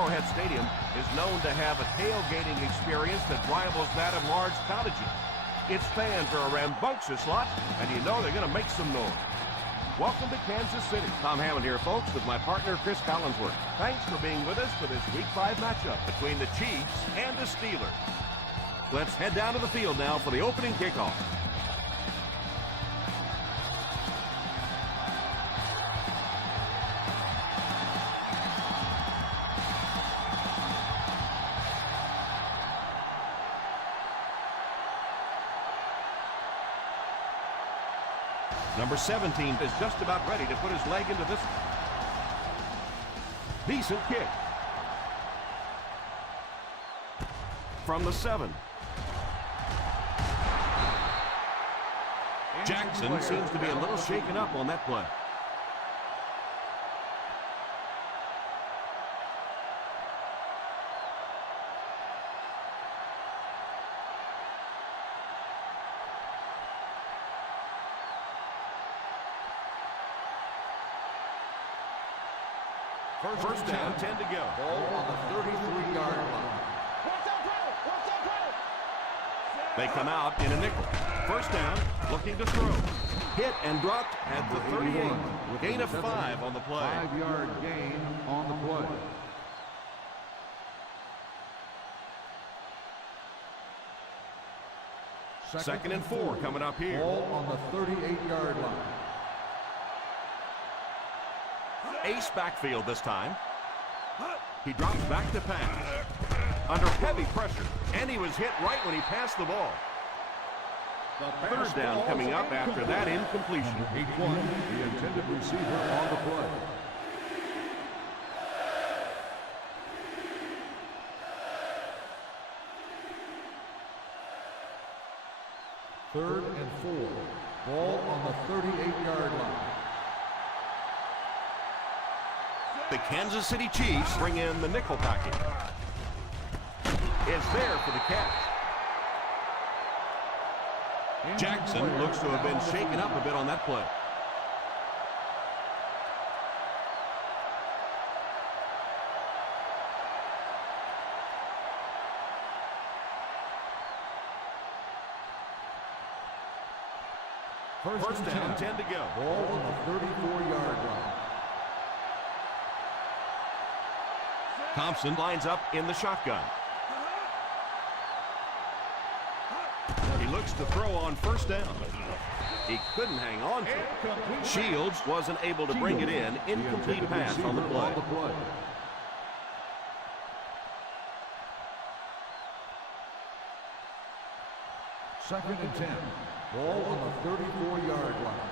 Arrowhead Stadium is known to have a tailgating experience that rivals that of large colleges. Its fans are a rambunctious lot, and you know they're going to make some noise. Welcome to Kansas City. Tom Hammond here, folks, with my partner, Chris Collinsworth. Thanks for being with us for this Week 5 matchup between the Chiefs and the Steelers. Let's head down to the field now for the opening kickoff. Number 17 is just about ready to put his leg into this one. Decent kick. From the 7. Jackson seems to be a little shaken up on that play. First down, 10 to go. Ball on the 33-yard line. They come out in a nickel. First down, looking to throw. Hit and dropped at the 38. Gain of 5 on the play. 5-yard gain on the play. Second and 4 coming up here. Ball on the 38-yard line. Ace backfield this time. He drops back to pass. Under heavy pressure. And he was hit right when he passed the ball. Third down coming up after that incompletion. He won the intended receiver on the play. Third and 4. Ball on the 38-yard line. The Kansas City Chiefs bring in the nickel package. Is there for the catch. Jackson looks to have been shaken up a bit on that play. First down, 10 to go. Ball on the 34-yard line. Thompson lines up in the shotgun. He looks to throw on first down. He couldn't hang on to it. Shields wasn't able to bring it in. Incomplete pass on the play. Second and 10. Ball on the 34-yard line.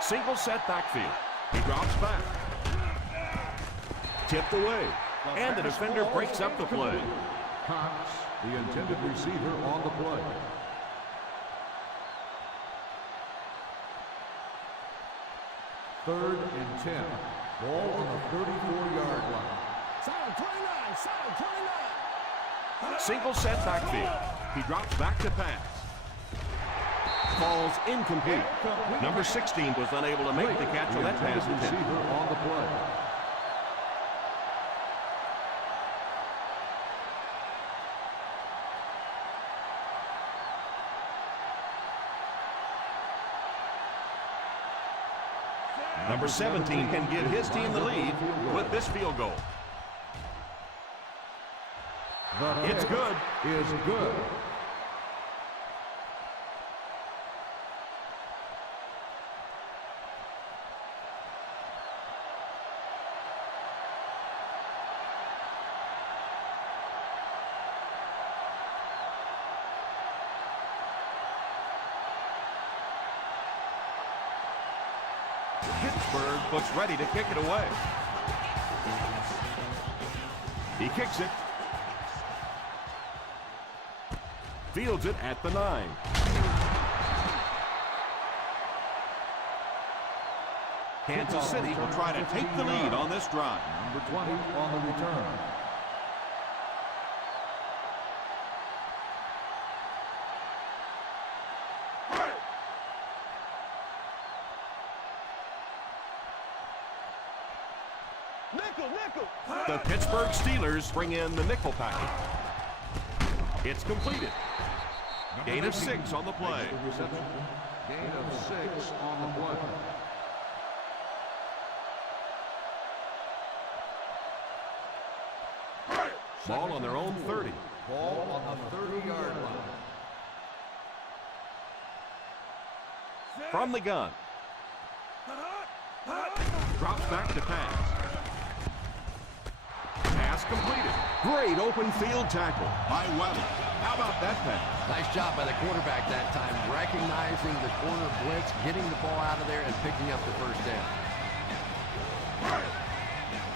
Single set backfield. He drops back. Tipped away. And the defender breaks up the play. Cox, the intended receiver on the play. Third and 10. Ball on the 34-yard line. Solid 29, solid 29. Single set backfield. He drops back to pass. Falls incomplete. Number 16 was unable to make the catch on that pass. Receiver on the play. Number 17 can give his team the lead with this field goal. It's good. Is good. Pittsburgh looks ready to kick it away. He kicks it. Fields it at the 9. Kansas City will try to take the lead on this drive. Number 20 on the return. The Pittsburgh Steelers bring in the nickel package. It's completed. Gain of 6 on the play. Gain of 6 on the play. Ball on their own 30. Ball on the 30-yard line. From the gun. Drops back to pass. Pass completed. Great open field tackle by Weber. How about that pass? Nice job by the quarterback that time, recognizing the corner blitz, getting the ball out of there, and picking up the first down.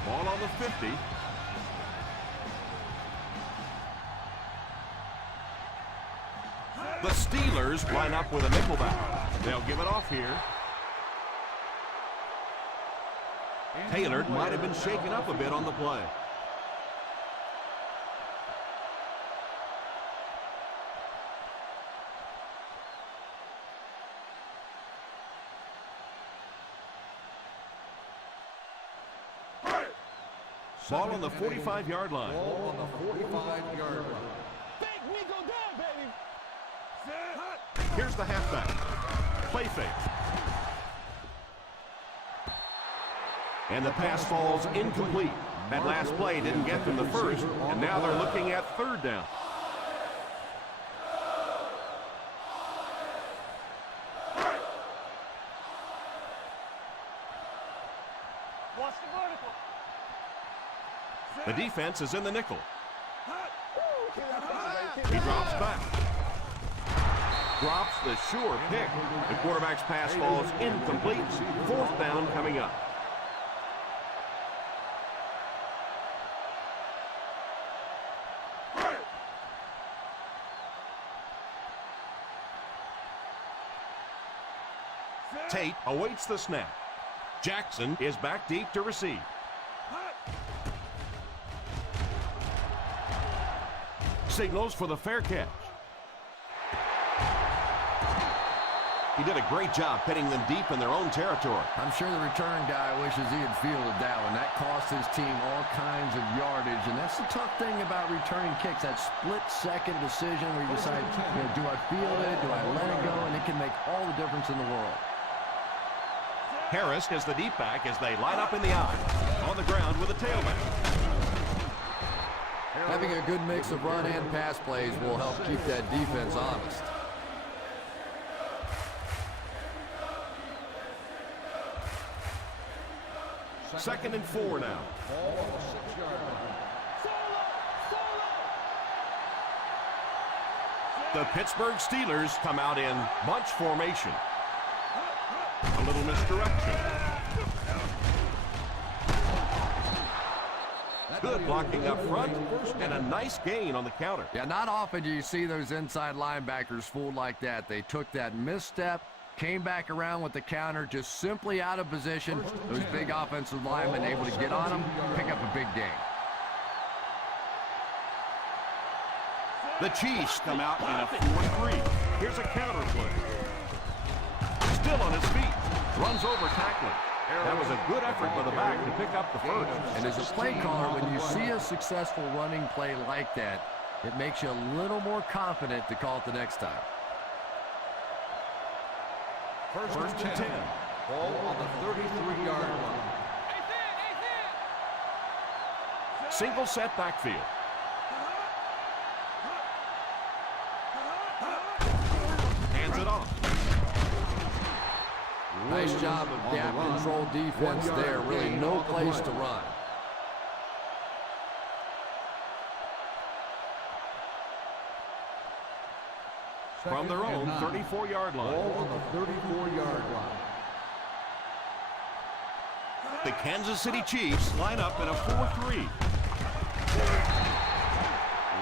Ball on the 50. The Steelers line up with a nickelback. They'll give it off here. Taylor might have been shaken up a bit on the play. Ball on the 45-yard line. Ball on the 45-yard line. Here's the halfback. Play fake. And the pass falls incomplete. That last play didn't get them the first, and now they're looking at third down. The defense is in the nickel. He drops back. Drops the sure pick. The quarterback's pass falls incomplete. Fourth down coming up. Tate awaits the snap. Jackson is back deep to receive. Signals for the fair catch. He did a great job pitting them deep in their own territory. I'm sure the return guy wishes he had fielded that one. That cost his team all kinds of yardage, and that's the tough thing about returning kicks, that split-second decision where you decide, do I field it, do I let it go, and it can make all the difference in the world. Harris is the deep back as they line up in the eye. On the ground with a tailback. Having a good mix of run and pass plays will help keep that defense honest. Second and 4 now. Ball on the 6-yard line. The Pittsburgh Steelers come out in bunch formation. A little misdirection. Good blocking up front and a nice gain on the counter. Yeah, not often do you see those inside linebackers fooled like that. They took that misstep, came back around with the counter, just simply out of position. Those big offensive linemen able to get on them, pick up a big gain. The Chiefs come out in a 4-3. Here's a counter play. Still on his feet. Runs over tackling. That was a good effort by the back to pick up the first. And as a play caller, when you see a successful running play like that, it makes you a little more confident to call it the next time. First and 10. Ball on the 33-yard line. Single set backfield. Hands it off. Nice job of gap control defense there. Really no place to run. From their own 34-yard line. Ball on the 34-yard line. The Kansas City Chiefs line up in a 4-3.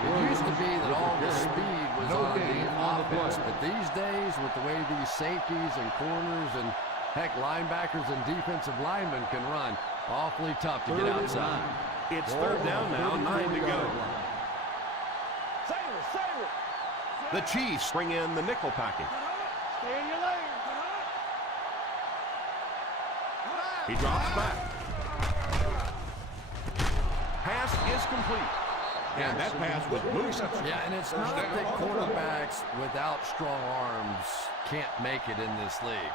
It used to be that all the speed was on the offense, but these days, with the way these safeties and corners and, heck, linebackers and defensive linemen can run, awfully tough to get outside. It's third down now, 9 to go. The Chiefs bring in the nickel package. Stay in your lane. He drops back. complete. And that pass was moved. Yeah, and it's not that quarterbacks without strong arms can't make it in this league.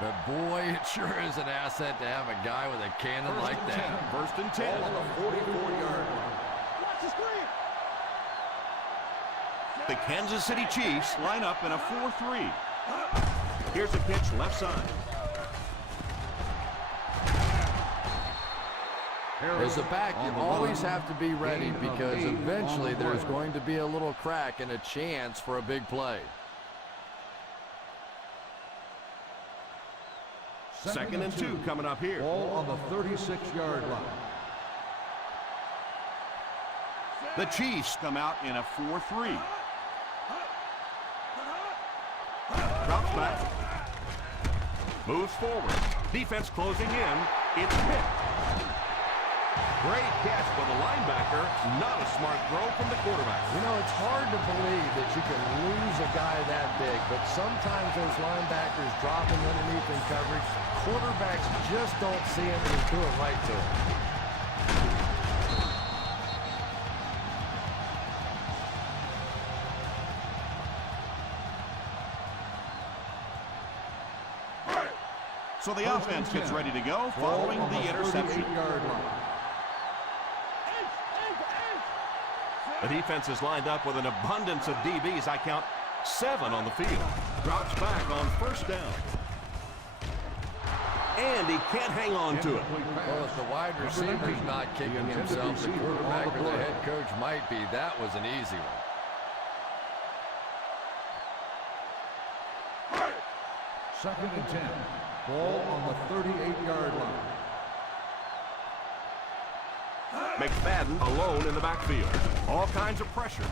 But boy, it sure is an asset to have a guy with a cannon like that. First and 10. Ball on the 44-yard line. Watch the screen. The Kansas City Chiefs line up in a 4-3. Here's a pitch left side. As a back, you always have to be ready because eventually there's going to be a little crack and a chance for a big play. Second and 2 coming up here. Ball on the 36-yard line. The Chiefs come out in a 4-3. Drops back. Moves forward. Defense closing in. It's picked. Great catch by the linebacker. Not a smart throw from the quarterback. You know, it's hard to believe that you can lose a guy that big, but sometimes those linebackers dropping underneath in coverage, quarterbacks just don't see him and do it right to him. So the offense gets ready to go following the interception. The defense is lined up with an abundance of DBs. I count 7 on the field. Drops back on first down. And he can't hang on to it. Well, if the wide receiver's not kicking himself, the quarterback or the head coach might be. That was an easy one. Second and 10. Ball on the 38-yard line. McFadden alone in the backfield. All kinds of pressure.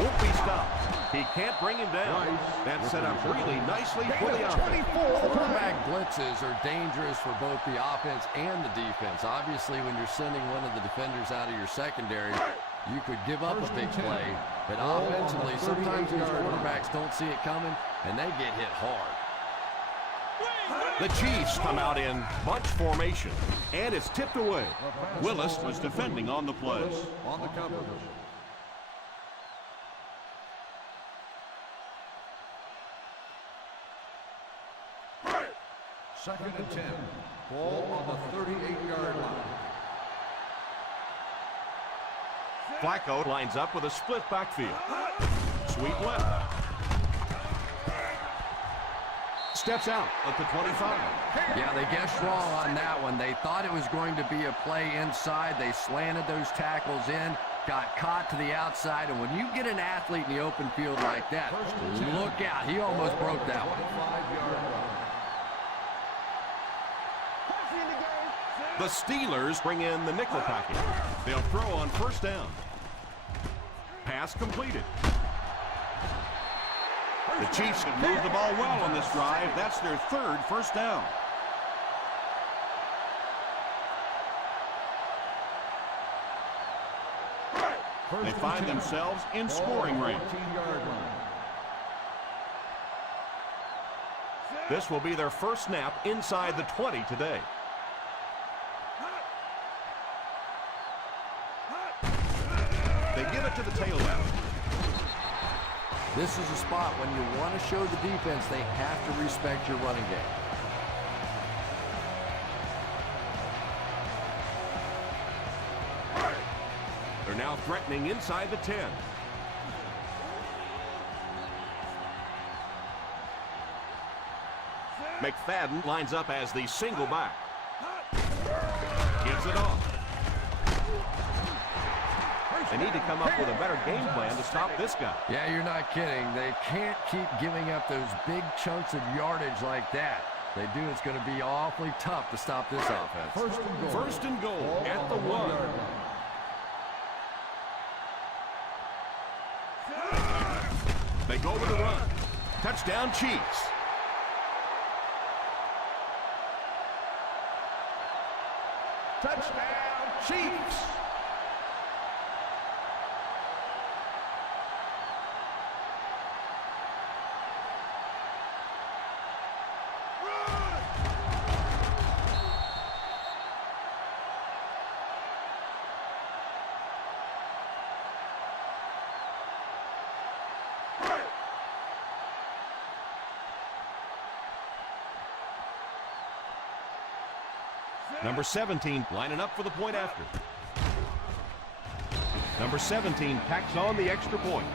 Won't be stopped. He can't bring him down. That's set up really nicely for the offense. Quarterback blitzes are dangerous for both the offense and the defense. Obviously, when you're sending one of the defenders out of your secondary, you could give up a big play. But offensively, sometimes these quarterbacks don't see it coming, and they get hit hard. The Chiefs come out in bunch formation, and it's tipped away. Willis was defending on the play. On the cover. Second and 10. Ball on the 38-yard line. Flacco lines up with a split backfield. Sweep left. Steps out at the 25. Yeah, they guessed wrong on that one. They thought it was going to be a play inside. They slanted those tackles in, got caught to the outside, and when you get an athlete in the open field like that, look out. He almost broke that one. The Steelers bring in the nickel package. They'll throw on first down. Pass completed. The Chiefs have moved the ball well on this drive. That's their 3rd first down. They find themselves in scoring range. This will be their first snap inside the 20 today. They give it to the tailback. This is a spot when you want to show the defense they have to respect your running game. They're now threatening inside the 10. McFadden lines up as the single back. Gives it off. They need to come up with a better game plan to stop this guy. Yeah, you're not kidding. They can't keep giving up those big chunks of yardage like that. They do, it's going to be awfully tough to stop this offense. First and goal at the 1. They go with the run. Touchdown, Chiefs. Touchdown, Chiefs. Number 17 lining up for the point after. Number 17 tacks on the extra point.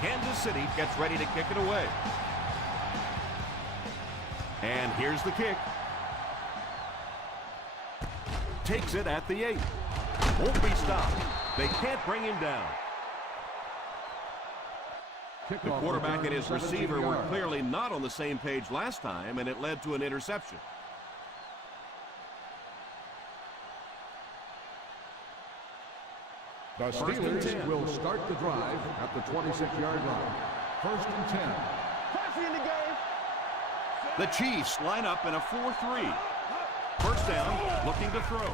Kansas City gets ready to kick it away. And here's the kick. Takes it at the 8. Won't be stopped. They can't bring him down. The quarterback and his receiver were clearly not on the same page last time, and it led to an interception. The Steelers will start the drive at the 26-yard line. 1st and 10. Passing in the game. The Chiefs line up in a 4-3. First down, looking to throw.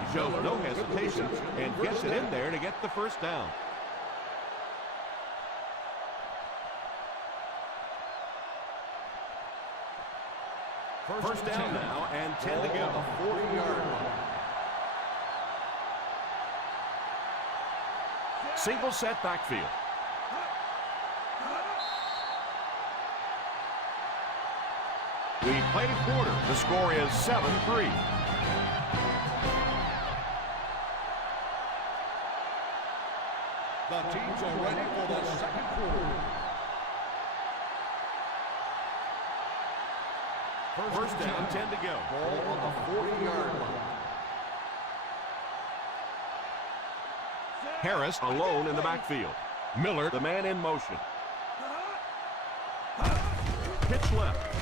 He shows no hesitation and gets it in there to get the first down. First down now and 10 to go. 40-yard line. Single set backfield. We played a quarter. The score is 7-3. The teams are ready for the second quarter. First down, 10 to go. Ball on the 40-yard line. Harris alone in the backfield. Miller, the man in motion. Pitch left.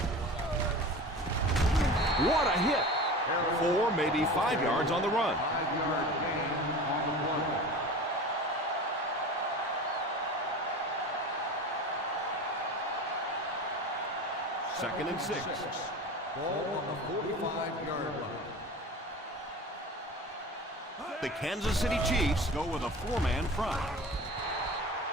What a hit. 4, maybe 5 yards on the run. 5-yard gain on the run. Second and 6. Ball on the 45-yard line. The Kansas City Chiefs go with a 4-man front.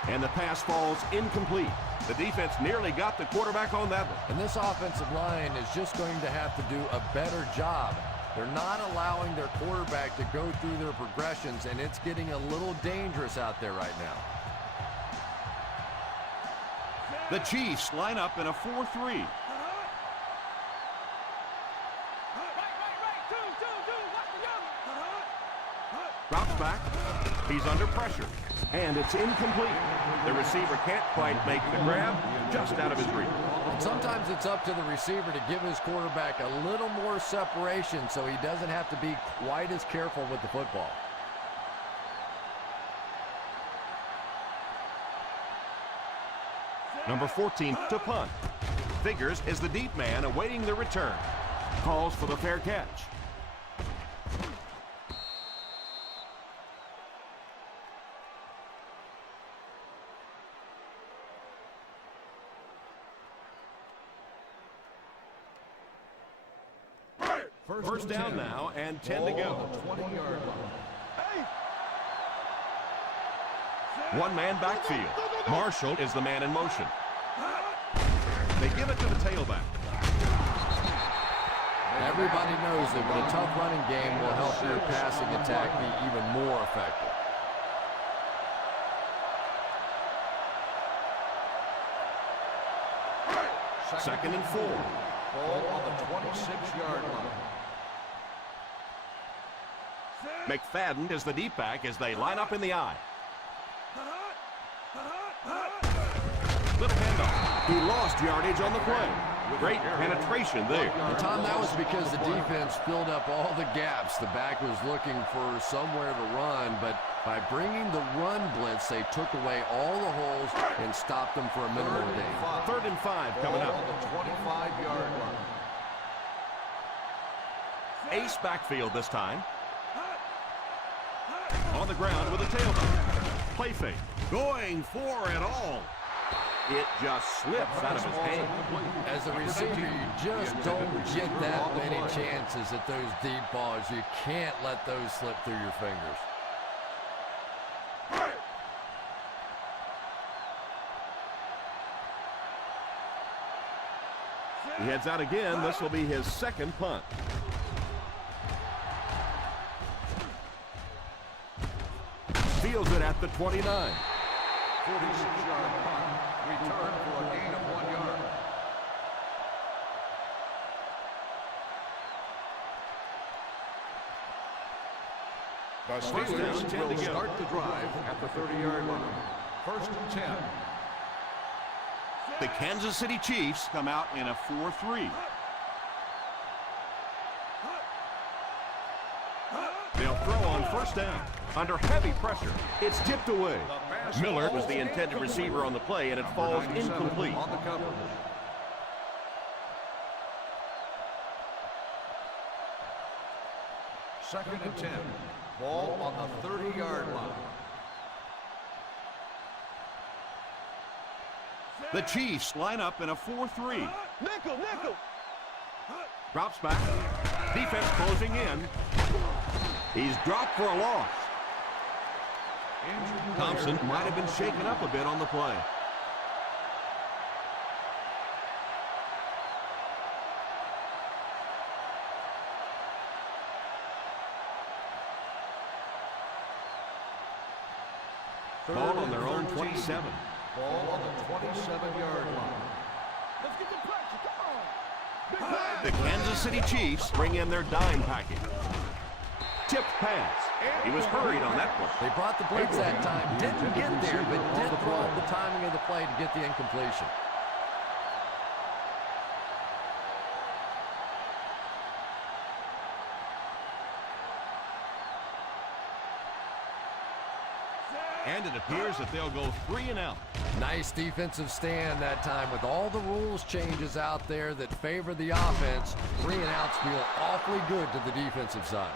And the pass falls incomplete. The defense nearly got the quarterback on that one. And this offensive line is just going to have to do a better job. They're not allowing their quarterback to go through their progressions, and it's getting a little dangerous out there right now. The Chiefs line up in a 4-3. Drops back. He's under pressure. And it's incomplete. The receiver can't quite make the grab. Just out of his reach. And sometimes it's up to the receiver to give his quarterback a little more separation so he doesn't have to be quite as careful with the football. Number 14 to punt. Figures is the deep man awaiting the return. Calls for the fair catch. First down now and 10 to go. 20-yard line. One-man backfield. Marshall is the man in motion. They give it to the tailback. Everybody knows that a tough running game will help your passing attack be even more effective. Second and 4. Ball on the 26-yard line. McFadden is the deep back as they line up in the eye. Little handoff. He lost yardage on the play. Great penetration there. And Tom, that was because the defense filled up all the gaps. The back was looking for somewhere to run, but by bringing the run blitz, they took away all the holes and stopped them for a minimal gain. 3rd and 5 coming up. On the 25-yard line. Ace backfield this time. On the ground with a tailback. Play fake. Going for it all. It just slips out of his hand. As a receiver, you just don't get that many chances at those deep balls. You can't let those slip through your fingers. He heads out again. This will be his second punt. Steals it at the 29. 46-yard punt. Return for a gain of 1 yard. The Steelers will start the drive at the 30-yard line. 1st and 10. The Kansas City Chiefs come out in a 4-3. They'll throw on 1st down. Under heavy pressure, it's tipped away. Miller was the intended receiver on the play, and it falls incomplete. On the coverage. Second and 10. Ball on the 30-yard line. The Chiefs line up in a 4-3. Nickel. Drops back. Defense closing in. He's dropped for a loss. Thompson might have been shaken up a bit on the play. Ball on their own 27. Ball on the 27-yard line. Let's get the pressure. Come on. The Kansas City Chiefs bring in their dime package. Tipped pass. He was hurried on that one. They brought the blitz that time. Didn't get there, but did throw up the timing of the play to get the incompletion. And it appears that they'll go 3 and out. Nice defensive stand that time with all the rules changes out there that favor the offense. 3 and outs feel awfully good to the defensive side.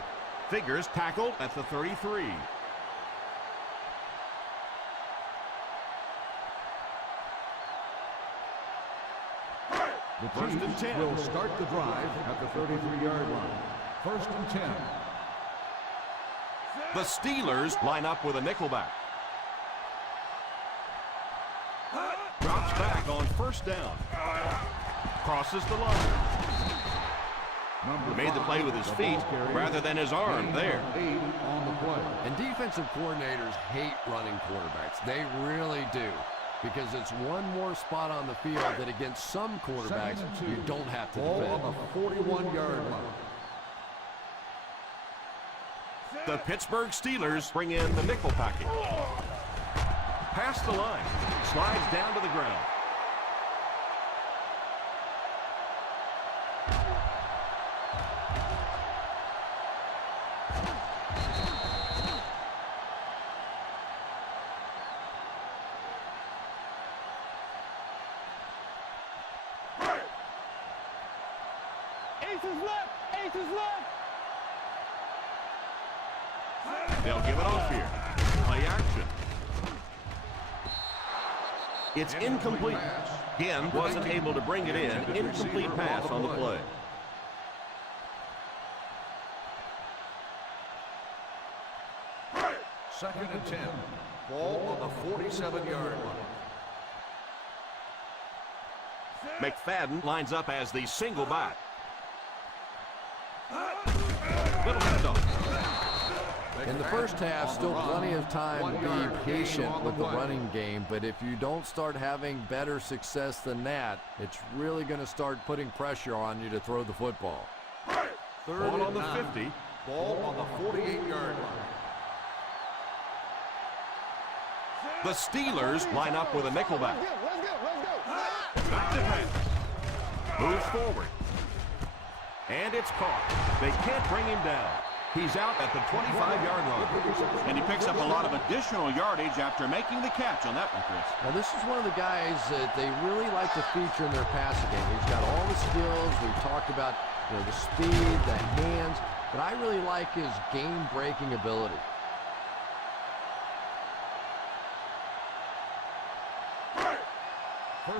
Figures tackled at the 33. The First and Chiefs 10. will start the drive at the 33-yard line. 1st and 10. The Steelers line up with a nickelback. Drops back on 1st down. Crosses the line. Made the play with his feet rather than his arm there. 8 on the play. And defensive coordinators hate running quarterbacks. They really do. Because it's one more spot on the field that against some quarterbacks you don't have to Ball defend. on the 41-yard line. The Pittsburgh Steelers bring in the nickel package. Past the line. Slides down to the ground. Ace is left. They'll give it off here. Play action. It's incomplete. Ginn wasn't able to bring it in. Incomplete pass on the play. Second and 10. Ball on the 47-yard line. McFadden lines up as the single back. Little handoff. In the first half, still plenty of time to be patient with the running game, but if you don't start having better success than that, it's really going to start putting pressure on you to throw the football. Ball on the 50. Ball on the 48-yard line. The Steelers line up with a nickelback. Let's go. Back to pass. Moves forward. And it's caught. They can't bring him down. He's out at the 25-yard line. And he picks up a lot of additional yardage after making the catch on that one, Chris. Now, this is one of the guys that they really like to feature in their passing game. He's got all the skills. We've talked about the speed, the hands, but I really like his game-breaking ability.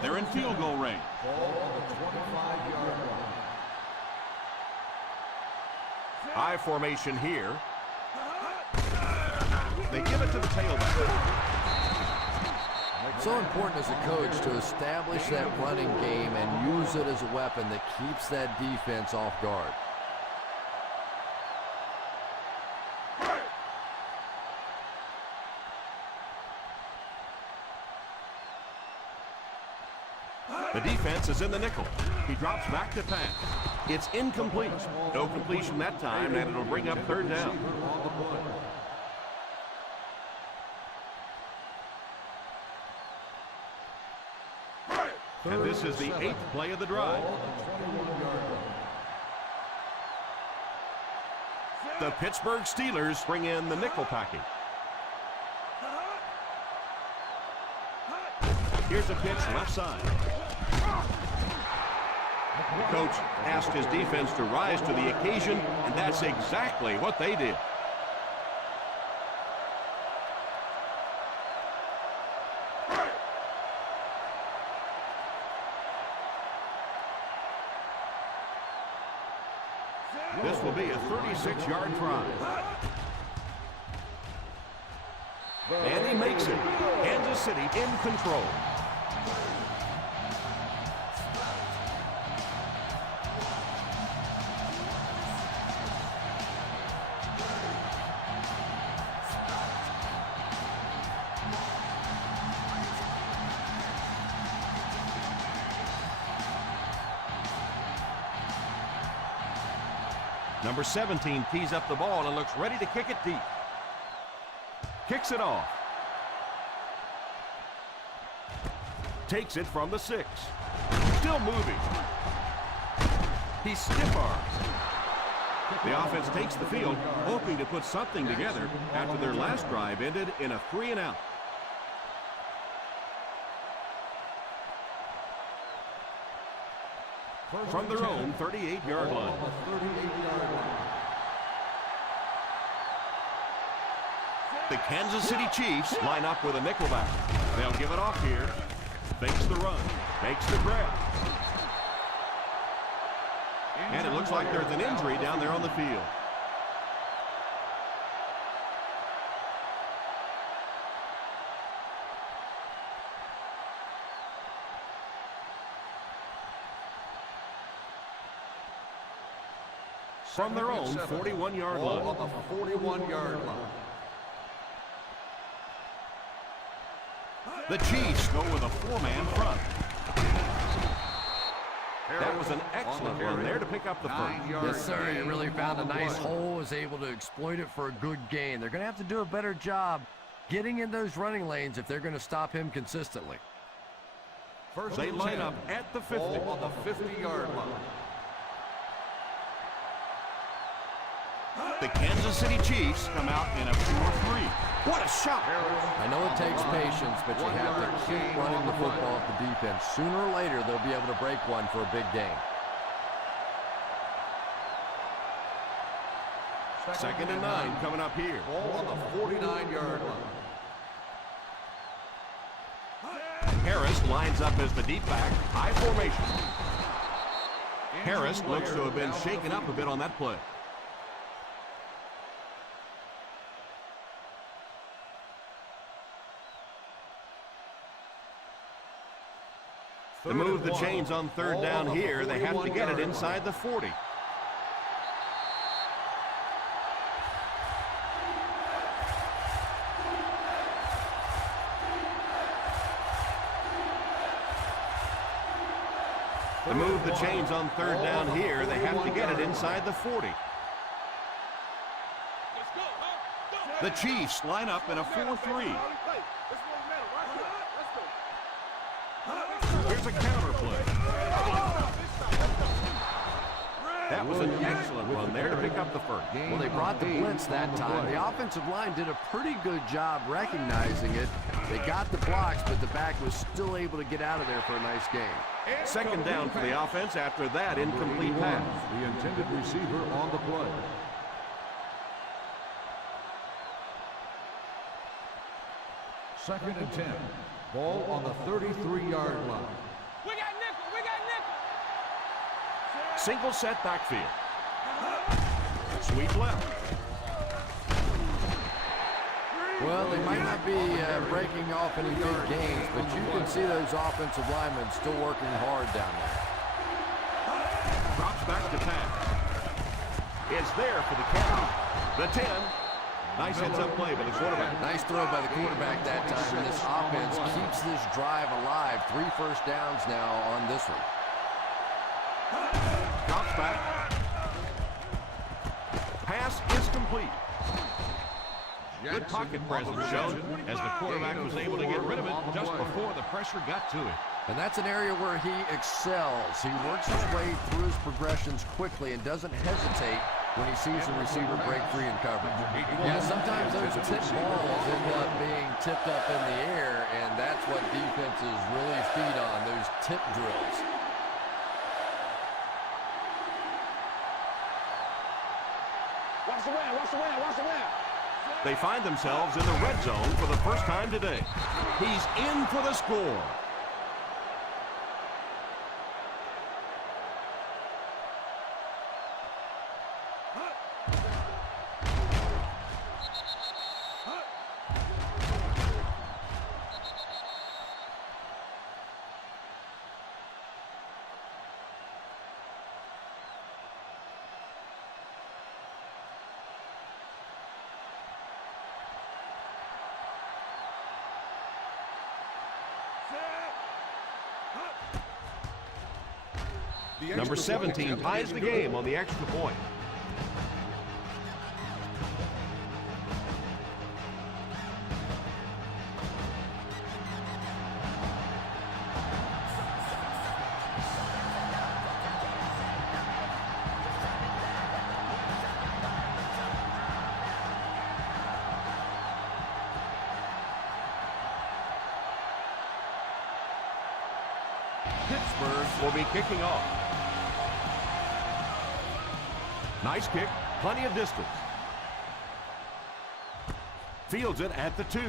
They're in field goal range. Ball on the 25-yard line. I formation here. They give it to the tailback. So important as a coach to establish that running game and use it as a weapon that keeps that defense off guard. The defense is in the nickel. He drops back to pass. It's incomplete. No completion that time, and it'll bring up third down. And this is the 8th play of the drive. The Pittsburgh Steelers bring in the nickel packing. Here's a pitch left side. The coach asked his defense to rise to the occasion, and that's exactly what they did. This will be a 36-yard drive. And he makes it. Kansas City in control. Number 17 tees up the ball and looks ready to kick it deep. Kicks it off. Takes it from the 6. Still moving. He stiff arms. The offense takes the field, hoping to put something together after their last drive ended in a 3-and-out. From their own 38-yard line. The Kansas City Chiefs line up with a nickelback. They'll give it off here. Fakes the run. Makes the grab. And it looks like there's an injury down there on the field. From their own 41-yard line. On the 41-yard line. The Chiefs go with a 4-man front. That was an excellent run there to pick up the first. Yes, sir. He really found a nice hole, was able to exploit it for a good gain. They're going to have to do a better job getting in those running lanes if they're going to stop him consistently. They line up at the 50. On the 50-yard line. The Kansas City Chiefs come out in a 4-3. What a shot! I know it takes patience, but you have to keep running the football at the defense. Sooner or later, they'll be able to break one for a big gain. Second and 9 coming up here. Ball on the 49-yard line. Harris lines up as the deep back. High formation. Harris looks to have been shaken up a bit on that play. To move the chains on third down here, they have to get it inside the 40. To move the chains on third down here, they have to get it inside the 40. The Chiefs line up in a 4-3. Here's a counter play. That was an excellent run there to pick up the first. Well, they brought the blitz that time. The offensive line did a pretty good job recognizing it. They got the blocks, but the back was still able to get out of there for a nice gain. Second down for the offense after that incomplete pass. The intended receiver on the play. Second and 10. Ball on the 33-yard line. We got nickel. We got nickel. Single set backfield. Sweep left. Well, they might not be breaking off any big gains, but you can see those offensive linemen still working hard down there. Drops back to pass. It's there for the count. The 10. Nice heads-up play by the quarterback. Nice throw by the quarterback that time, and this offense keeps this drive alive. 3 first downs now on this one. Drops back. Pass is complete. Good pocket presence shown as the quarterback was able to get rid of it just before the pressure got to him. And that's an area where he excels. He works his way through his progressions quickly and doesn't hesitate when he sees the receiver break free in coverage. Yeah, sometimes those tip balls end up being tipped up in the air, and that's what defenses really feed on, those tip drills. Watch the wind. Watch the wind. Watch the wind. They find themselves in the red zone for the first time today. He's in for the score. Number 17 ties the game on the extra point. Pittsburgh will be kicking off. Nice kick, plenty of distance. Fields it at the 2.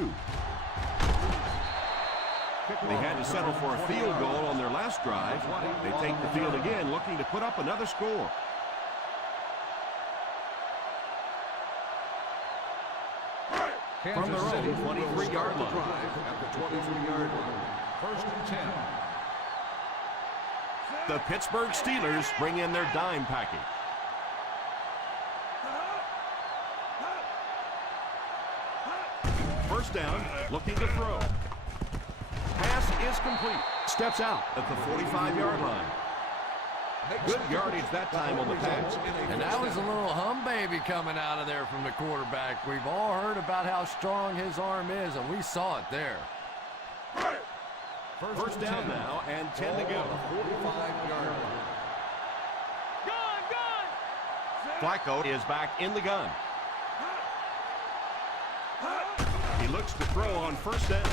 They had to settle for a field goal on their last drive. They take the field again, looking to put up another score. From their own 23-yard line. At the 23-yard line. First and 10. The Pittsburgh Steelers bring in their dime package. First down, looking to throw. Pass is complete. Steps out at the 45-yard line. Good yardage that time on the pass. And that was a little hum baby coming out of there from the quarterback. We've all heard about how strong his arm is, and we saw it there. First down now, and 10 to go. 45-yard line. Gun. Flacco is back in the gun. He looks to throw on first down.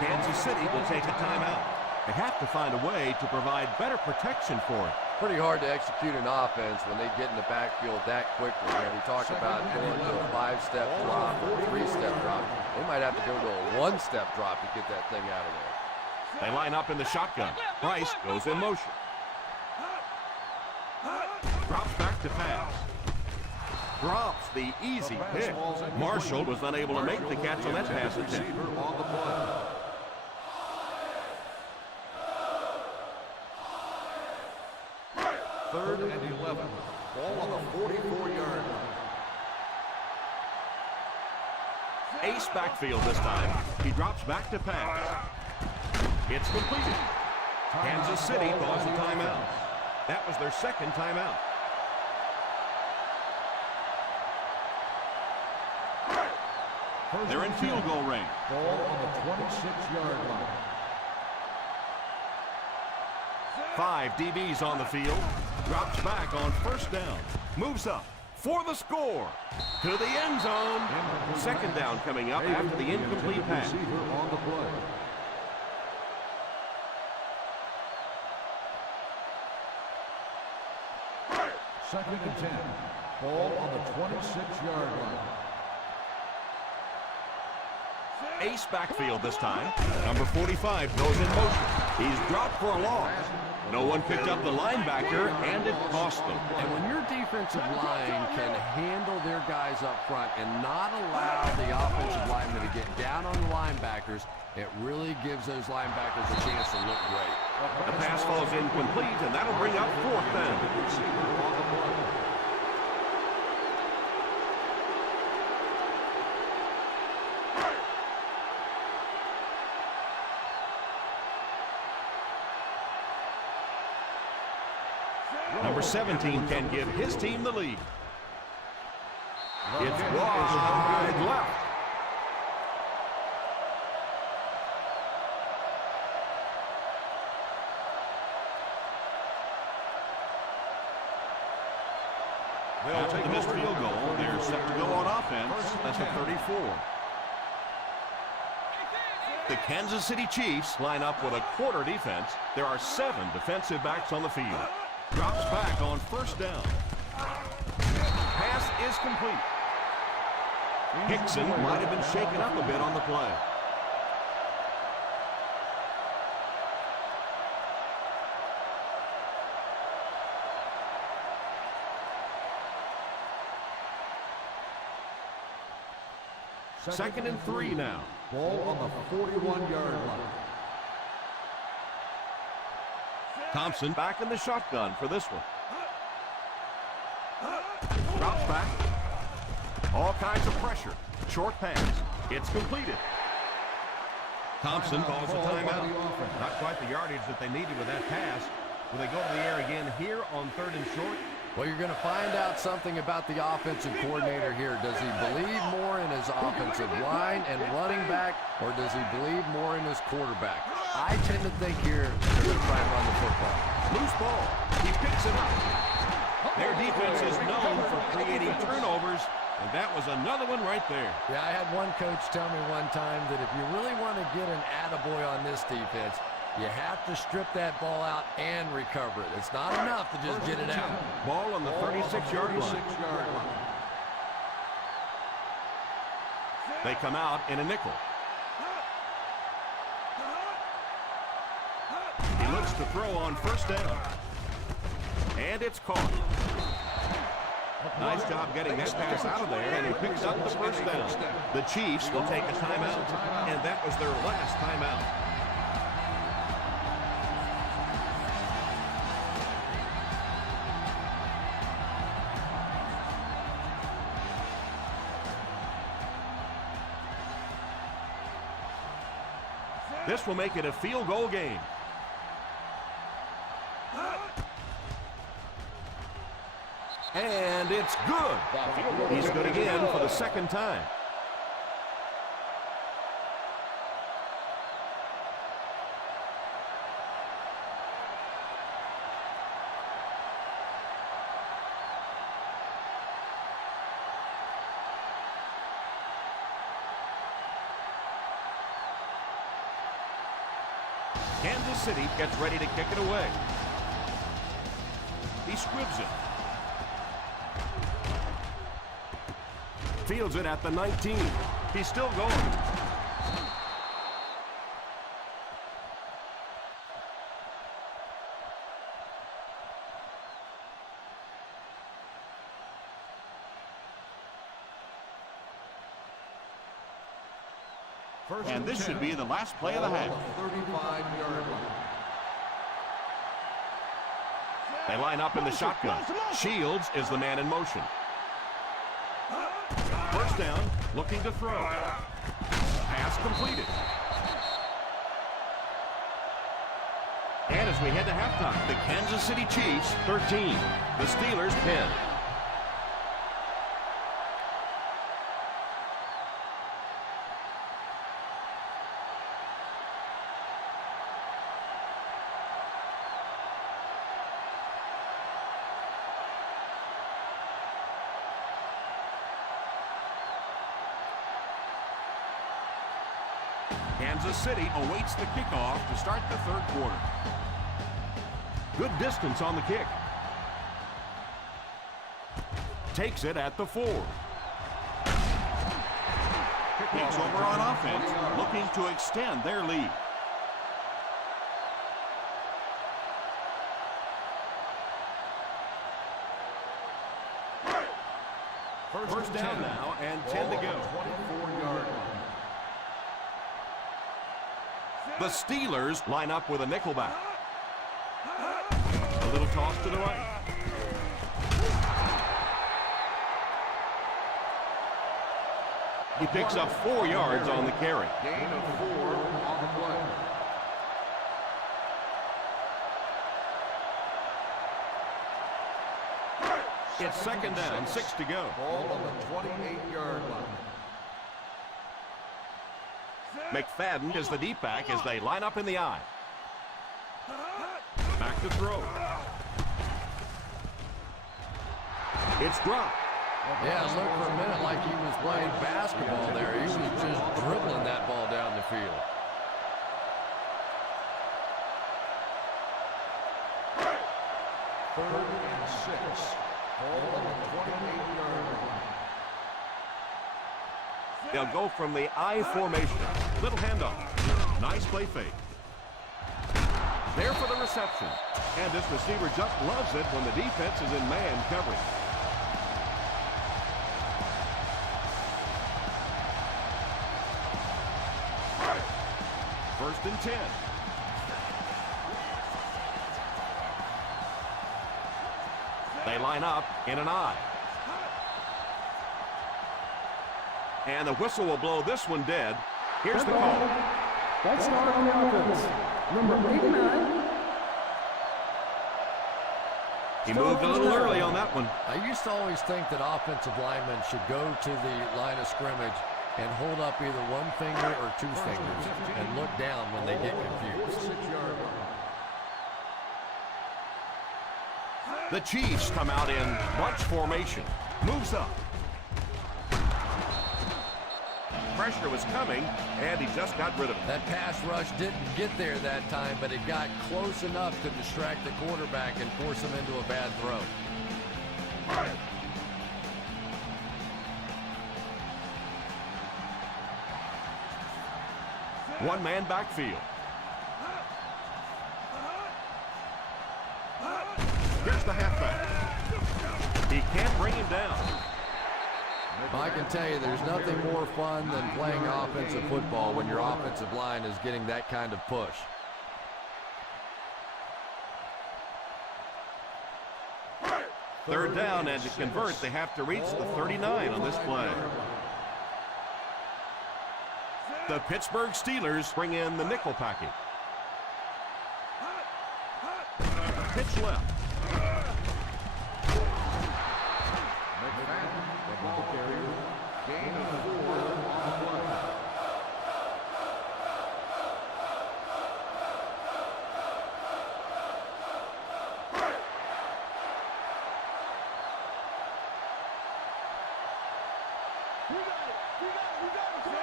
Kansas City will take a timeout. They have to find a way to provide better protection for it. Pretty hard to execute an offense when they get in the backfield that quickly. And we talk about going to a 5-step drop or a 3-step drop. They might have to go to a 1-step drop to get that thing out of there. They line up in the shotgun. Bryce goes in motion. Drops back to pass. Drops the easy pick. Marshall was unable to make the catch on that pass attempt. On the play. Third and 11. Ball on the 44-yard line. Ace backfield this time. He drops back to pass. It's completed. Kansas City calls a timeout. That was their second timeout. They're in field goal range. Ball on the 26-yard line. 5 DBs on the field. Drops back on first down. Moves up for the score. To the end zone. Second down coming up after the incomplete pass. On the play. Second and 10. Ball on the 26-yard line. ace backfield this time. Number 45 goes in motion. He's dropped for a loss. No one picked up the linebacker, and it cost them. And when your defensive line can handle their guys up front and not allow the offensive linemen to get down on the linebackers, it really gives those linebackers a chance to look great. The pass falls incomplete, and that'll bring up 4th down. Number 17 can give his team the lead. It's wide left. They'll take the missed field goal. They're set to go on offense. That's a 34. The Kansas City Chiefs line up with a quarter defense. There are 7 defensive backs on the field. Drops back on 1st down. Pass is complete. Hickson might have been shaken up a bit on the play. Second and 3 now. Ball on the 41-yard line. Thompson back in the shotgun for this one. Drops back. All kinds of pressure. Short pass. It's completed. Thompson calls a timeout. Not quite the yardage that they needed with that pass. Will they go to the air again here on 3rd and short? Well, you're going to find out something about the offensive coordinator here. Does he believe more in his offensive line and running back, or does he believe more in his quarterback? I tend to think here they're going to try and run the football. Loose ball. He picks it up. Their defense is known for creating turnovers, and that was another one right there. Yeah, I had one coach tell me one time that if you really want to get an attaboy on this defense, you have to strip that ball out and recover it. It's not enough to just get it out. Ball on the 36-yard line. They come out in a nickel. He looks to throw on 1st down. And it's caught. Nice job getting that pass out of there, and he picks up the 1st down. The Chiefs will take a timeout, and that was their last timeout. This will make it a field goal game. And it's good. He's good again for the 2nd time. Kansas City gets ready to kick it away. He squibs it. Fields it at the 19. He's still going. And this should be the last play of the half. 35-yard line. They line up in the shotgun. Shields is the man in motion. 1st down, looking to throw. Pass completed. And as we head to halftime, the Kansas City Chiefs 13, the Steelers 10. Kansas City awaits the kickoff to start the 3rd quarter. Good distance on the kick. Takes it at the 4. Takes over on offense, looking to extend their lead. First down now and 10 to go. 24-yard line. The Steelers line up with a nickelback. A little toss to the right. He picks up 4 yards on the carry. Gain of 4 on the play. It's second down, 6 to go. Ball on the 28-yard line. McFadden is the deep back as they line up in the I. Back to throw. It's dropped. Yeah, it looked for a minute like he was playing basketball there. He was just dribbling that ball down the field. Third and 6. Ball on the 28-yard line. They'll go from the I formation. Little handoff. Nice play fake. There for the reception. And this receiver just loves it when the defense is in man coverage. First and 10. They line up in an I. And the whistle will blow this one dead. Here's the call. That's not on the offense. Number 89. He moved a little early on that one. I used to always think that offensive linemen should go to the line of scrimmage and hold up either one finger or two fingers and look down when they get confused. 6-yard line. The Chiefs come out in bunch formation. Moves up. Pressure was coming, and he just got rid of it. That pass rush didn't get there that time, but it got close enough to distract the quarterback and force him into a bad throw. One-man backfield. Here's the halfback. He can't bring him down. I can tell you there's nothing more fun than playing offensive football when your offensive line is getting that kind of push. Third down, and to convert, they have to reach the 39 on this play. The Pittsburgh Steelers bring in the nickel package. Pitch left. The ball carrier. Gain of 4 on the play.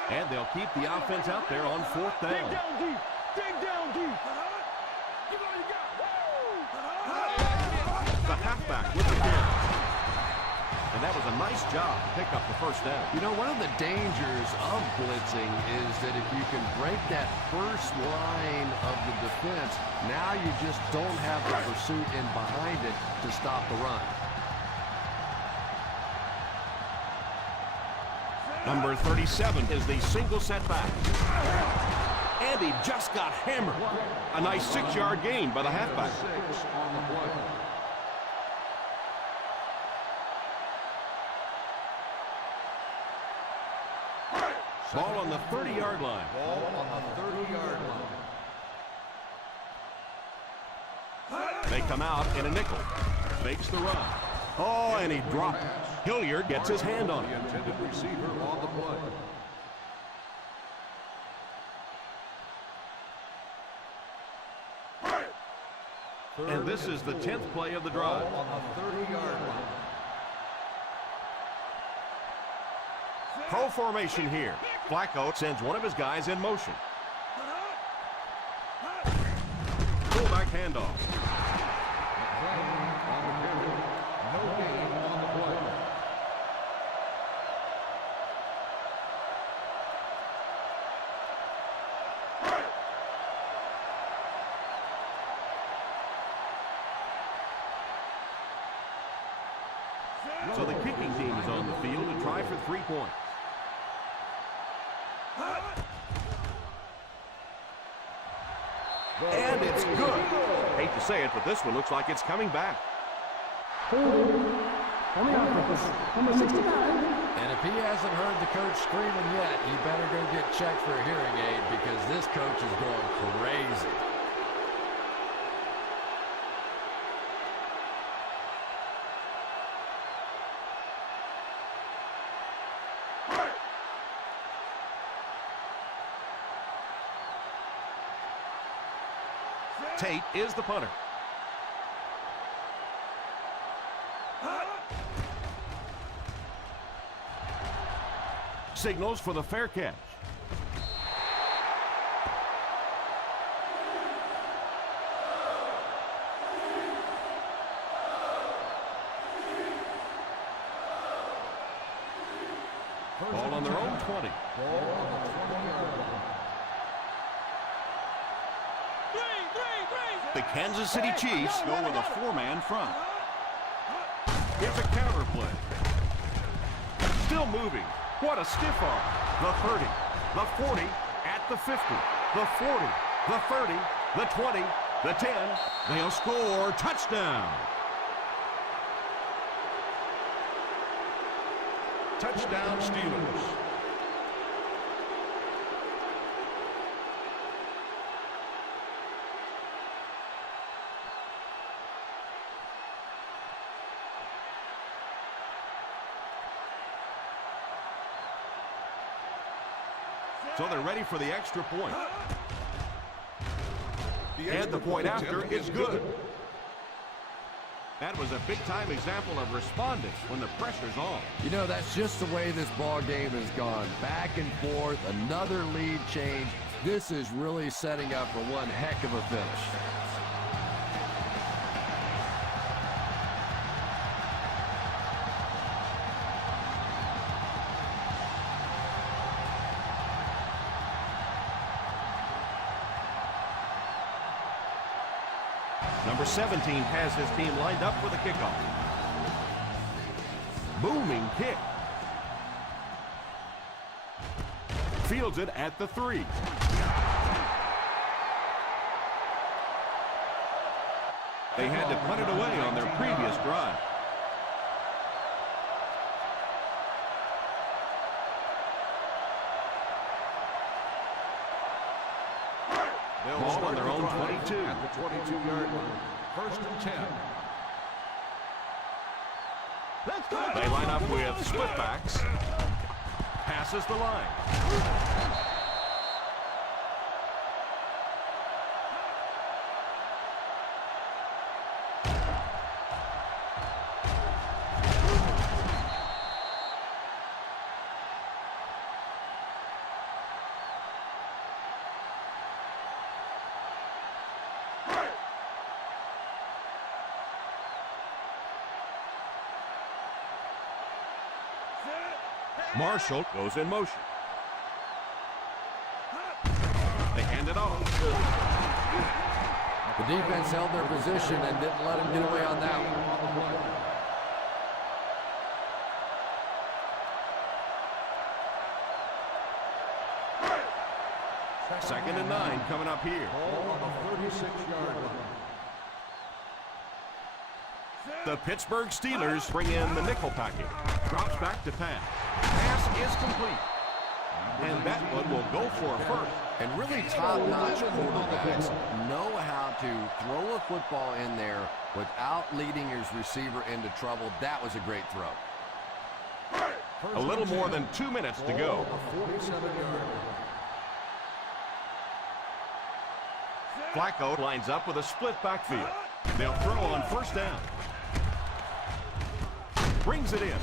And they'll keep the offense out there on fourth down. Dig down deep. Dig down deep. Give it all you got. The halfback with the carry. And that was a nice job to pick up the first down. You know, one of the dangers of blitzing is that if you can break that first line of the defense, now you just don't have the pursuit in behind it to stop the run. Number 37 is the single setback. And he just got hammered. A nice 6-yard gain by the halfback. 6 on the play. Ball on the 30-yard line. Ball on the 30-yard line. They come out in a nickel. Fakes the run. Oh, and he dropped it. Hilliard gets his hand on The it. intended receiver on the play. And this is the 10th play of the drive. Ball on the 30-yard line. Pro formation here. Flacco sends one of his guys in motion. Fullback handoff. On the carry. No gain on the play. So the kicking team is on the field to try for 3 points. And it's good. Hate to say it, but this one looks like it's coming back. Number 69. And if he hasn't heard the coach screaming yet, he better go get checked for a hearing aid because this coach is going crazy. Tate is the punter. Signals for the fair catch. Ball on their own 20. The Kansas City Chiefs go with a 4-man front. It's a counter play. Still moving. What a stiff arm. The 30, the 40, at the 50, the 40, the 30, the 20, the 10. They'll score. Touchdown. Touchdown Steelers. So they're ready for the extra point. And the point after is good. That was a big-time example of responding when the pressure's on. You know, that's just the way this ball game has gone. Back and forth, another lead change. This is really setting up for one heck of a finish. Number 17 has his team lined up for the kickoff. Booming kick. Fields it at the 3. They had to put it away on their previous drive. Ball on their own 22. At the 22-yard line. First and 10. Let's go. They line up with split backs. Passes the line. Marshall goes in motion. They hand it off. The defense held their position and didn't let him get away on that one. Second and 9 coming up here. Ball on the 36-yard line. The Pittsburgh Steelers bring in the nickel package. Drops back to pass. Pass is complete. And that one will go for first. And really top-notch quarterbacks know how to throw a football in there without leading his receiver into trouble. That was a great throw. A little more than 2 minutes to go. 47-yard line. Flacco lines up with a split backfield. They'll throw on first down. Brings it in.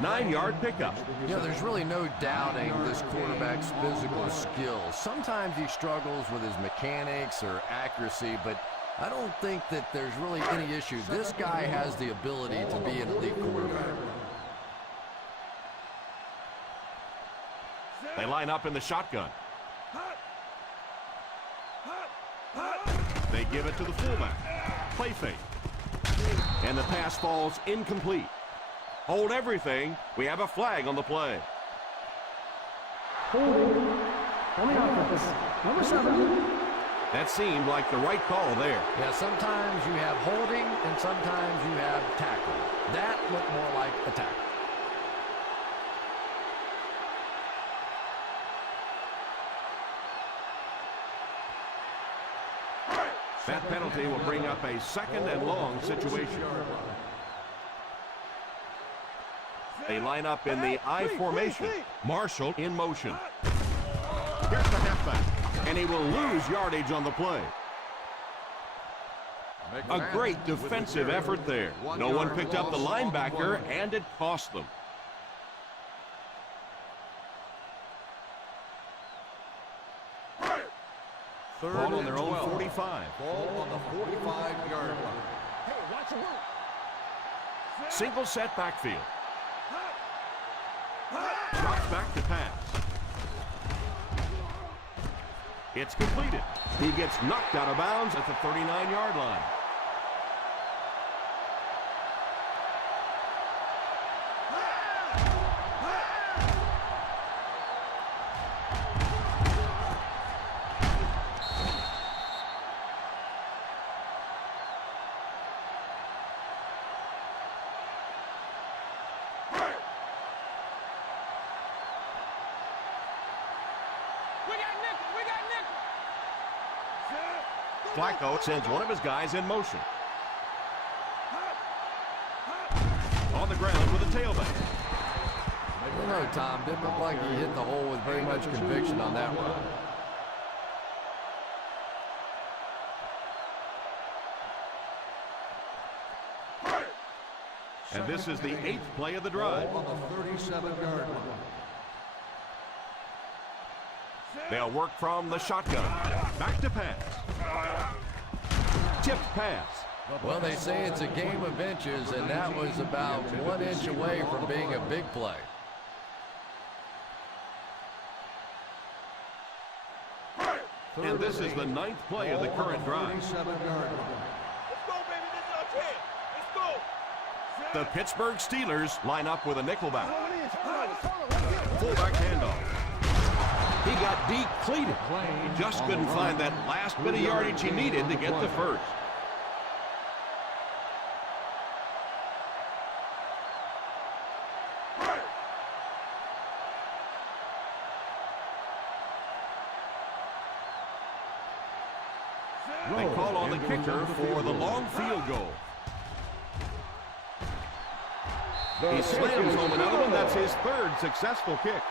9-yard pickup. You know, there's really no doubting this quarterback's physical skills. Sometimes he struggles with his mechanics or accuracy, but I don't think that there's really any issue. This guy has the ability to be an elite quarterback. They line up in the shotgun. They give it to the fullback. Play fake. And the pass falls incomplete. Hold everything. We have a flag on the play. Holding. Coming off of this. Number 7. That seemed like the right call there. Yeah, sometimes you have holding and sometimes you have tackling. That looked more like a tackle. That penalty will bring up a second and long situation. They line up in the I formation. Marshall in motion. Here's the halfback, and he will lose yardage on the play. A great defensive effort there. No one picked up the linebacker, and it cost them. Ball on their own 45. Ball on the 45-yard line. Hey, watch the route. Single set backfield. Drops back to pass. It's completed. He gets knocked out of bounds at the 39-yard line. Flacco sends one of his guys in motion. On the ground with a tailback. I don't know, Tom. Didn't look like he hit the hole with very much conviction on that one. And this is the 8th play of the drive. Ball on the 37-yard line. They'll work from the shotgun. Back to pass. Tipped pass. Well, they say it's a game of inches, and that was about 1 inch away from being a big play. And this is the 9th play of the current drive. 37-yard line. Let's go, baby. This is our chance. Let's go. The Pittsburgh Steelers line up with a nickelback. Hold it in. Hold it. Fullback handoff. He got depleted. Just couldn't find that last bit of yardage he needed to get the first. They call on the kicker for the long field goal. He slams home another one. That's his 3rd successful kick.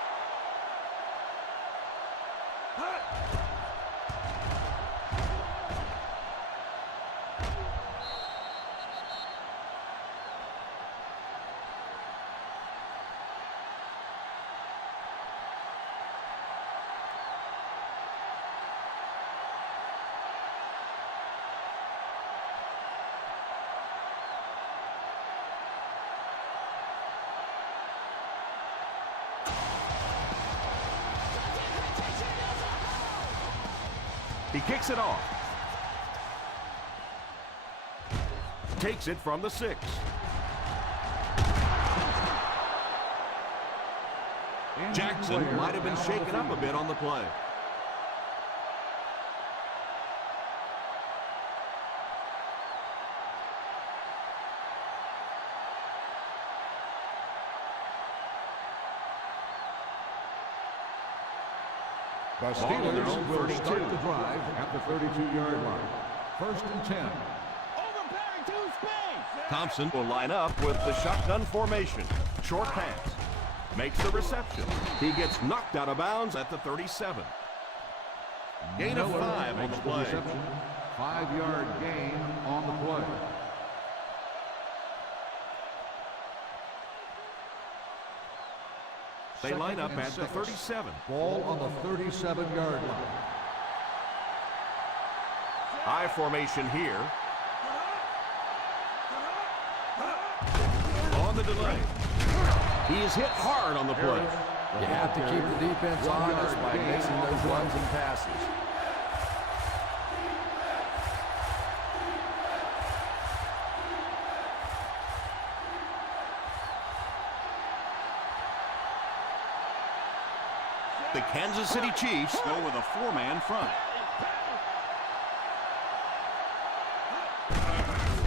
He kicks it off. Takes it from the 6. Jackson might have been shaken up a bit on the play. The Steelers will start the drive at the 32-yard line. 1st and 10. Overbearing to space. Thompson will line up with the shotgun formation. Short pass. Makes the reception. He gets knocked out of bounds at the 37. Gain of 5 on the play. 5-yard gain on the play. They line up at the 37. Ball on the 37-yard line. I formation here. On the delay. He is hit hard on the play. You have to keep the defense honest by mixing those runs and passes. The Kansas City Chiefs go with a 4-man front.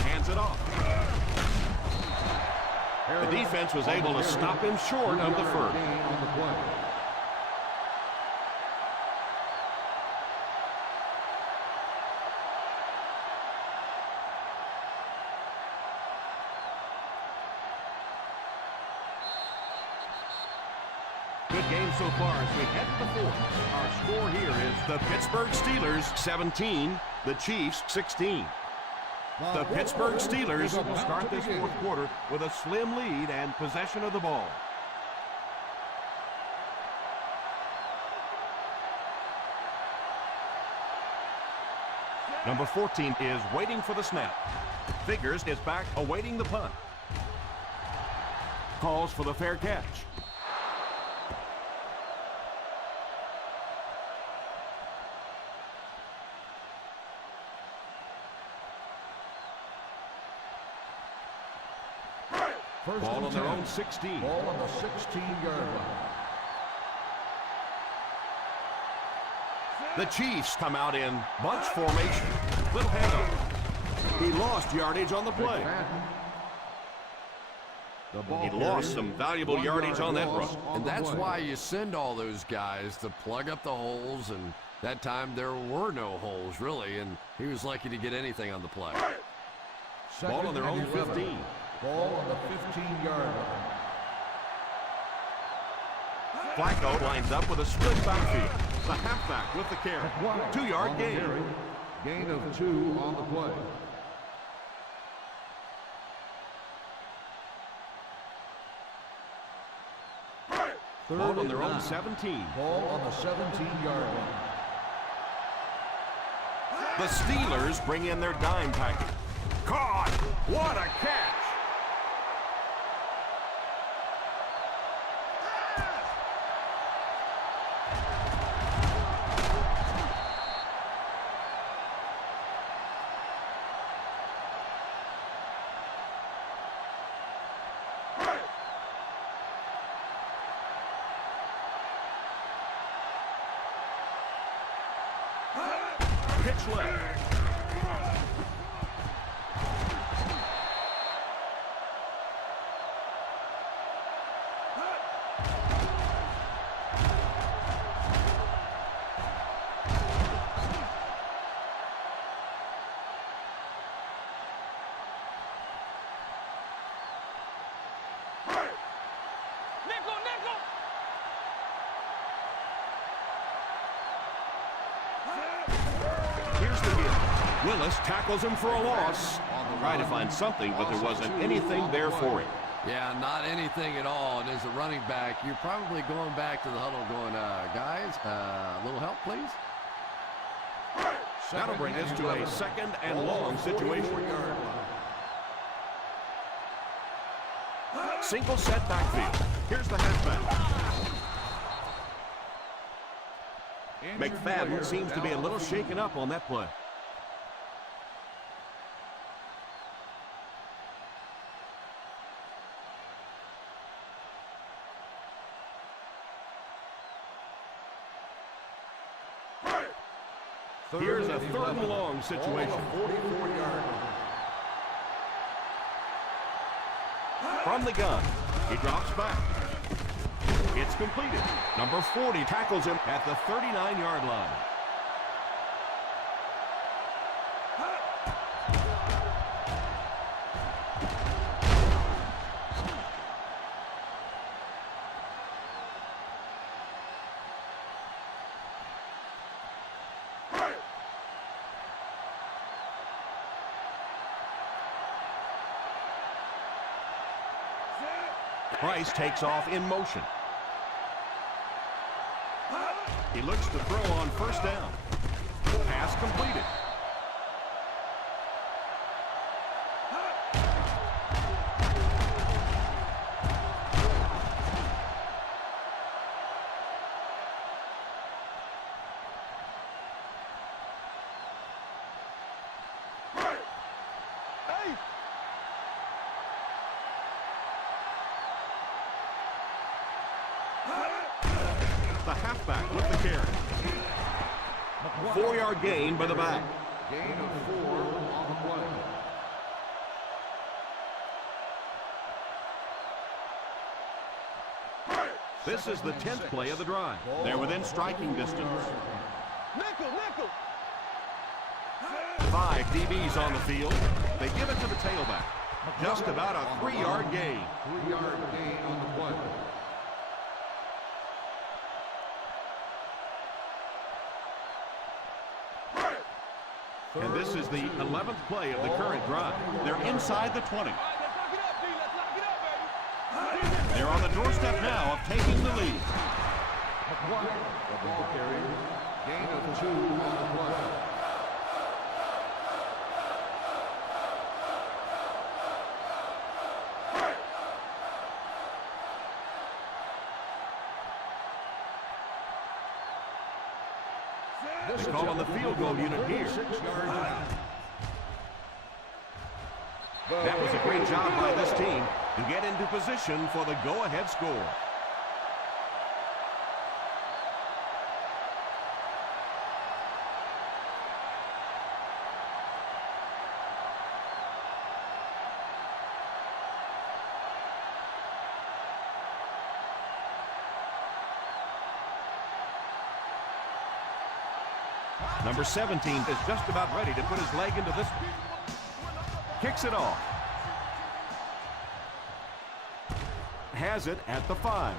Hands it off. The defense was able to stop him short of the first. Good game so far as we head to the fourth. Our score here is The Pittsburgh Steelers 17, the Chiefs 16. The Pittsburgh Steelers will start this fourth quarter with a slim lead and possession of the ball. Number 14 is waiting for the snap. Figures is back awaiting the punt. Calls for the fair catch. Ball on their own 16. Ball on the 16-yard line. The Chiefs come out in bunch formation. Little handoff. He lost yardage on the play. He lost some valuable yardage on that run. And that's why you send all those guys to plug up the holes, and that time there were no holes, really, and he was lucky to get anything on the play. Ball on their own 15. Ball on the 15-yard line. Flacco lines up with a split backfield. The halfback with the carry. 2-yard gain. Gain of 2 on the play. Ball on their own 17. Ball on the 17-yard line. The Steelers bring in their dime package. Caught! What a catch! Pitch left. Here's the hit. Willis tackles him for a loss. Trying to find something, but there wasn't anything there for him. Yeah, not anything at all. And as a running back, you're probably going back to the huddle going, guys, a little help, please? That'll bring us to a second and long situation. Single set backfield. Here's the halfback. McFadden seems to be a little shaken up on that play. Here's a third and long situation. From the gun, he drops back. It's completed. Number 40 tackles him at the 39-yard line. Price takes off in motion. He looks to throw on first down. Pass completed. The halfback with the carry. 4-yard gain by the back. Gain of 4 on the play. This is the 10th play of the drive. They're within striking distance. Nickel, nickel. 5 DBs on the field. They give it to the tailback. Just about a 3-yard gain. 3-yard gain on the play. And this is the 11th play of the current drive. They're inside the 20. They're on the doorstep now of taking the lead. The ball carrier. Gain of 2 on the play. They call on the field goal unit here. 6 yards out. That was a great job by this team to get into position for the go-ahead score. Number 17 is just about ready to put his leg into this one. Kicks it off. Has it at the 5.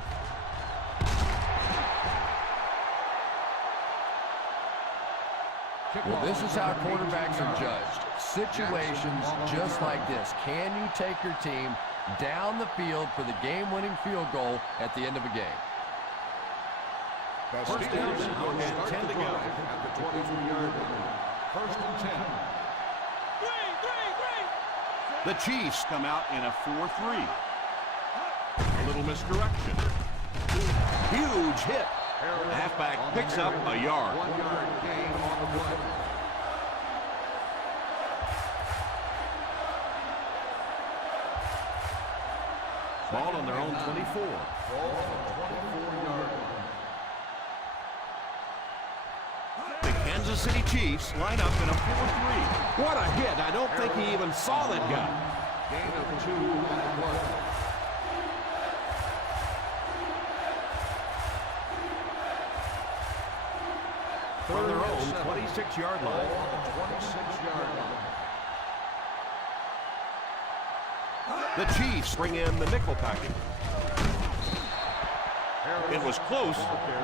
Well, this is how quarterbacks are judged. Situations just like this. Can you take your team down the field for the game-winning field goal at the end of a game? First down and 10 to go. At the 23-yard line. First and 10. The Chiefs come out in a 4-3. A little misdirection. Huge hit. The halfback picks up a yard. 1-yard gain on the play. Ball on their own 24. Ball on the 24-yard line. The Kansas City Chiefs line up in a 4-3. What a hit. I don't think he even saw that guy. Gain of 2 on the play. From their own 26-yard line. Ball on the 26-yard line. The Chiefs bring in the nickel package. It was close.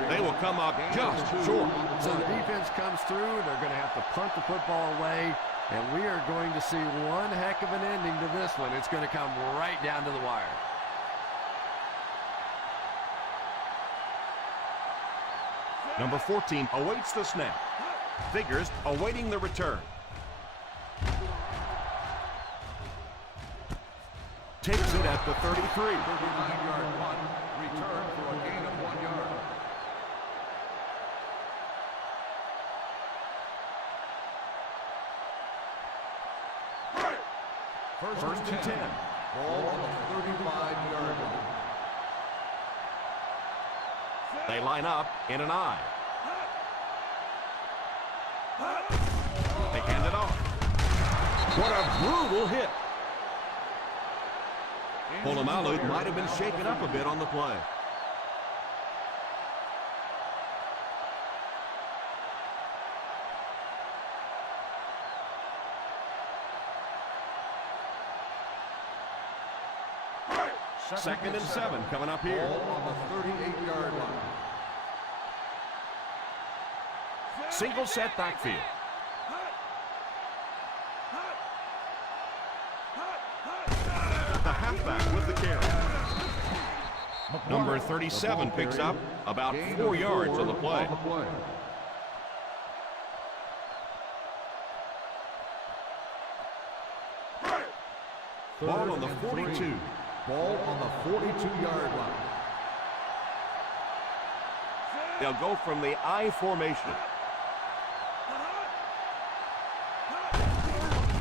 They will come up just short. So the defense comes through. They're going to have to punt the football away. And we are going to see one heck of an ending to this one. It's going to come right down to the wire. Number 14 awaits the snap. Figures awaiting the return. Takes it at the 33. 39-yard punt. Return for a gain of 1 yard. First and 10. Ball on the 35-yard line. They line up in an I. They hand it off. What a brutal hit. Polamalu might have been shaken up a bit on the play. Second and 7 coming up here. Ball on the 38-yard line. Single set backfield. The halfback with the carry. Number 37 picks up about 4 yards on the play. Ball on the 42. Ball on the 42-yard line. They'll go from the I formation.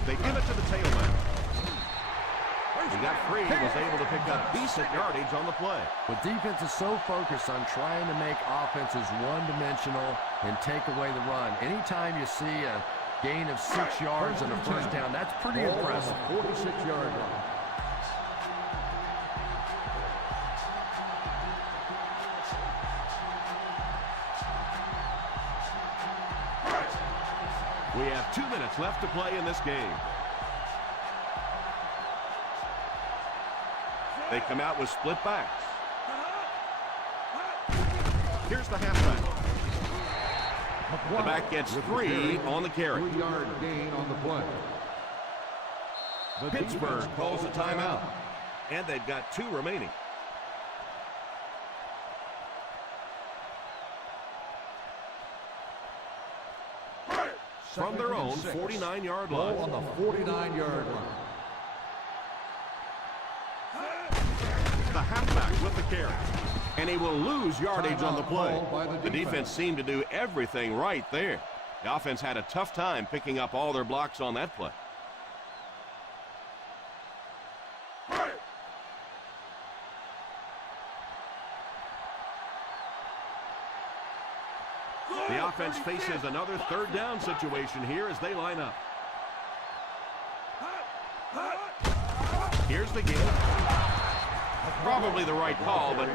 They give it to the tailback. He got free and was able to pick up decent yardage on the play. But defense is so focused on trying to make offenses one-dimensional and take away the run. Anytime you see a gain of 6 yards and a first down, that's pretty impressive. 46-yard line. We have 2 minutes left to play in this game. They come out with split backs. Here's the halfback. The back gets 3 on the carry. 3-yard gain on the play. Pittsburgh calls a timeout. And they've got 2 remaining. From their own 49-yard line. Ball on the 49-yard line. The halfback with the carry. And he will lose yardage on the play. The defense seemed to do everything right there. The offense had a tough time picking up all their blocks on that play. The offense faces another third down situation here as they line up. Here's the game. Probably the right call, but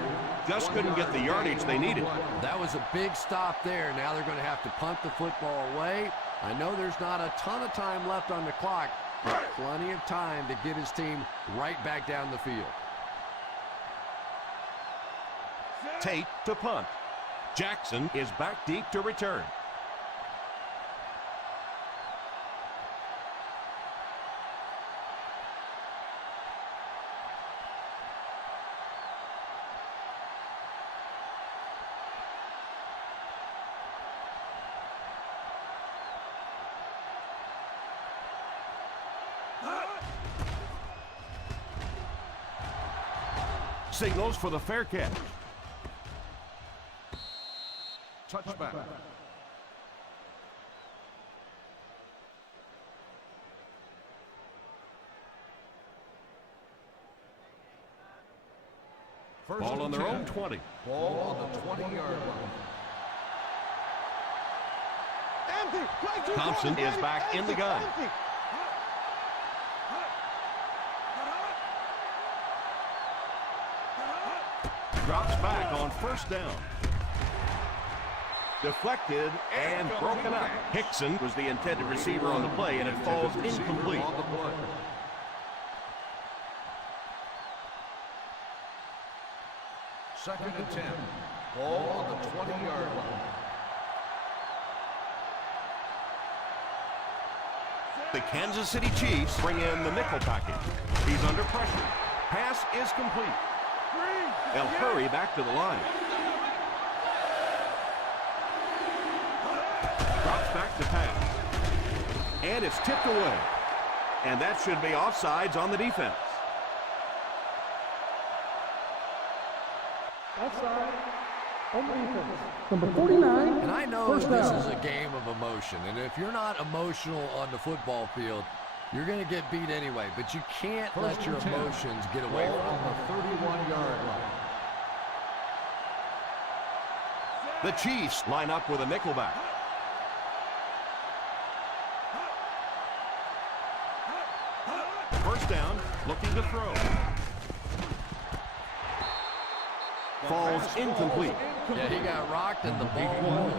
just couldn't get the yardage they needed. That was a big stop there. Now they're going to have to punt the football away. I know there's not a ton of time left on the clock, but plenty of time to get his team right back down the field. Tate to punt. Jackson is back deep to return. Signals for the fair catch. Touchback. Ball on their own 20. Ball on the 20-yard line. Thompson is back in the gun. Drops back on first down. Deflected and broken up. Hickson was the intended receiver on the play, and it falls incomplete. Second and 10. Ball on the 20-yard line. The Kansas City Chiefs bring in the nickel package. He's under pressure. Pass is complete. They'll hurry back to the line. Drops back to pass. And it's tipped away. And that should be offsides on the defense. Offside on the defense. Number 49. And I know this is a game of emotion. And if you're not emotional on the football field, you're going to get beat anyway. But you can't let your emotions get away from you. On the 31-yard line. The Chiefs line up with a nickelback. First down, looking to throw. Falls incomplete. Yeah, he got rocked and the ball rolled.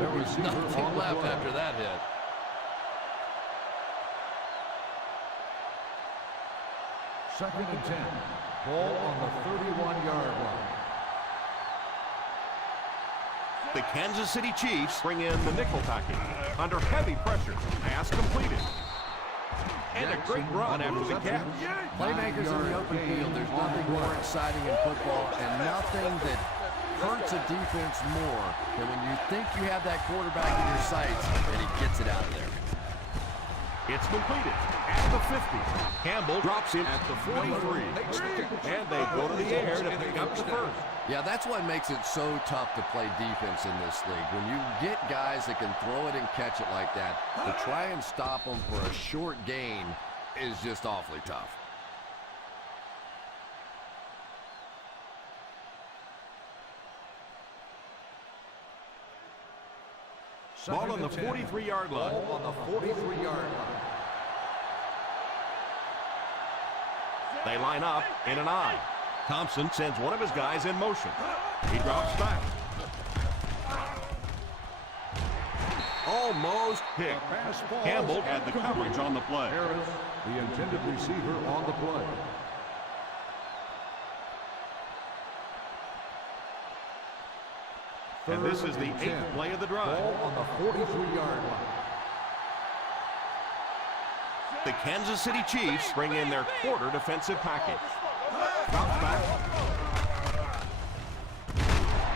There was nothing left after that hit. Second and 10. Ball on the 31-yard line. The Kansas City Chiefs bring in the nickel package. Under heavy pressure, pass completed. And a great run after the catch. Playmakers in the open field, there's nothing more exciting in football and nothing that hurts a defense more than when you think you have that quarterback in your sights and he gets it out of there. It's completed at the 50. Campbell drops him at the 43. And they go to the air to pick up the first. Yeah, that's what makes it so tough to play defense in this league. When you get guys that can throw it and catch it like that, to try and stop them for a short gain is just awfully tough. Ball on the 43-yard line. Ball on the 43-yard line. They line up in an I. Thompson sends one of his guys in motion. He drops back. Almost hit. Campbell had the coverage on the play. Harris, the intended receiver on the play. And this is the 8th play of the drive. Ball on the 43-yard line. The Kansas City Chiefs bring in their quarter defensive package. Drops back.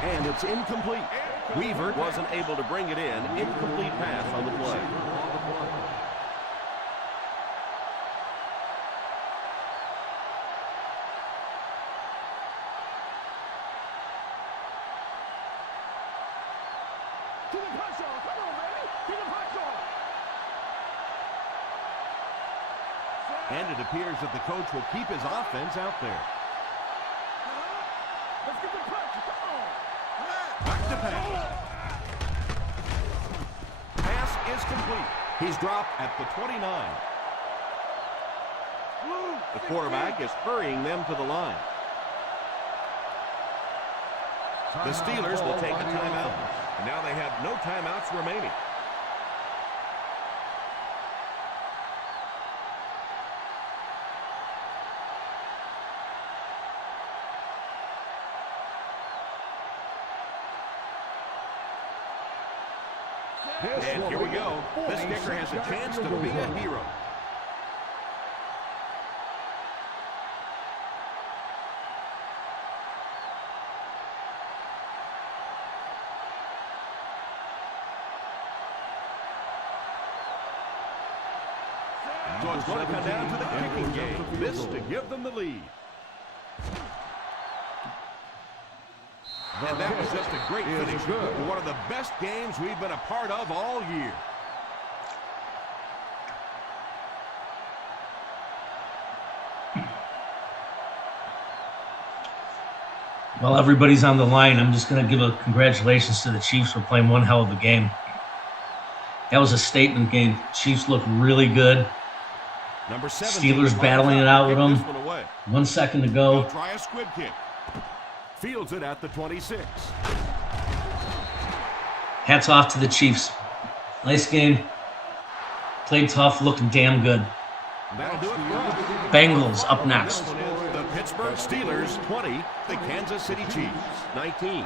And it's incomplete. Weaver wasn't able to bring it in. Incomplete pass on the play. Keep the pressure on. Come on, baby. Keep the pressure on. And it appears that the coach will keep his offense out there. Let's get the pressure. Come on. Back to pass. Pass is complete. He's dropped at the 29. The quarterback is hurrying them to the line. The Steelers will take a timeout. And now they have no timeouts remaining. And here we go. This kicker has a chance to be a hero. So it's going to come down to the kicking game. This to give them the lead. And that was just a great finish to one of the best games we've been a part of all year. Well, everybody's on the line. I'm just going to give a congratulations to the Chiefs for playing one hell of a game. That was a statement game. Chiefs look really good. Number 7, Steelers battling it out with them. 1 second to go. They'll try a squib kick. Fields it at the 26. Hats off to the Chiefs. Nice game. Played tough, looking damn good. That'll do it for us. Bengals up next. The Pittsburgh Steelers 20, the Kansas City Chiefs 19.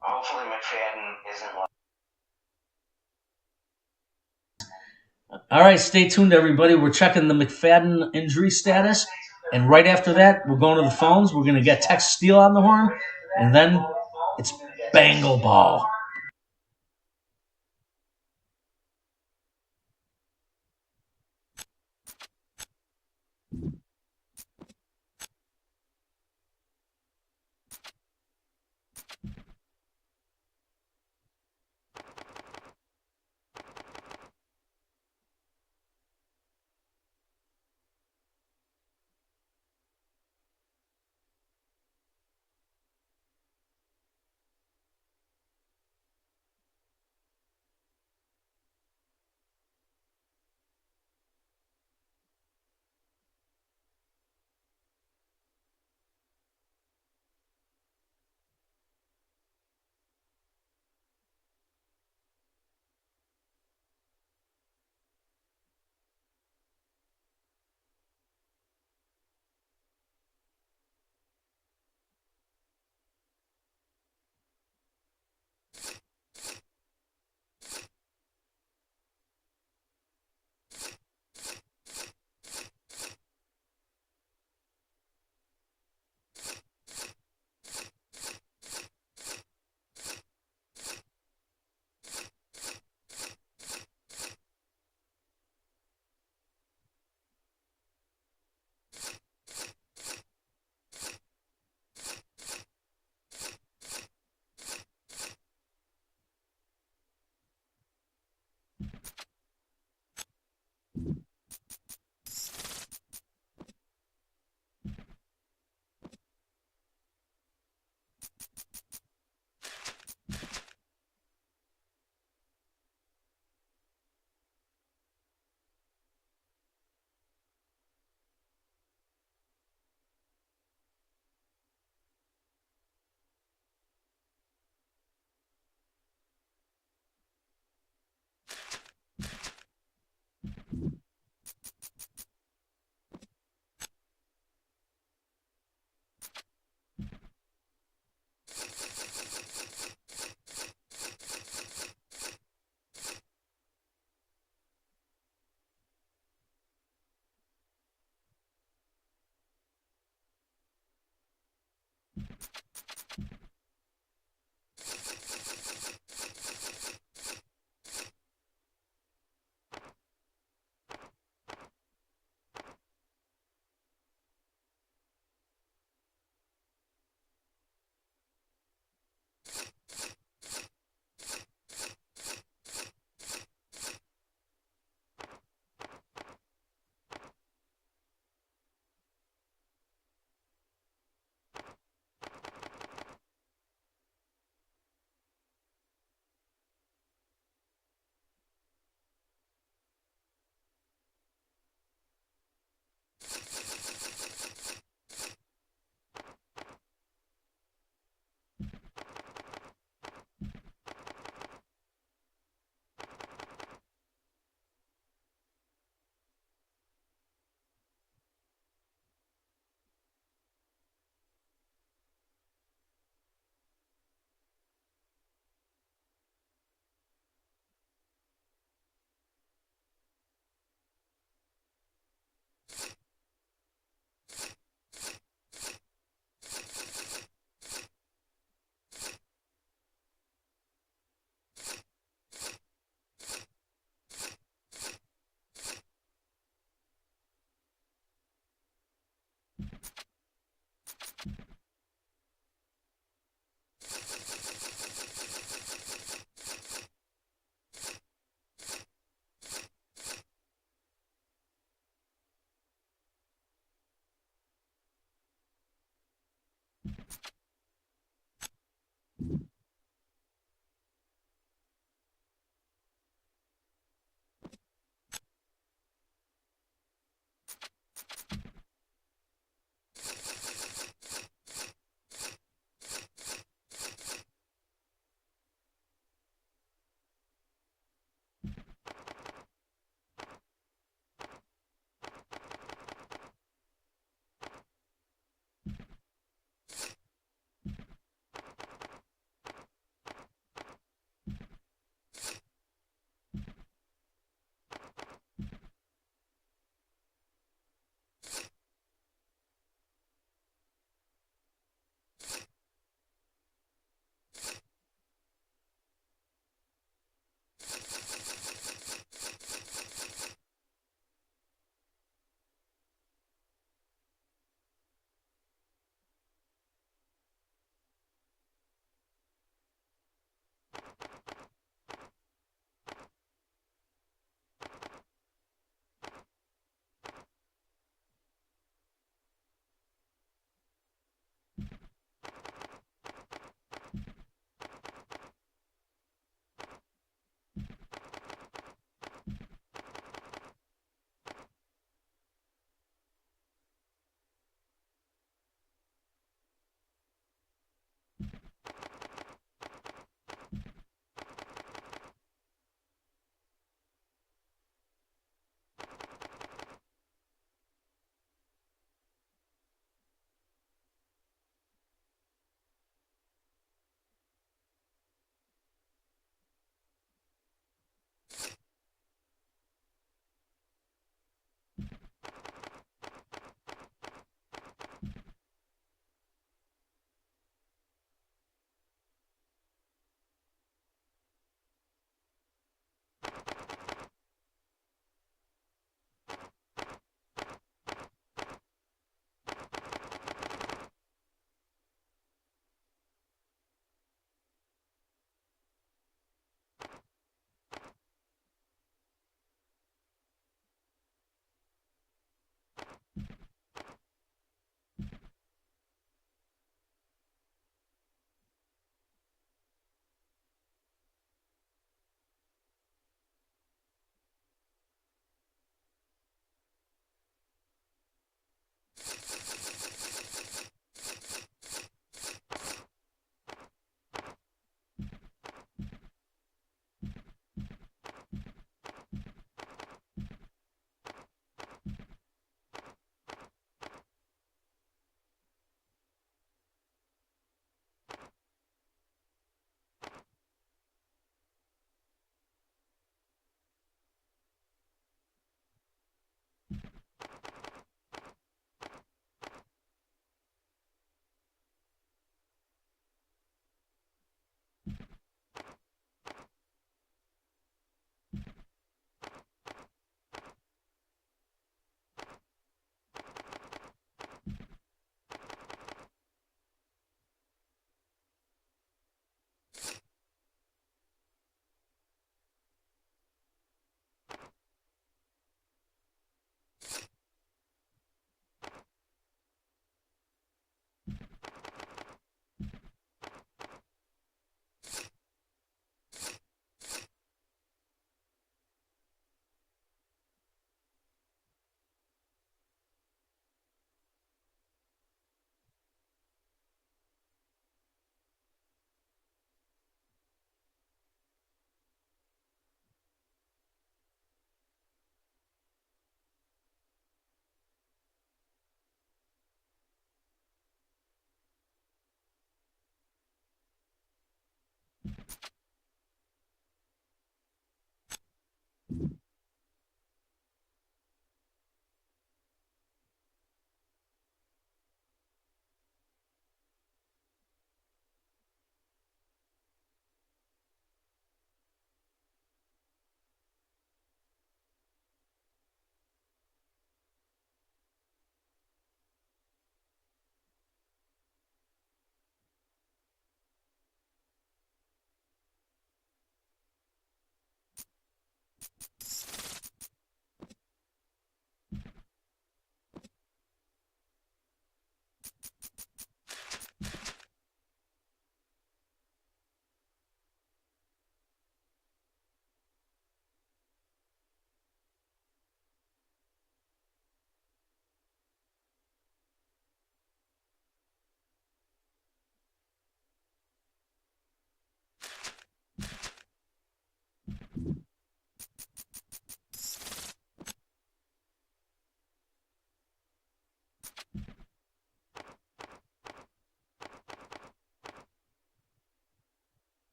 Hopefully McFadden isn't like. All right, stay tuned, everybody. We're checking the McFadden injury status. And right after that, we're going to the phones. We're going to get Tex Steele on the horn. And then it's Bengal ball.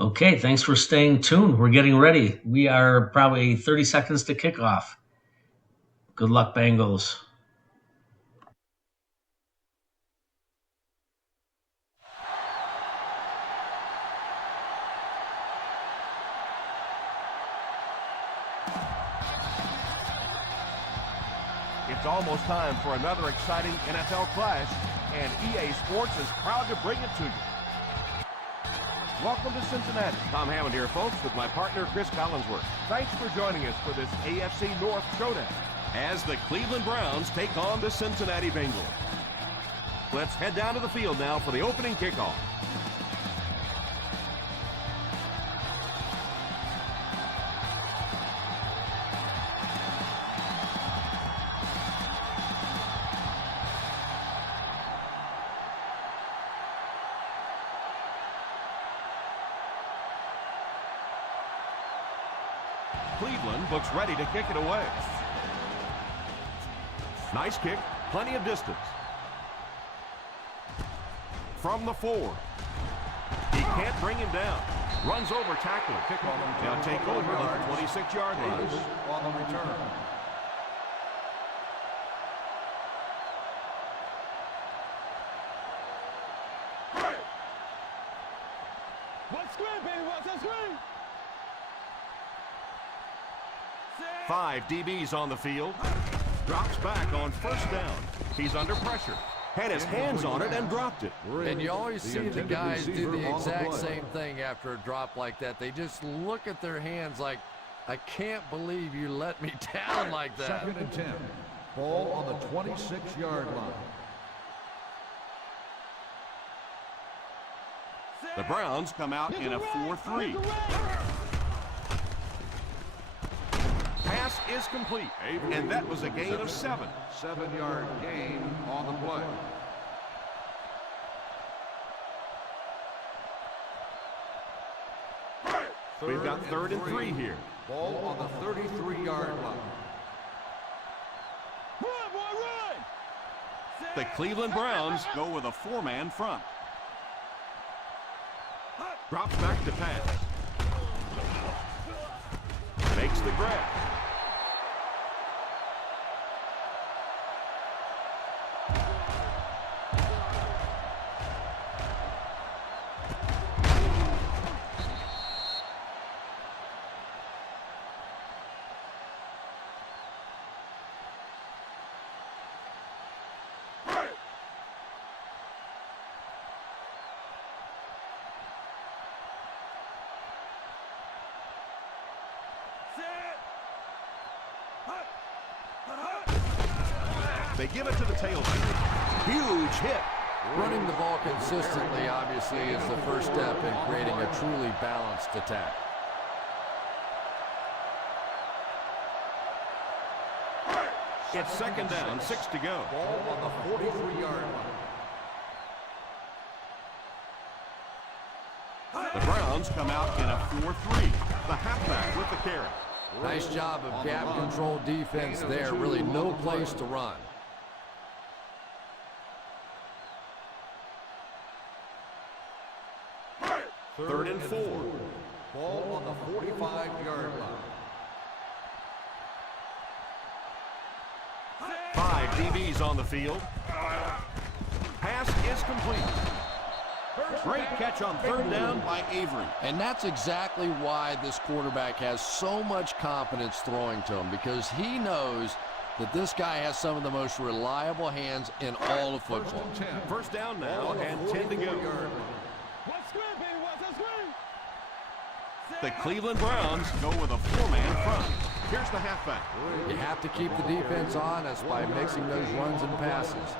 Okay, thanks for staying tuned. We're getting ready. We are probably 30 seconds to kickoff. Good luck, Bengals. It's almost time for another exciting NFL clash, and EA Sports is proud to bring it to you. Welcome to Cincinnati. Tom Hammond here, folks, with my partner, Chris Collinsworth. Thanks for joining us for this AFC North showdown As the Cleveland Browns take on the Cincinnati Bengals. Let's head down to the field now for the opening kickoff. Cleveland looks ready to kick it away. Nice kick, plenty of distance. From the 4. He can't bring him down. Runs over tackler. Kickoff. Now take over at the 26-yard line. On the return. What's screen, baby? What's that screen? 5 DBs on the field. Drops back on first down. He's under pressure. Had his hands on it and dropped it. And you always see the guys do the exact same thing after a drop like that. They just look at their hands like, I can't believe you let me down like that. 2nd and 10. Ball on the 26-yard line. The Browns come out in a 4-3. Pass is complete, and that was a gain of 7. 7-yard gain on the play. We've got 3rd and 3 here. Ball on the 33-yard line. Run, boy, run! The Cleveland Browns go with a 4-man front. Drops back to pass. Makes the grab. They give it to the tailback. Huge hit. Running the ball consistently, obviously, is the first step in creating a truly balanced attack. It's 2nd down, 6 to go. Ball on the 43-yard line. The Browns come out in a 4-3. The halfback with the carry. Nice job of gap control defense there. Really no place to run. 3rd and 4. Ball on the 45-yard line. 5 DBs on the field. Pass is complete. Great catch on 3rd down by Avery. And that's exactly why this quarterback has so much confidence throwing to him, because he knows that this guy has some of the most reliable hands in all of football. 1st down now and 10 to go. What's screen, baby? What's that screen? The Cleveland Browns go with a 4-man front. Here's the halfback. You have to keep the defense honest by mixing those runs and passes.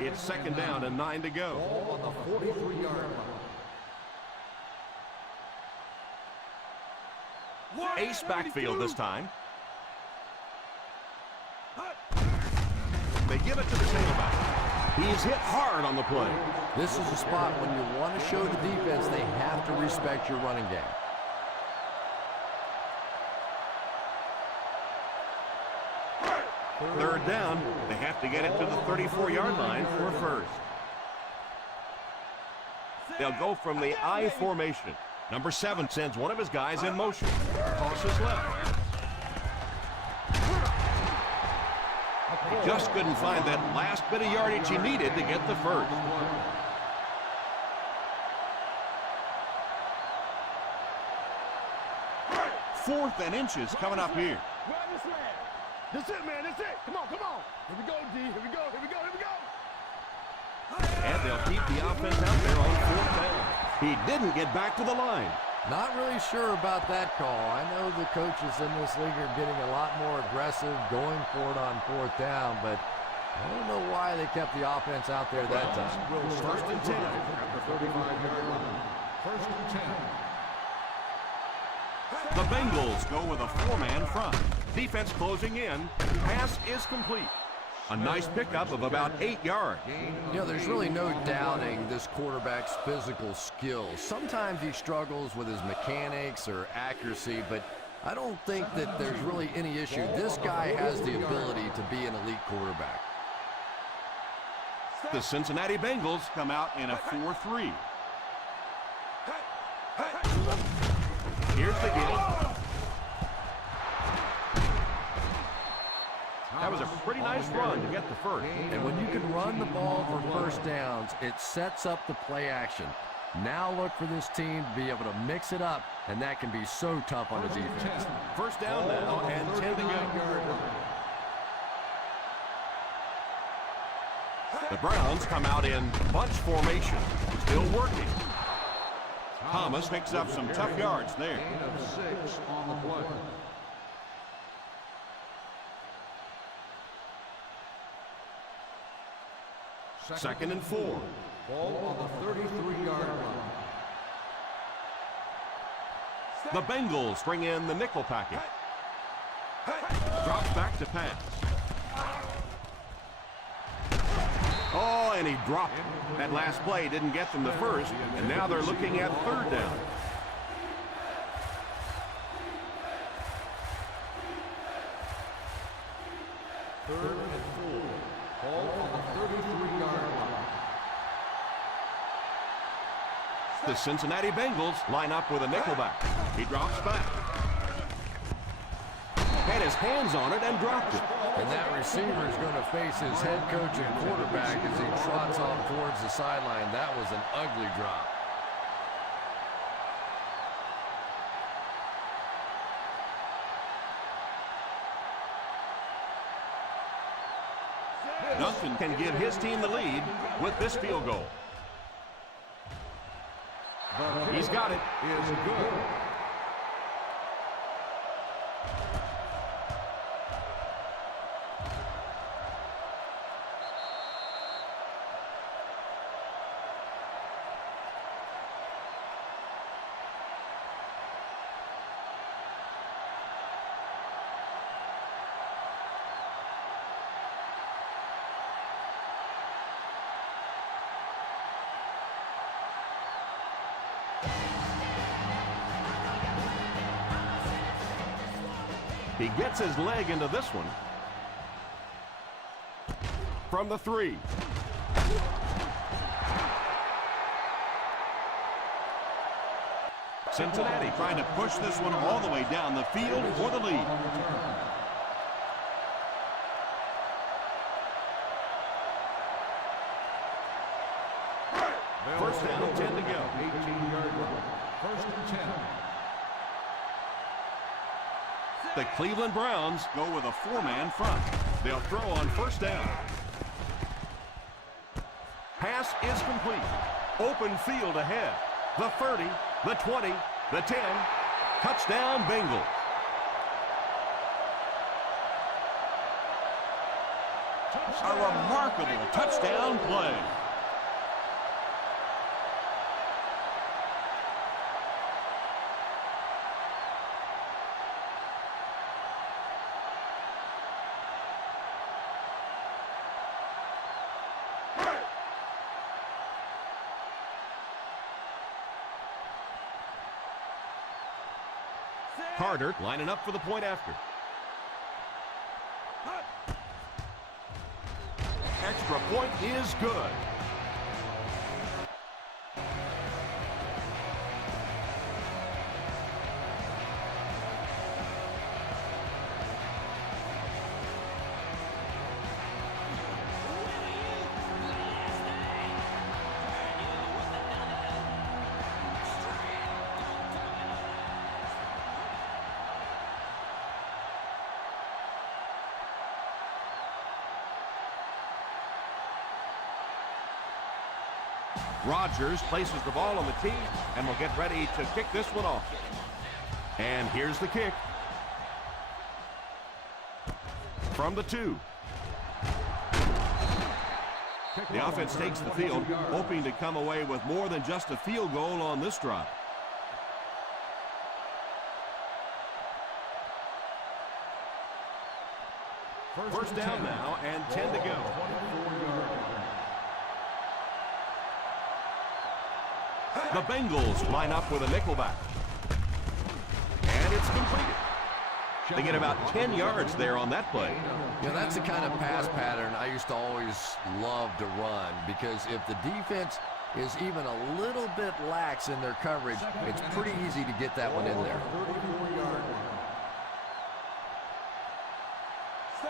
It's 2nd down and 9 to go. Ball on the 43-yard line. Ace backfield this time. They give it to the tailback. He's hit hard on the play. This is a spot when you want to show the defense they have to respect your running game. Third down. They have to get it to the 34-yard line for first. They'll go from the I formation. Number 7 sends one of his guys in motion. Tosses left. He just couldn't find that last bit of yardage he needed to get the first. Fourth and inches coming up here. That's it, man. That's it. Come on, come on. Here we go, D. Here we go. Here we go. Here we go. And they'll keep the offense out there on fourth down. He didn't get back to the line. Not really sure about that call. I know the coaches in this league are getting a lot more aggressive going for it on fourth down, but I don't know why they kept the offense out there that time. First and 10 at the 35-yard line. First and 10. The Bengals go with a 4-man front. Defense closing in. Pass is complete. A nice pickup of about 8 yards. You know, there's really no doubting this quarterback's physical skills. Sometimes he struggles with his mechanics or accuracy, but I don't think that there's really any issue. This guy has the ability to be an elite quarterback. The Cincinnati Bengals come out in a 4-3. Here's the game. That was a pretty nice run to get the first. And when you can run the ball for first downs, it sets up the play action. Now look for this team to be able to mix it up, and that can be so tough on the defense. First down now, and 10 to go. The Browns come out in bunch formation, still working. Thomas picks up some tough yards there. Gain of 6 on the play. Second and 4. Ball on the 33-yard line. The Bengals bring in the nickel package. Drops back to pass. Oh, and he dropped it. That last play didn't get them the first, and now they're looking at third down. Third and 4. Ball on the 33-yard line. The Cincinnati Bengals line up with a nickelback. He drops back. Had his hands on it and dropped it. And that receiver is going to face his head coach and quarterback as he trots off towards the sideline. That was an ugly drop. Duncan can give his team the lead with this field goal. He's got it. Is good. He gets his leg into this one. From the 3. Cincinnati trying to push this one all the way down the field for the lead. First down, 10 to go. 18-yard line. First and 10. The Cleveland Browns go with a 4-man front. They'll throw on first down. Pass is complete. Open field ahead. The 30, the 20, the 10. Touchdown, Bengals. A remarkable touchdown play. Carter lining up for the point after. extra point is good. Rodgers places the ball on the tee and will get ready to kick this one off. And here's the kick. From the 2. The offense takes the field, hoping to come away with more than just a field goal on this drive. First down now and 10 to go. The Bengals line up with a nickelback. And it's completed. They get about 10 yards there on that play. Yeah, that's the kind of pass pattern I used to always love to run, because if the defense is even a little bit lax in their coverage, it's pretty easy to get that one in there.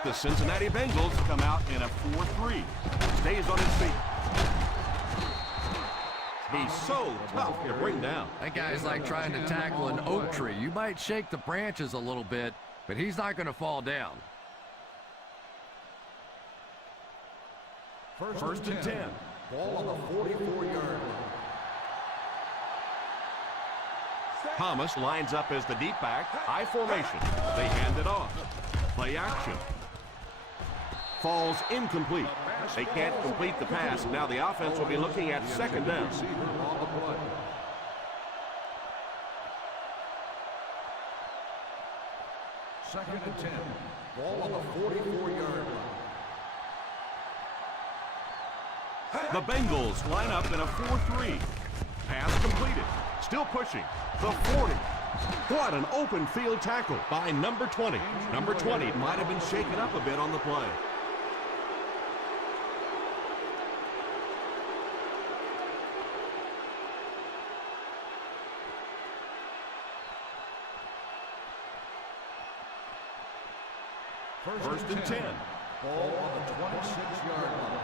The Cincinnati Bengals come out in a 4-3. Stays on his feet. He's so tough to bring down. That guy's like trying to tackle an oak tree. You might shake the branches a little bit, but he's not going to fall down. First and 10. Ball on the 44-yard line. Thomas lines up as the deep back. High formation. They hand it off. Play action. Falls incomplete. They can't complete the pass. Now the offense will be looking at second down. Second and 10. Ball on the 44-yard line. The Bengals line up in a 4-3. Pass completed. Still pushing. The 40. What an open field tackle by number 20. Number 20 might have been shaken up a bit on the play. First and 10. Ball on the 26-yard line.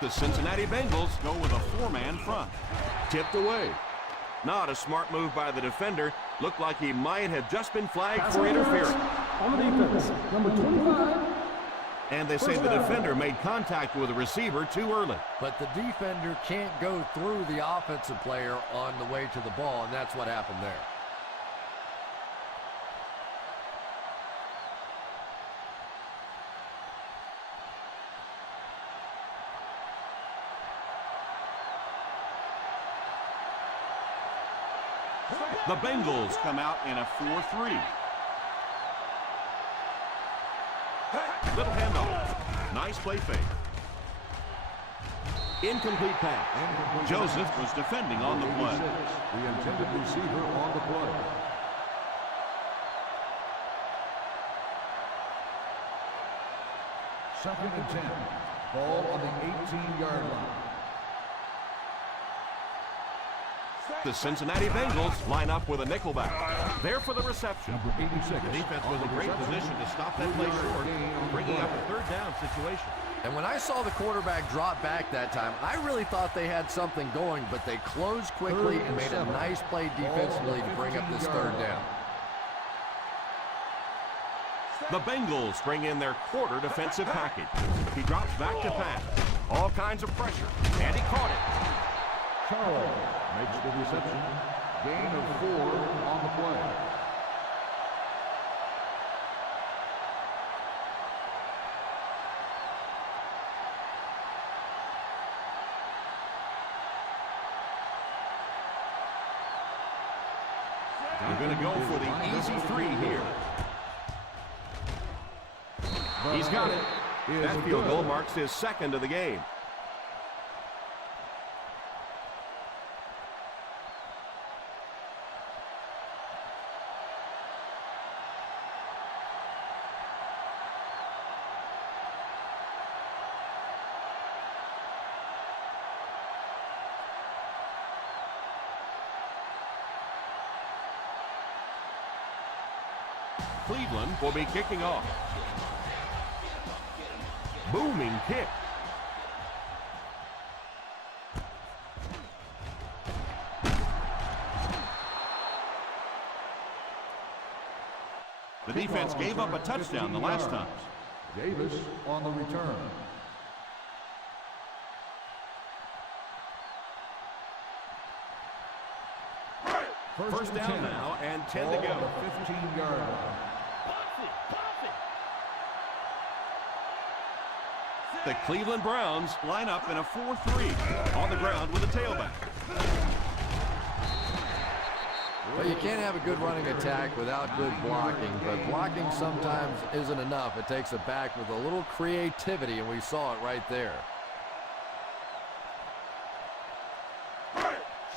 The Cincinnati Bengals go with a 4-man front. Tipped away. Not a smart move by the defender. Looked like he might have just been flagged for interference. On the defense, number 25. And they say the defender made contact with the receiver too early. But the defender can't go through the offensive player on the way to the ball, and that's what happened there. The Bengals come out in a 4-3. Little handoff. Nice play fake. Incomplete pass. Joseph was defending on the play. The intended receiver on the play. Second and 10. Ball on the 18-yard line. The Cincinnati Bengals line up with a nickelback. There for the reception. Number 86. The defense was in great position to stop that play short, bringing up a third down situation. And when I saw the quarterback drop back that time, I really thought they had something going, but they closed quickly and made a nice play defensively to bring up this third down. The Bengals bring in their quarter defensive package. He drops back to pass. All kinds of pressure, and he caught it. Charles makes the reception. Gain of 4 on the play. They're going to go for the easy 3 here. He's got it. That field goal marks his second of the game. Cleveland will be kicking off. Booming kick. The defense gave up a touchdown the last time. Davis on the return. First down now and 10 to go. 15-yard line. The Cleveland Browns line up in a 4-3 on the ground with a tailback. Well, you can't have a good running attack without good blocking, but blocking sometimes isn't enough. It takes a back with a little creativity, and we saw it right there.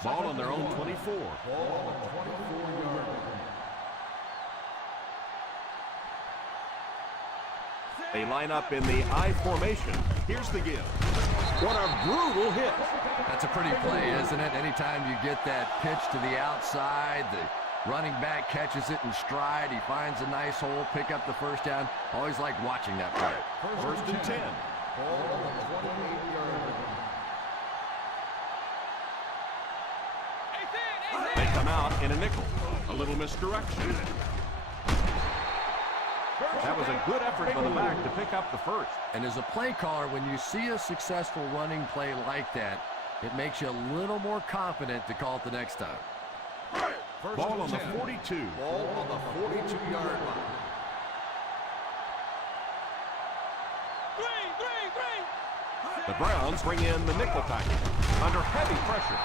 Ball on their own 24. Ball on the 24-yard line. They line up in the I formation. Here's the give. What a brutal hit. That's a pretty play, isn't it? Anytime you get that pitch to the outside, the running back catches it in stride. He finds a nice hole, pick up the first down. Always like watching that play. First and 10. Ball on the 28-yard line. They come out in a nickel. A little misdirection. That was a good effort by the back to pick up the first. And as a play caller, when you see a successful running play like that, it makes you a little more confident to call it the next time. Ball on the 42. Ball on the 42-yard line. The Browns bring in the nickel package under heavy pressure.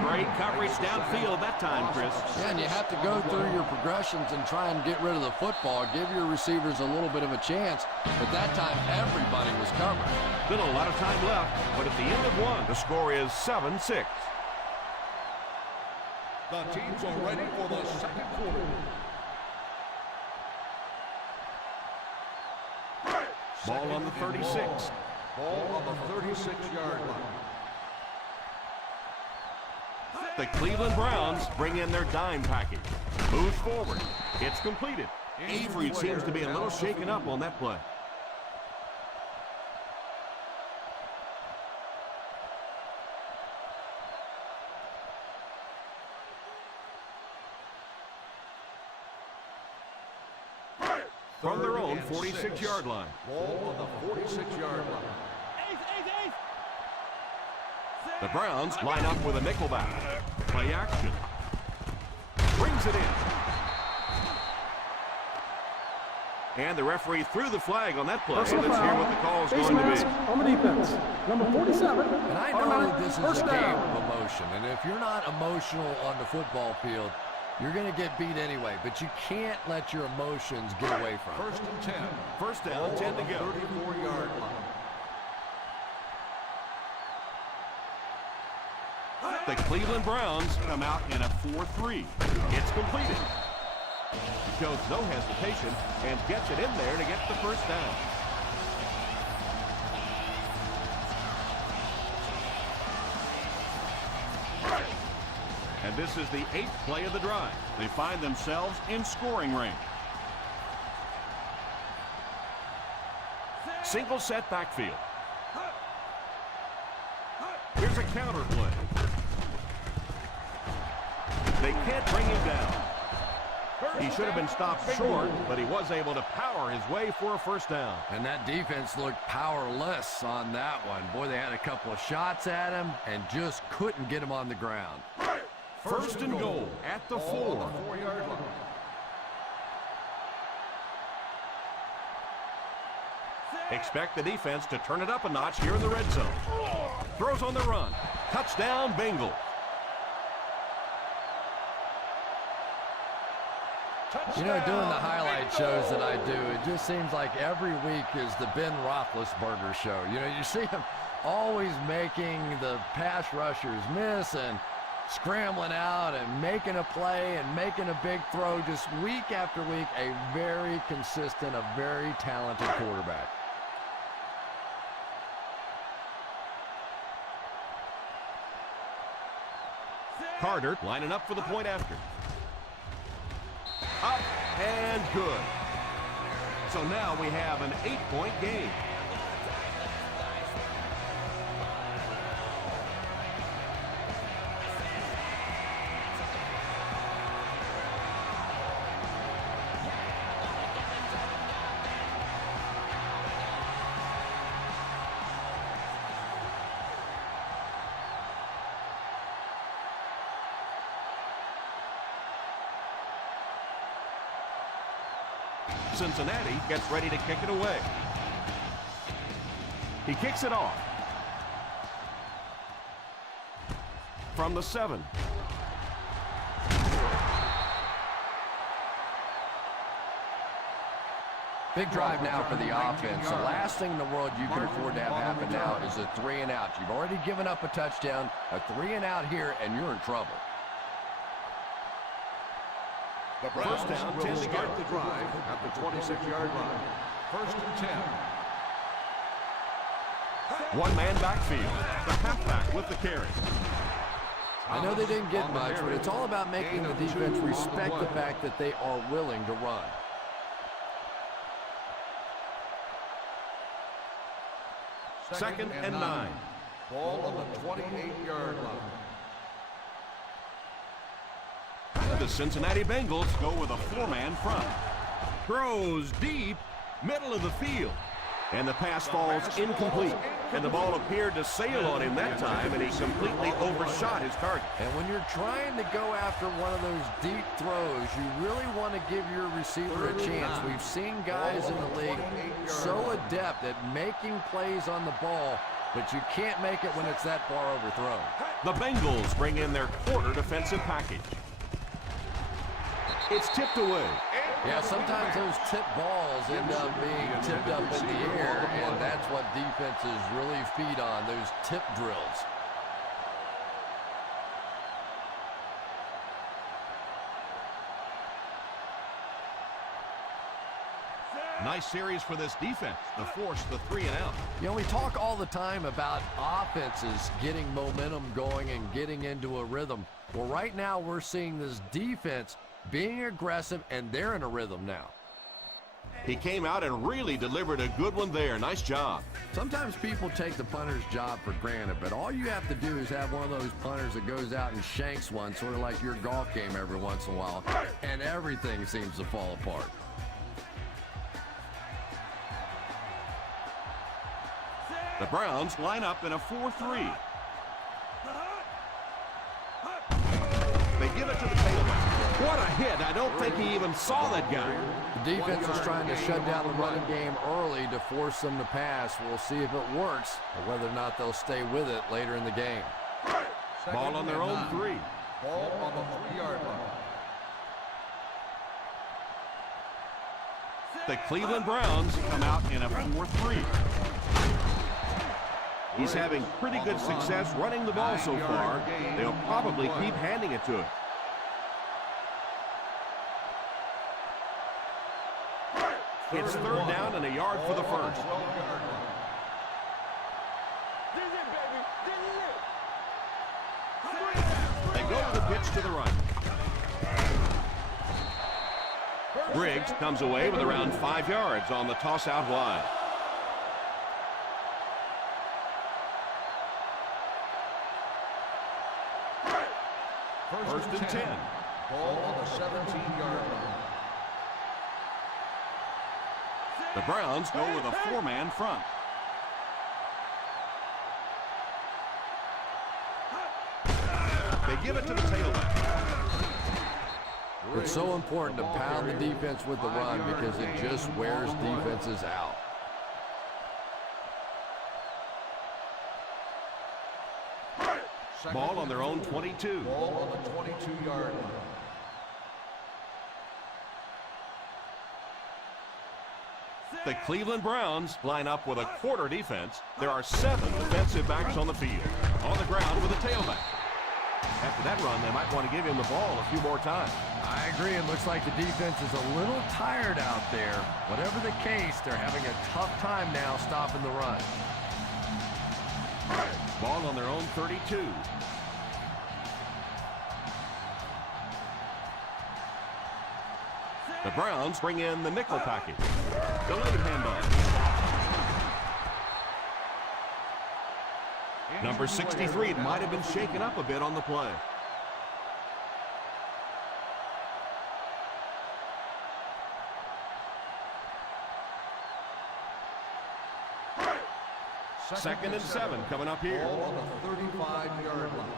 Great coverage downfield that time, Chris. Yeah, and you have to go through your progressions and try and get rid of the football, give your receivers a little bit of a chance. But that time, everybody was covered. Still a lot of time left, but at the end of one, the score is 7-6. The teams are ready for the second quarter. Ball on the 36. Ball on the 36-yard line. The Cleveland Browns bring in their dime package. Moves forward. It's completed. Avery seems to be a little shaken up on that play. From their own 46-yard line. Ball on the 46-yard line. The Browns line up with a nickelback. Play action. Brings it in. And the referee threw the flag on that play. Let's hear what the call is going to be. On the defense, number 47. And I know that this is a game of emotion, and if you're not emotional on the football field, you're going to get beat anyway, but you can't let your emotions get away from it. First and 10. First down, 10 to go. 34-yard line. The Cleveland Browns come out in a 4-3. It's completed. He shows no hesitation and gets it in there to get the first down. And this is the 8th play of the drive. They find themselves in scoring range. Single set backfield. Here's a counter play. They can't bring him down. He should have been stopped short, but he was able to power his way for a first down. And that defense looked powerless on that one. Boy, they had a couple of shots at him and just couldn't get him on the ground. First and goal at the 4. 4-yard line. Expect the defense to turn it up a notch here in the red zone. Throws on the run. Touchdown, Bengals. You know, doing the highlight shows that I do, it just seems like every week is the Ben Roethlisberger show. You know, you see him always making the pass rushers miss and scrambling out and making a play and making a big throw just week after week. A very consistent, a very talented quarterback. Carter lining up for the point after. Up And good. So now we have an 8-point game. Cincinnati gets ready to kick it away. He kicks it off. From the 7. Big drive now for the offense. The last thing in the world you can afford to have happen now is a 3-and-out. You've already given up a touchdown, a 3-and-out here, and you're in trouble. The Browns will start the drive at the 26-yard line. First and 10. One-man backfield. The halfback with the carry. I know they didn't get much, but it's all about making the defense respect the fact that they are willing to run. Second and 9. Ball on the 28-yard line. The Cincinnati Bengals go with a 4-man front. Throws deep, middle of the field. And the pass falls incomplete. And the ball appeared to sail on him that time, and he completely overshot his target. And when you're trying to go after one of those deep throws, you really want to give your receiver a chance. We've seen guys in the league so adept at making plays on the ball, but you can't make it when it's that far overthrown. The Bengals bring in their quarter defensive package. It's tipped away. Yeah, sometimes those tipped balls end up being tipped up in the air, and that's what defenses really feed on, those tip drills. Nice series for this defense to force the 3-and-out. You know, we talk all the time about offenses getting momentum going and getting into a rhythm. Well, right now we're seeing this defense being aggressive, and they're in a rhythm now. He came out and really delivered a good one there. Nice job. Sometimes people take the punter's job for granted, but all you have to do is have one of those punters that goes out and shanks one, sort of like your golf game every once in a while, and everything seems to fall apart. The Browns line up in a 4-3. They give it to the tailback. What a hit. I don't think he even saw that guy. The defense is trying to shut down the running game early to force them to pass. We'll see if it works or whether or not they'll stay with it later in the game. Ball on their own 3. Ball on the 3-yard line. The Cleveland Browns come out in a 4-3. He's having pretty good success running the ball so far. They'll probably keep handing it to him. It's third down and a yard for the first. They go to the pitch to the right. Briggs comes away with around 5 yards on the toss out wide. First and 10. Ball on the 17-yard line. The Browns go with a 4-man front. They give it to the tailback. It's so important to pound the defense with the run because it just wears defenses out. Ball on their own 22. Ball on the 22-yard line. The Cleveland Browns line up with a quarter defense. There are 7 defensive backs on the field. On the ground with a tailback. After that run, they might want to give him the ball a few more times. I agree. It looks like the defense is a little tired out there. Whatever the case, they're having a tough time now stopping the run. Ball on their own 32. The Browns bring in the nickel package. Delayed handoff. Number 63 might have been shaken up a bit on the play. Second and 7 coming up here. Ball on the 35-yard line.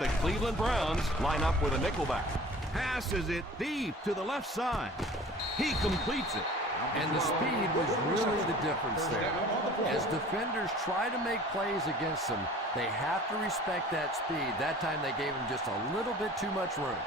The Cleveland Browns line up with a nickelback. Passes it deep to the left side. He completes it. And the speed was really the difference there. As defenders try to make plays against them, they have to respect that speed. That time they gave him just a little bit too much room.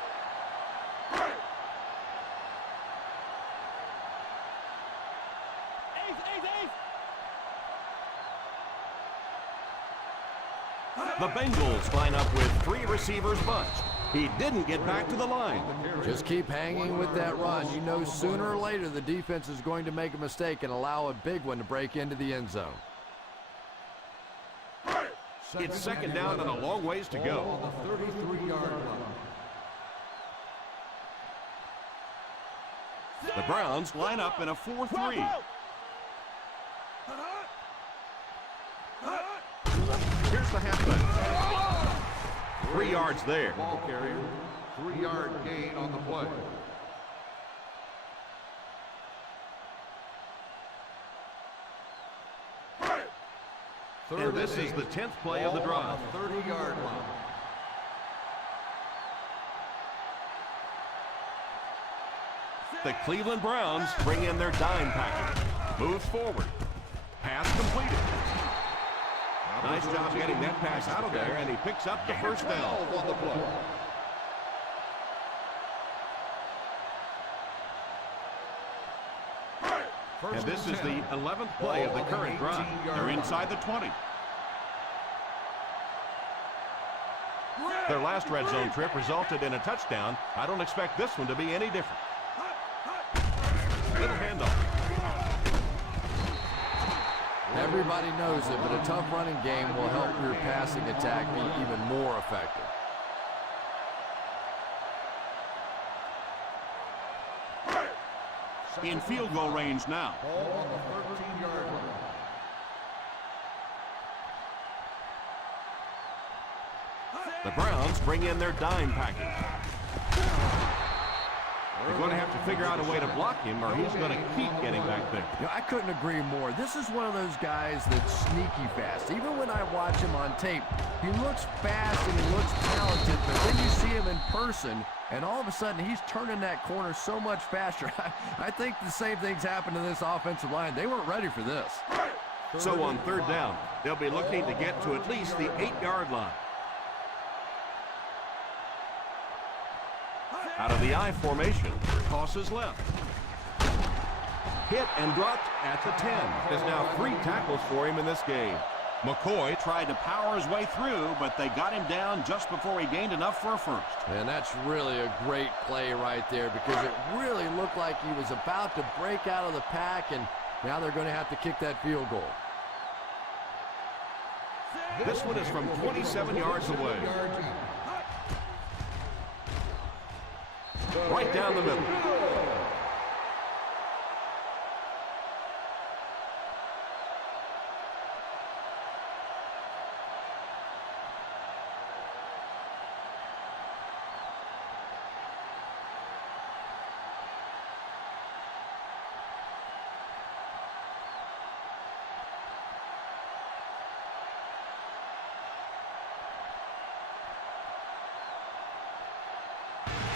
The Bengals line up with 3 receivers bunch. He didn't get back to the line. Just keep hanging with that run. You know sooner or later the defense is going to make a mistake and allow a big one to break into the end zone. It's second down and a long ways to go. On the 33-yard line. The Browns line up in a 4-3. Here's the halfback. 3 yards there. Ball carrier, 3-yard gain on the play. And this is the 10th play of the drive. 30-yard line. The Cleveland Browns bring in their dime package. Moves forward. Pass completed. Nice job getting that pass out of there, and he picks up the first down. On the play. And this is the 11th play of the current drive. They're inside the 20. Their last red zone trip resulted in a touchdown. I don't expect this one to be any different. Little handoff. Everybody knows it, but a tough running game will help your passing attack be even more effective. In field goal range now. Ball on the 13-yard line. The Browns bring in their dime package. They're going to have to figure out a way to block him, or he's going to keep getting back there. You know, I couldn't agree more. This is one of those guys that's sneaky fast. Even when I watch him on tape, he looks fast and he looks talented, but then you see him in person, and all of a sudden he's turning that corner so much faster. I think the same thing's happened to this offensive line. They weren't ready for this. So on third down, they'll be looking to get to at least the 8-yard line. Out of the I formation, tosses left. Hit and dropped at the 10. There's now 3 tackles for him in this game. McCoy tried to power his way through, but they got him down just before he gained enough for a first. And that's really a great play right there, because it really looked like he was about to break out of the pack, and now they're going to have to kick that field goal. This one is from 27 yards away. Right down the middle.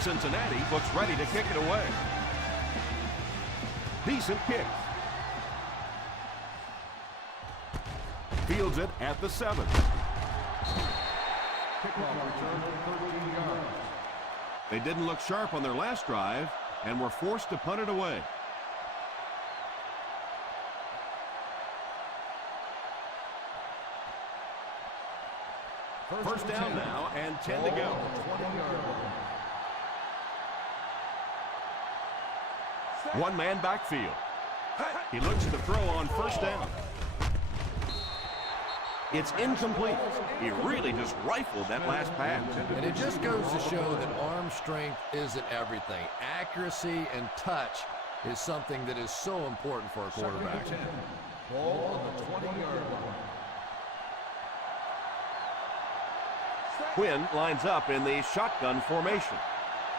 Cincinnati looks ready to kick it away. Decent kick. Fields it at the 7. Kickoff return, 13 yards. They didn't look sharp on their last drive and were forced to punt it away. First down now and 10 to go. 20-yard line. One man backfield. He looks to throw on first down. It's incomplete. He really just rifled that last pass. And it just goes to show that arm strength isn't everything. Accuracy and touch is something that is so important for a quarterback. Ball on the 20-yard line. Quinn lines up in the shotgun formation.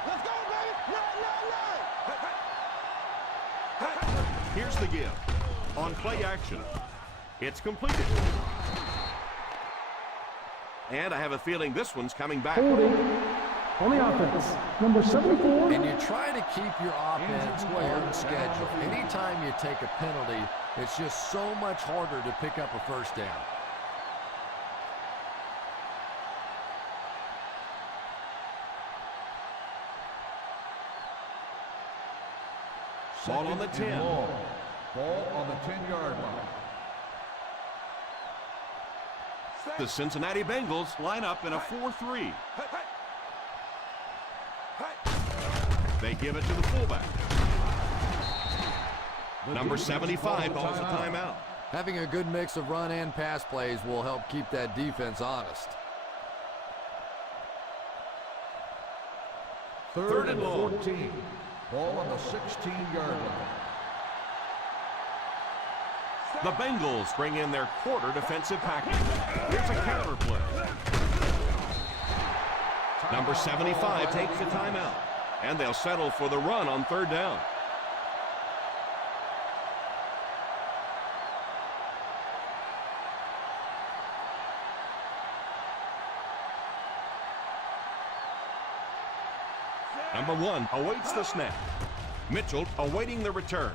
Let's go, baby! Run! Here's the give. On play action, it's completed. And I have a feeling this one's coming back. Holding on the offense. Number 74. And you try to keep your offense on schedule. Anytime you take a penalty, it's just so much harder to pick up a first down. Ball on the 10. Ball on the 10-yard line. The Cincinnati Bengals line up in a 4-3. They give it to the fullback. Number 75 calls a timeout. Having a good mix of run and pass plays will help keep that defense honest. Third and 14. Ball on the 16-yard line. The Bengals bring in their quarter defensive package. Here's a counter play. Number 75 takes a timeout, and they'll settle for the run on third down. Number 1 awaits the snap. Mitchell awaiting the return.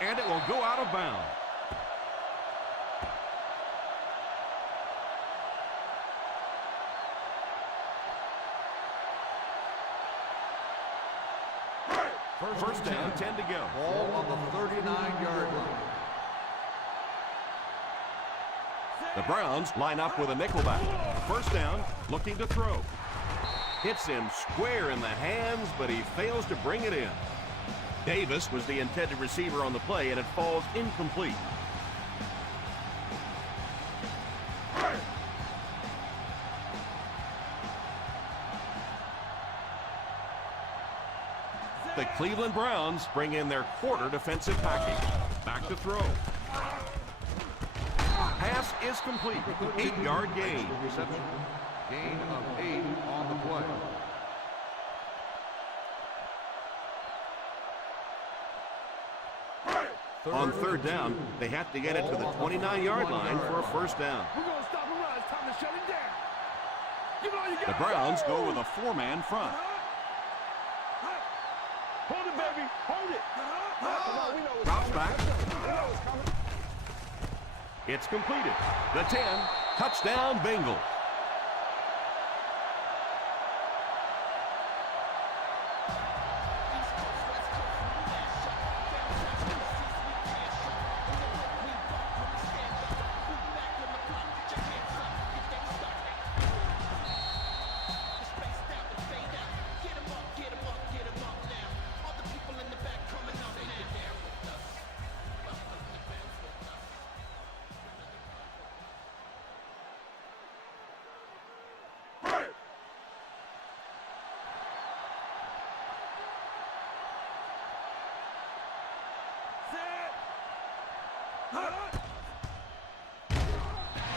And it will go out of bounds. First down, 10 to go. Ball on the 39-yard line. The Browns line up with a nickelback. First down, looking to throw. Hits him square in the hands, but he fails to bring it in. Davis was the intended receiver on the play, and it falls incomplete. The Cleveland Browns bring in their quarter defensive package. Back to throw. Pass is complete. 8-yard gain. Reception. Gain of 8 on the play. On third down, they have to get it to the 29-yard line for a first down. We're going to stop and run. It's time to shut it down. Give it all you got. The Browns go with a 4-man front. Hold it, baby. Hold it. Come on, we know it's Drops coming. back. We know it's coming. It's completed. The 10, touchdown Bengals.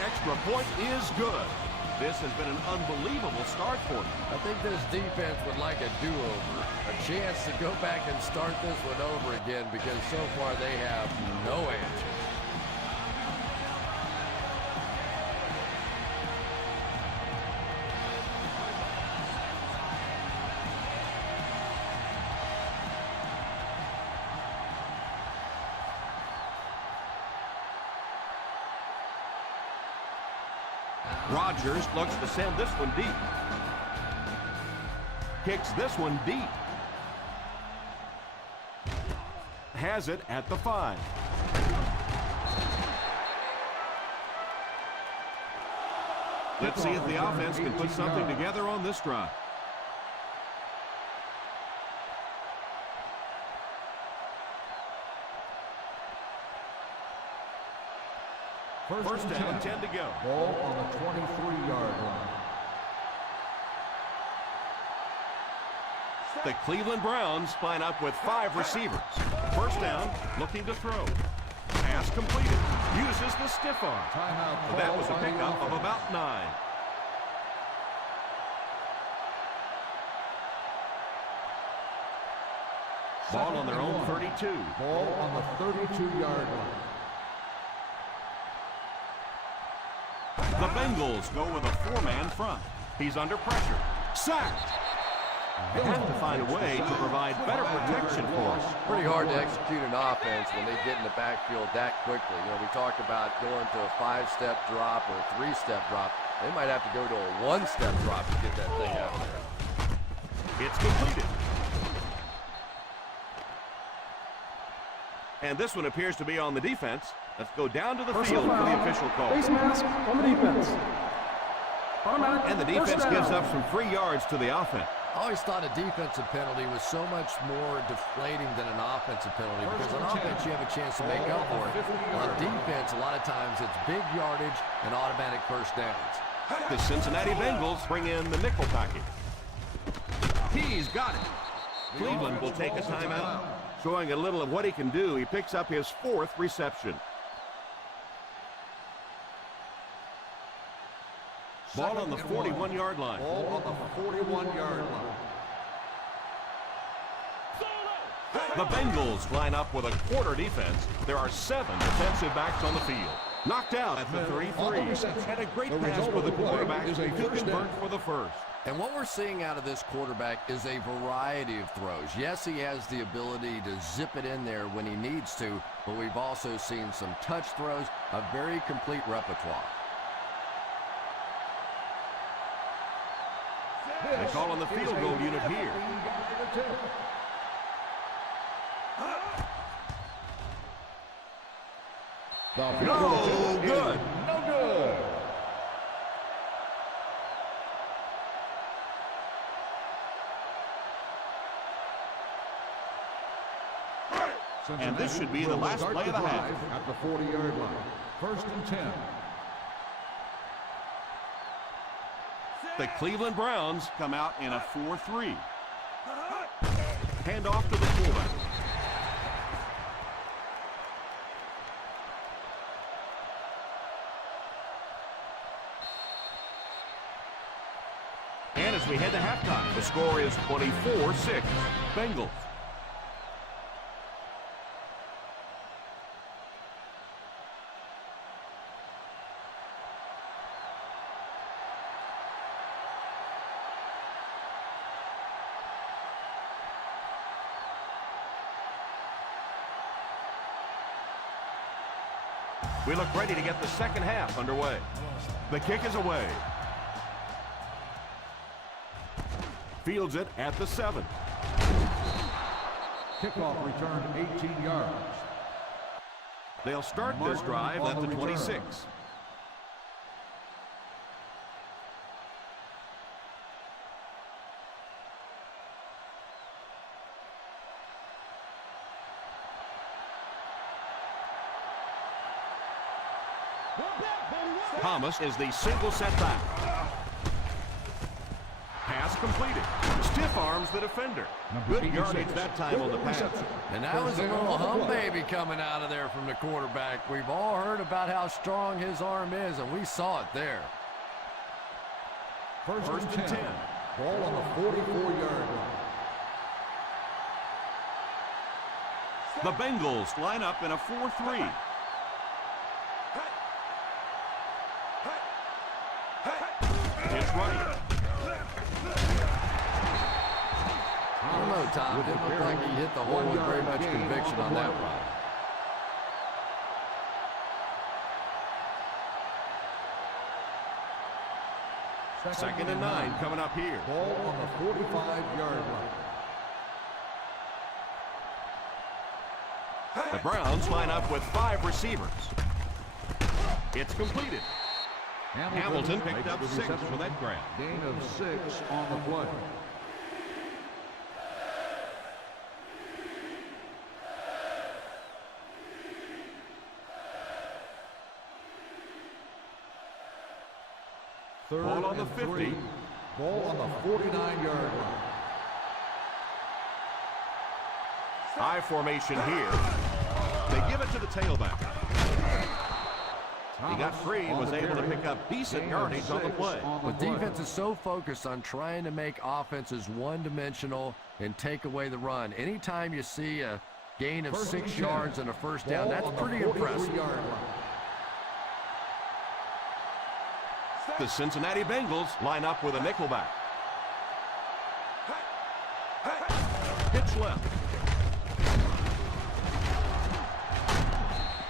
Extra point is good. This has been an unbelievable start for them. I think this defense would like a do-over, a chance to go back and start this one over again because so far they have no answer. Rodgers looks to send this one deep. Kicks this one deep. Has it at the 5. Let's see if the offense can put something together on this drive. First down, 10 to go. Ball on the 23-yard line. The Cleveland Browns line up with 5 receivers. First down, looking to throw. Pass completed. Uses the stiff arm. Timeout. That was a pickup of about 9. Ball on their own 32. Ball on the 32-yard line. The Bengals go with a 4-man front. He's under pressure. Sacked. They have to find a way to provide better protection for us. Pretty hard to execute an offense when they get in the backfield that quickly. You know, we talk about going to a 5-step drop or a 3-step drop. They might have to go to a 1-step drop to get that thing out there. It's completed. And this one appears to be on the defense. Let's go down to the field for the official call. Face mask on the defense. Automatic. And the defense gives up some free yards to the offense. I always thought a defensive penalty was so much more deflating than an offensive penalty because on offense you have a chance to make up for it. On defense, a lot of times it's big yardage and automatic first downs. The Cincinnati Bengals bring in the nickel package. He's got it. Cleveland will take a timeout. Showing a little of what he can do, he picks up his 4th reception. Ball on the 41-yard line. Ball on the 41-yard line. The Bengals line up with a quarter defense. There are 7 defensive backs on the field. Knocked out at the 33. And a great pass for the quarterback who convert for the first. And what we're seeing out of this quarterback is a variety of throws. Yes, he has the ability to zip it in there when he needs to, but we've also seen some touch throws, a very complete repertoire. They call on the field goal unit here. No good. No good. And this should be the last play of the half. At the 40-yard line. First and 10. The Cleveland Browns come out in a 4-3. Hand off to the fullback. And as we head to halftime, the score is 24-6. Bengals. We look ready to get the second half underway. The kick is away. Fields it at the 7. Kickoff return 18 yards. They'll start this drive at the 26. Thomas is the single setback. Pass completed. Stiff arms the defender. Good yardage that time on the pass. And that was a little hum baby coming out of there from the quarterback. We've all heard about how strong his arm is, and we saw it there. First and 10. Ball on the 44-yard line. The Bengals line up in a 4-3. It's right. I don't know, Tom. Didn't look like he hit the hole with very much conviction on that one. Second and 9 coming up here. Ball on the 45-yard line. The Browns line up with 5 receivers. It's completed. Hamilton picked up 6 for that grab. Gain of 6 on the play. Ball on the 50. Ball on the 49-yard line. High formation here. They give it to the tailback. He got free and was able to pick up decent yardage on the play. The defense is so focused on trying to make offenses one-dimensional and take away the run. Anytime you see a gain of 6 yards and a first down, that's pretty impressive. The Cincinnati Bengals line up with a nickelback. Pitch left.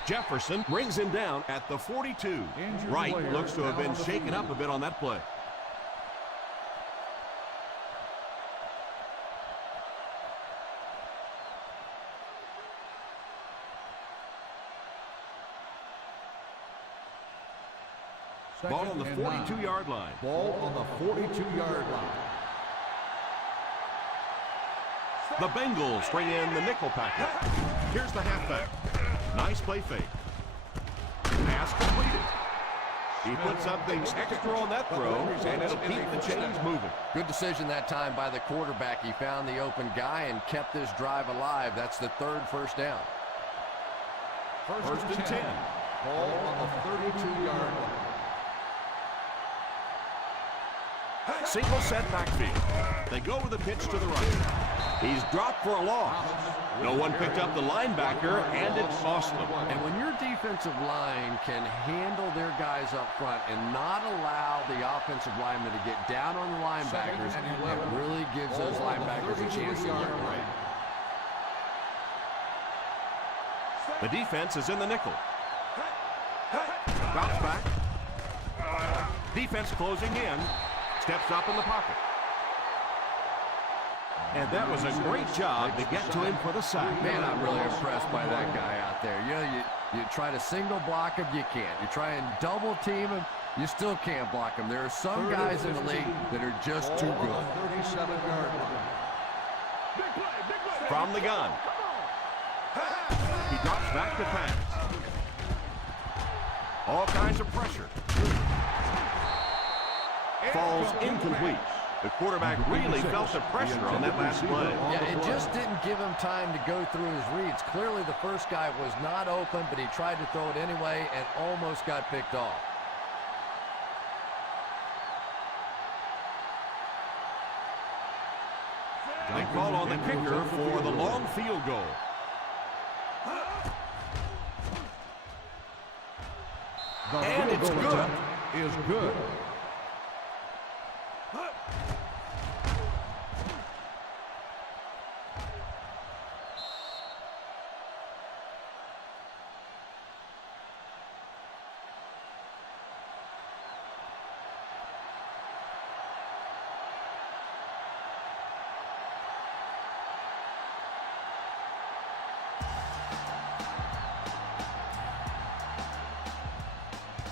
Jefferson brings him down at the 42. Wright looks to have been shaken up a bit on that play. Ball on the 42-yard line. Ball on the 42-yard line. The Bengals bring in the nickel package. Here's the halfback. Nice play fake. Pass completed. He put something extra on that throw, and it'll keep the chains moving. Good decision that time by the quarterback. He found the open guy and kept this drive alive. That's the 3rd first down. First and 10. Ball on the 32-yard line. Single set backfield. They go with a pitch to the right. He's dropped for a loss. No one picked up the linebacker, and it cost them. And when your defensive line can handle their guys up front and not allow the offensive linemen to get down on the linebackers, it really gives those linebackers a chance to get right. The defense is in the nickel. Bounce back. Defense closing in. Steps up in the pocket. And that was a great job to get to him for the sack. Man, I'm really impressed by that guy out there. You know, you try to single block him, you can't. You try and double team him, you still can't block him. There are some guys in the league that are just too good. 37-yard line. From the gun. He drops back to pass. All kinds of pressure. Falls incomplete. The quarterback really felt the pressure on that last play. Yeah, it just didn't give him time to go through his reads. Clearly the first guy was not open, but he tried to throw it anyway and almost got picked off. They call on the kicker for the long field goal. And it's good. Is good.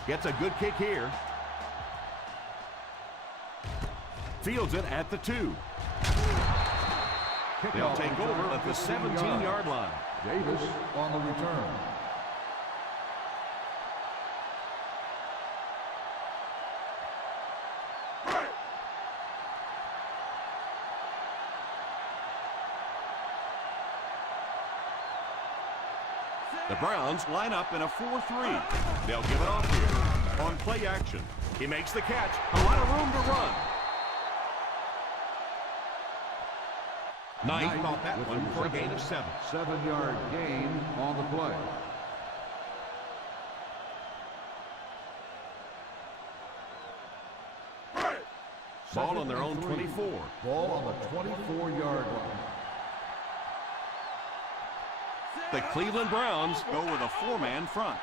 Gets a good kick here. Fields it at the 2. They'll take over at the 17-yard line. Davis on the return. The Browns line up in a 4-3. They'll give it off here on play action. He makes the catch. A lot of room to run. Knight caught that one for a gain of 7. 7-yard gain on the play. Ball on their own 24. Ball on the 24-yard line. The Cleveland Browns go with a 4-man front.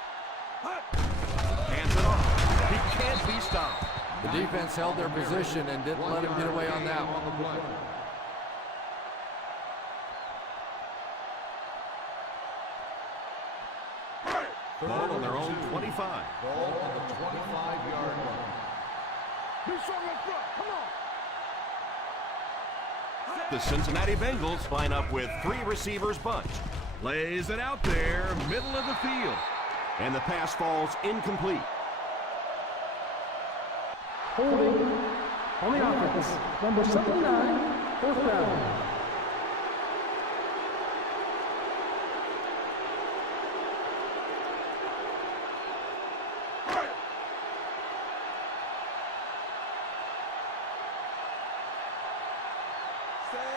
Hands it off. He can't be stopped. The defense held their position and didn't let him get away on that one. Ball on their own 25. Ball on the 25-yard line. Be strong up front. Come on. The Cincinnati Bengals line up with 3 receivers bunch. Lays it out there, middle of the field. And the pass falls incomplete. Holding. On the offense, number 79, fourth down.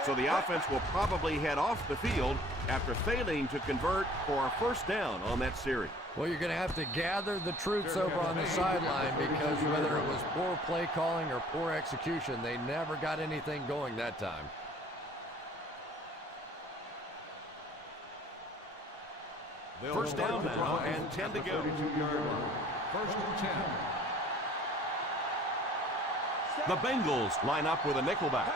So the offense will probably head off the field after failing to convert for a first down on that series. Well, you're going to have to gather the troops over on the sideline because whether it was poor play calling or poor execution, they never got anything going that time. First down now and 10 to go. First and 10. The Bengals line up with a nickelback.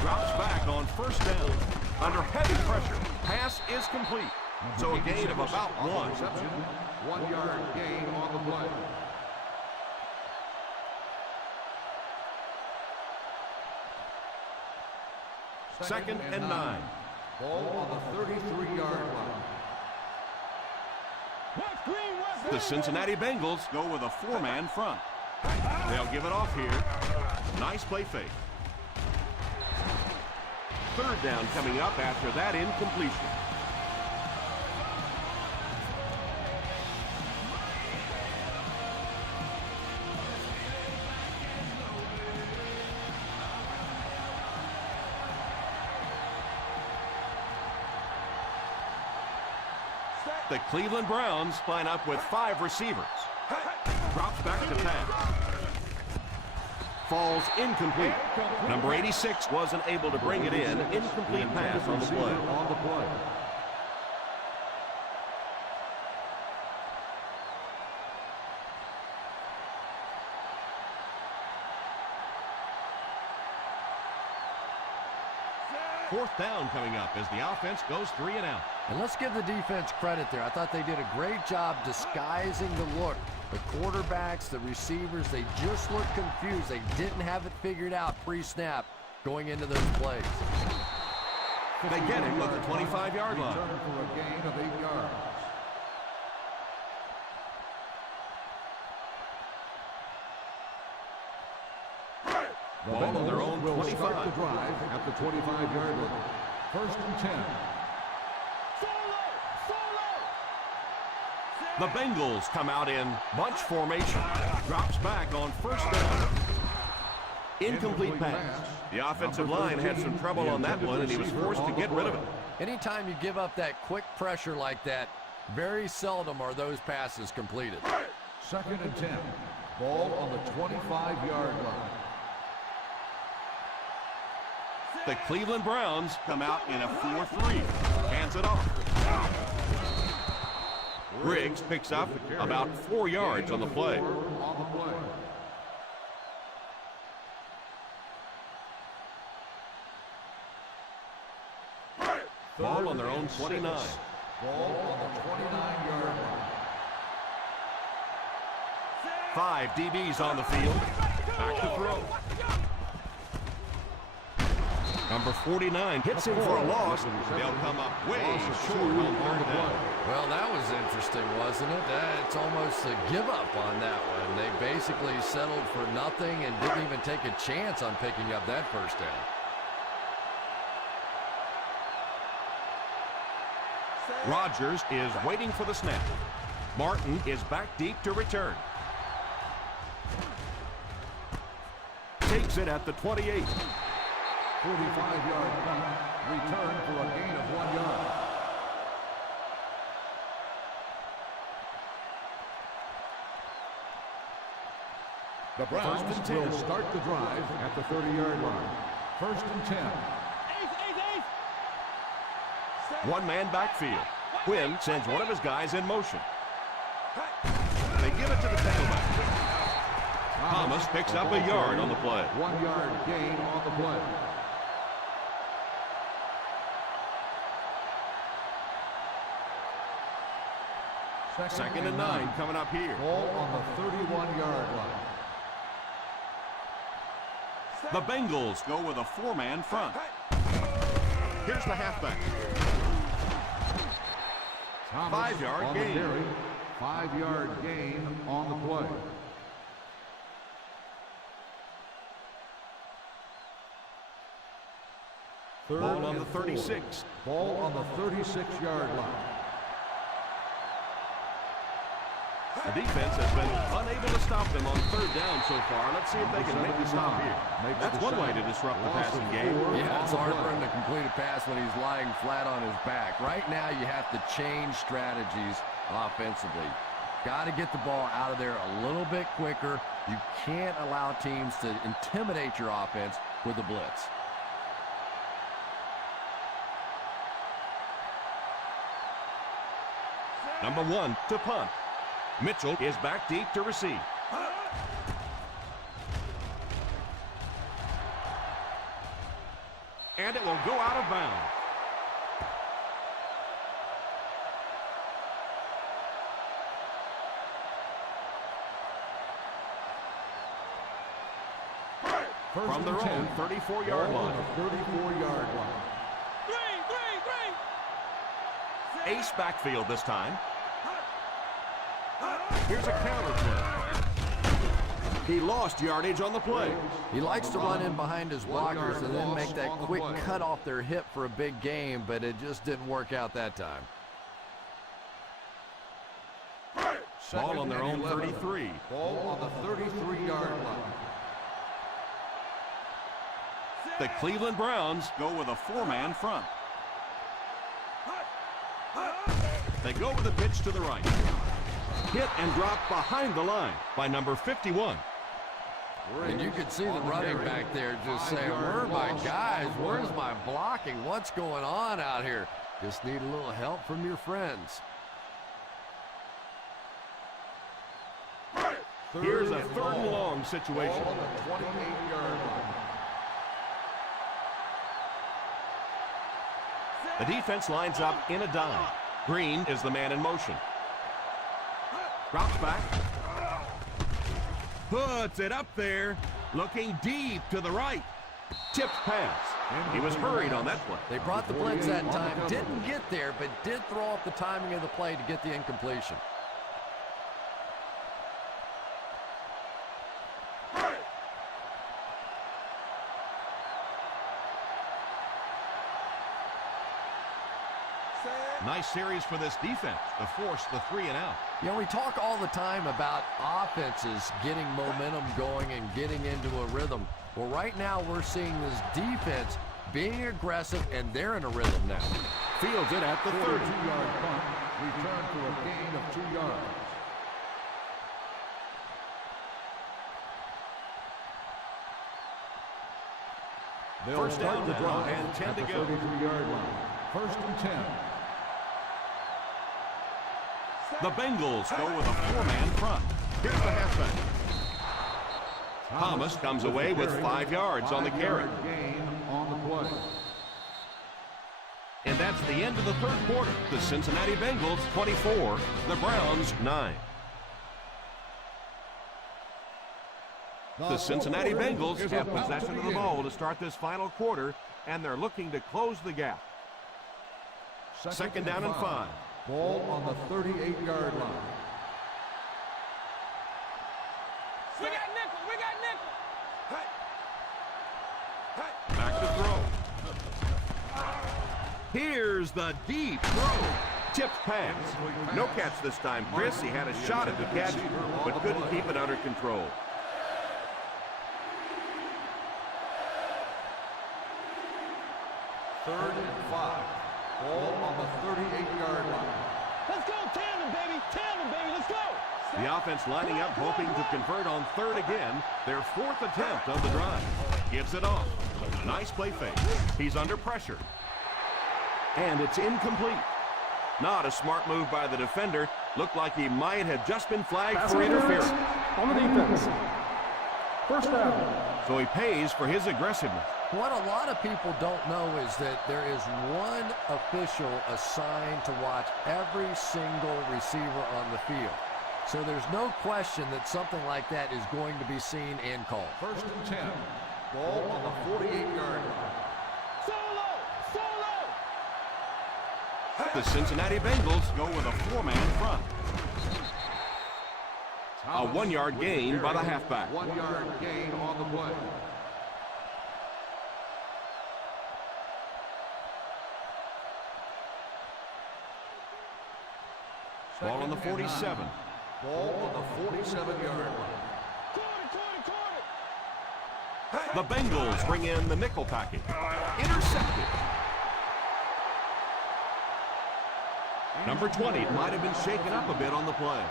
Drops back on first down. Under heavy pressure, pass is complete. So a gain of about 1. 1 yard gain on the play. Second and 9. Ball on the 33-yard line. The Cincinnati Bengals go with a 4-man front. They'll give it off here. Nice play fake. Third down coming up after that incompletion. The Cleveland Browns line up with 5 receivers. Drops back to pass. Falls incomplete. Number 86 wasn't able to bring it in. Incomplete pass on the play. Fourth down coming up as the offense goes 3 and out. And let's give the defense credit there. I thought they did a great job disguising the look. The quarterbacks, the receivers, they just looked confused. They didn't have it figured out pre-snap going into those plays. They get him at the 25-yard line. For a gain of 8 yards. Ball on their own 25. Start the drive at the 25-yard line. First and 10. The Bengals come out in bunch formation. Drops back on first down. Incomplete pass. The offensive line had some trouble on that one, and he was forced to get rid of it. Anytime you give up that quick pressure like that, very seldom are those passes completed. Second and 10. Ball on the 25-yard line. The Cleveland Browns come out in a 4-3. Hands it off. Riggs picks up about 4 yards on the play. Ball on their own 29. Ball on the 29-yard line. 5 DBs on the field. Back to throw. Number 49 hits him for a loss. They'll come up way short on third down. Well, that was interesting, wasn't it? It's almost a give up on that one. They basically settled for nothing and didn't even take a chance on picking up that first down. Rodgers is waiting for the snap. Martin is back deep to return. Takes it at the 28. 45-yard punt. Return for a gain of 1 yard. The Browns will start the drive at the 30-yard line. First and 10. One man backfield. Quinn sends one of his guys in motion. They give it to the tailback. Thomas picks up a yard on the play. 1 yard gain on the play. Second and 9 coming up here. Ball on the 31-yard line. The Bengals go with a 4-man front. Here's the halfback. 5-yard gain. 5-yard gain on the play. Ball on the 36. Ball on the 36-yard line. The defense has been unable to stop them on third down so far. Let's see if they can make a stop here. That's one way to disrupt the passing game. Yeah, it's hard for him to complete a pass when he's lying flat on his back. Right now, you have to change strategies offensively. Got to get the ball out of there a little bit quicker. You can't allow teams to intimidate your offense with a blitz. Number 1 to punt. Mitchell is back deep to receive. And it will go out of bounds. From their own 34-yard line. 34-yard line. Ace backfield this time. Here's a counter play. He lost yardage on the play. He likes to run in behind his blockers and then make that quick cut off their hip for a big game, but it just didn't work out that time. Ball on their own 33. Ball on the 33-yard line. The Cleveland Browns go with a 4-man front. They go with a pitch to the right. Hit and drop behind the line by number 51. And you could see the running back there just saying, where are my guys? Where's my blocking? What's going on out here? Just need a little help from your friends. Here's a third and long situation. Ball on the 28-yard line. The defense lines up in a dime. Green is the man in motion. Drops back. Puts it up there. Looking deep to the right. Tipped pass. He was hurried on that play. They brought the blitz that time. Didn't get there, but did throw off the timing of the play to get the incompletion. Nice series for this defense to force the 3 and out. You know, we talk all the time about offenses getting momentum going and getting into a rhythm. Well, right now we're seeing this defense being aggressive, and they're in a rhythm now. Fields it at the 30. 32-yard punt. Return for a gain of 2 yards. First down the drive and 10 to go. 33-yard line. First and 10. The Bengals go with a 4-man front. Here's the halfback. Thomas comes away with 5 yards on the carry. Gain on the play. And that's the end of the third quarter. The Cincinnati Bengals 24, the Browns 9. The Cincinnati Bengals have possession of the ball to start this final quarter, and they're looking to close the gap. Second down and 5. Ball on the 38-yard line. We got nickel. We got nickel. Back to throw. Here's the deep throw. Tipped pass. No catch this time, Chris. He had a shot at the catch, but couldn't keep it under control. Third and 5. Ball on the 38-yard line. Let's go, tandem, baby. Tandem, baby. Let's go. The offense lining up, hoping to convert on third again. Their fourth attempt of the drive. Gives it off. Nice play fake. He's under pressure. And it's incomplete. Not a smart move by the defender. Looked like he might have just been flagged for interference. On the defense. First down. So he pays for his aggressiveness. What a lot of people don't know is that there is one official assigned to watch every single receiver on the field. So there's no question that something like that is going to be seen and called. First and 10. Ball on the 48-yard line. Solo. Solo. The Cincinnati Bengals go with a 4-man front. A 1-yard gain by the halfback. 1-yard gain on the play. Ball on the 47. Ball on the 47-yard line. The Bengals bring in the nickel package. Intercepted. Number 20 might have been shaken up a bit on the play.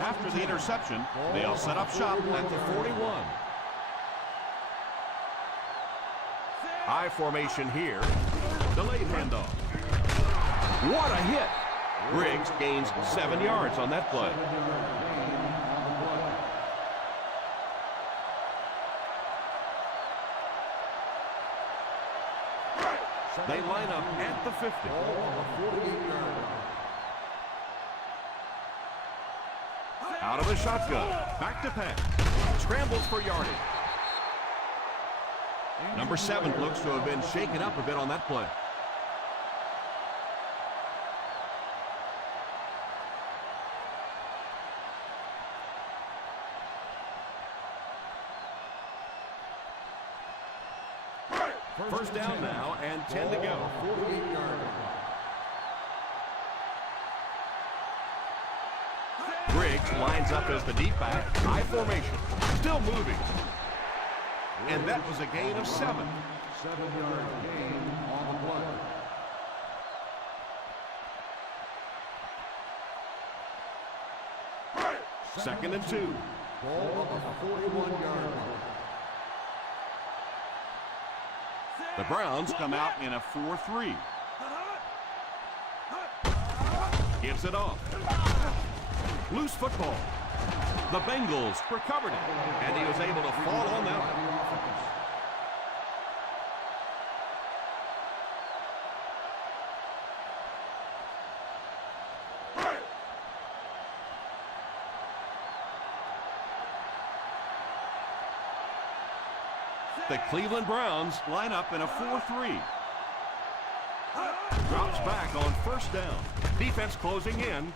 After the interception, they'll set up shop at the 41. High formation here. Delayed handoff. What a hit! Briggs gains 7 yards on that play. They line up at the 50. Out of the shotgun. Back to pass. Scrambles for yardage. Number 7 looks to have been shaken up a bit on that play. First down now and 10 to go. 48-yard line. Briggs lines up as the deep back. High formation. Still moving. And that was a gain of 7. 7-yard gain on the play. Second and 2. Ball on the 41-yard line. The Browns come out in a 4-3. Gives it off. Loose football. The Bengals recovered it, and he was able to fall on that one. The Cleveland Browns line up in a 4-3. Drops back on first down. Defense closing in.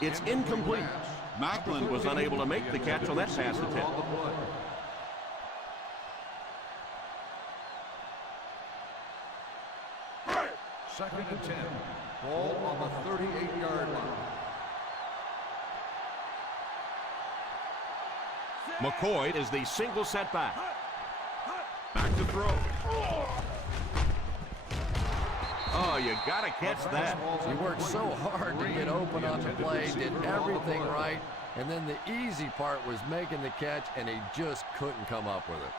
It's incomplete. Macklin was unable to make the catch on that pass attempt. Second and 10. Ball on the 38-yard line. McCoy is the single setback. Back to throw. Oh, you got to catch that. He worked so hard to get open on the play, did everything right, and then the easy part was making the catch, and he just couldn't come up with it.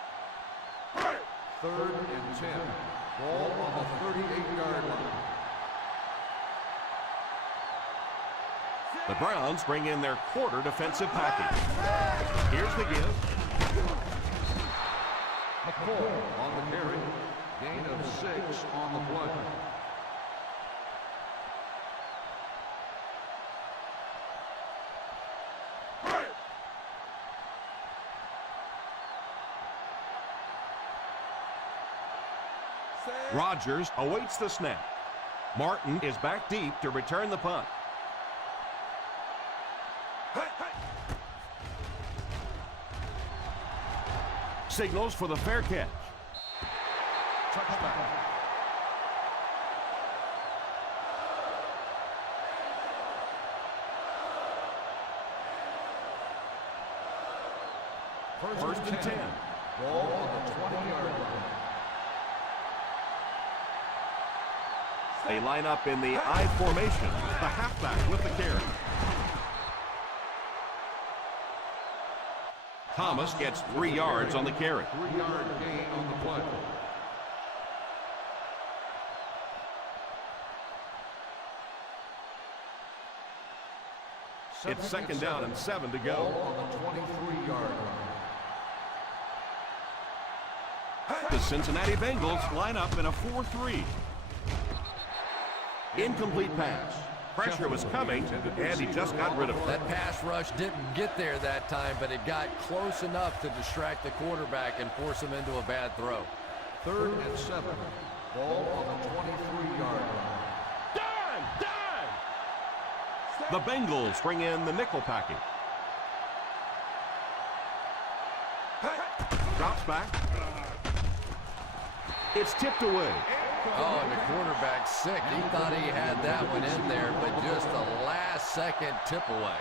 Third and 10. Ball on the 38-yard line. The Browns bring in their quarter defensive package. Here's the give. McCoy on the carry. Gain of 6 on the play. Rodgers awaits the snap. Martin is back deep to return the punt. Signals for the fair catch. Touchdown. First and 10. Ball on the 20-yard line. They line up in the I formation. The halfback with the carry. Thomas gets 3 yards on the carry. 3-yard gain on the play. It's second down and 7 to go. Ball on the 23-yard line. The Cincinnati Bengals line up in a 4-3. Incomplete pass. Pressure was coming, and he just got rid of it. That pass rush didn't get there that time, but it got close enough to distract the quarterback and force him into a bad throw. 3rd and 7. Ball on the 23-yard line. The Bengals bring in the nickel package. Drops back. It's tipped away. Oh, and the quarterback's sick. He thought he had that one in there, but just the last-second tip away.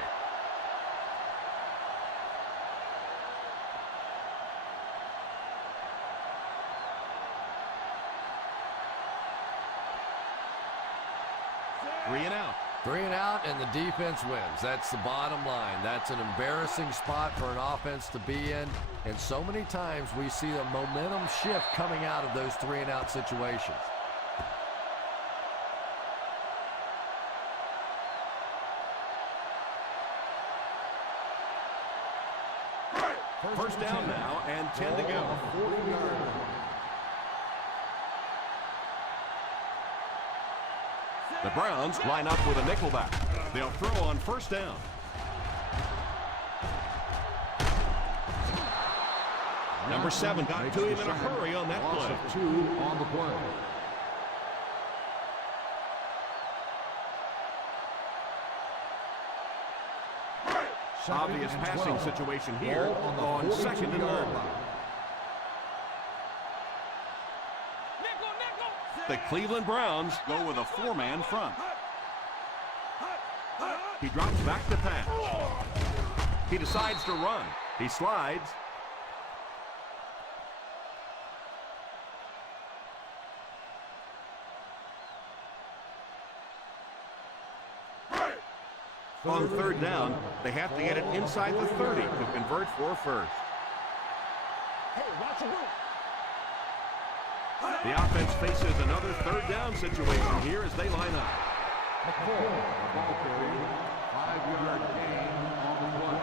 Three and out. 3 and out, and the defense wins. That's the bottom line. That's an embarrassing spot for an offense to be in, and so many times we see the momentum shift coming out of those 3 and out situations. First down now, and 10 to go. 40-yard line. The Browns line up with a nickelback. They'll throw on first down. Number 7 got to him in a hurry on that Loss play. of 2 on the play. Obvious passing situation here on 2nd and long. The Cleveland Browns go with a 4-man front. He drops back to pass. He decides to run. He slides. On 3rd down, they have to get it inside the 30 to convert for first. Hey, watch your route. The offense faces another 3rd down situation here as they line up. Ball carrier, 5-yard gain on the play.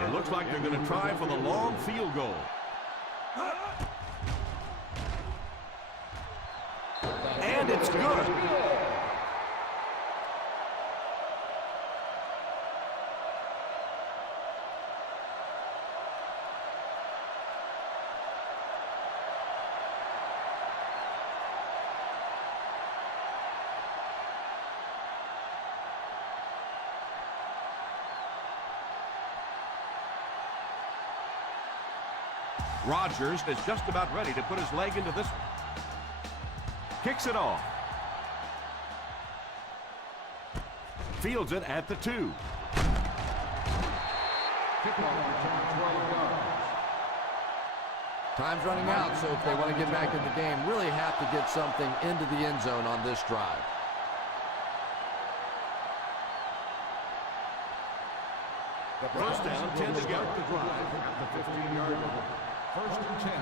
It looks like they're going to try for the long field goal. And it's good. Rodgers is just about ready to put his leg into this one. Kicks it off. Fields it at the 2. Kickoff return 12 yards. Time's running out, so if they want to get back in the game, really have to get something into the end zone on this drive. The First down, 10 to go. Start the drive at the 15-yard line. 1st and 10.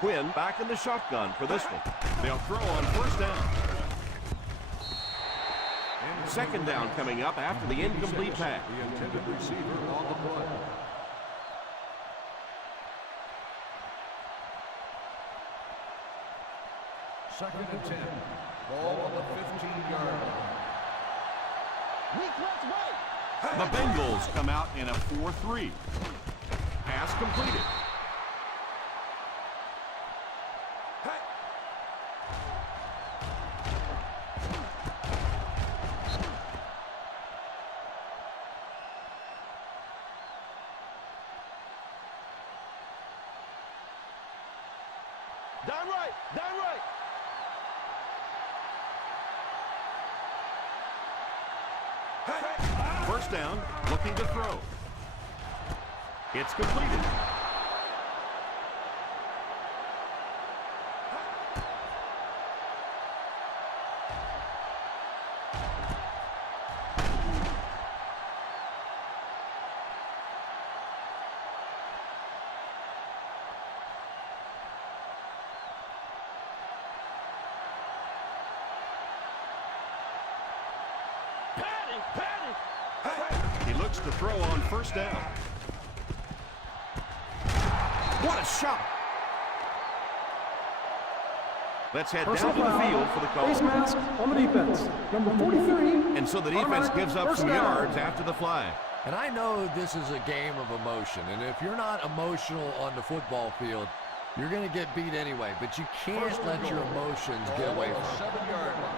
Quinn back in the shotgun for this one. They'll throw on first down. 2nd down coming up after the incomplete pass. The intended receiver on the play. Second and 10. Ball on the 15-yard line. The Bengals come out in a 4-3. Pass completed. Down right, down right. First down, looking to throw. It's completed. He looks to throw on first down. What a shot! Let's head down to the field for the call. Face mask on the defense. Number 43. And so the defense gives up some yards after the flag. And I know this is a game of emotion, and if you're not emotional on the football field, you're going to get beat anyway, but you can't let your emotions get away from you. 7-yard line.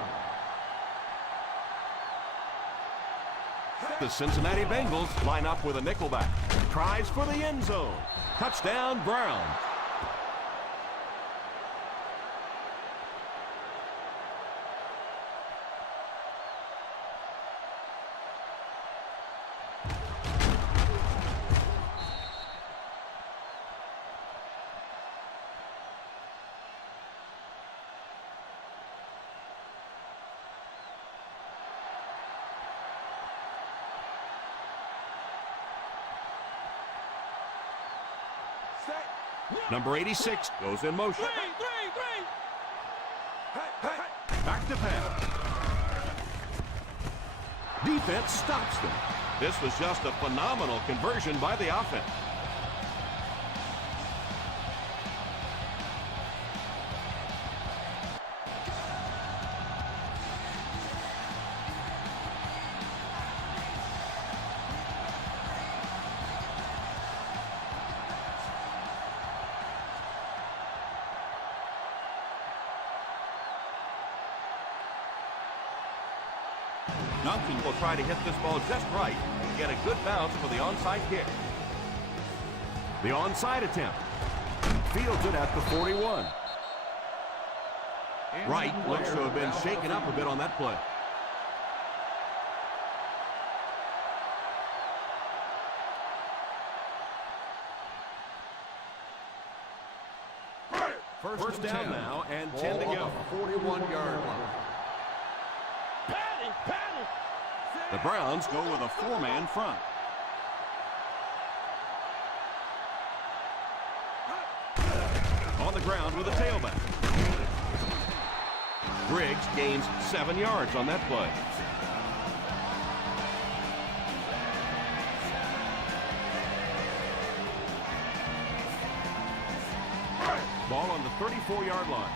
The Cincinnati Bengals line up with a nickelback. Tries for the end zone. Touchdown, Brown. Number 86 goes in motion. Back to pass. Defense stops them. This was just a phenomenal conversion by the offense. Duncan will try to hit this ball just right and get a good bounce for the onside kick. The onside attempt. Fields it at the 41. Wright looks to have been shaken up a bit on that play. First down now and 10 to go. 41-yard line. The Browns go with a 4-man front. On the ground with a tailback. Briggs gains 7 yards on that play. Ball on the 34-yard line.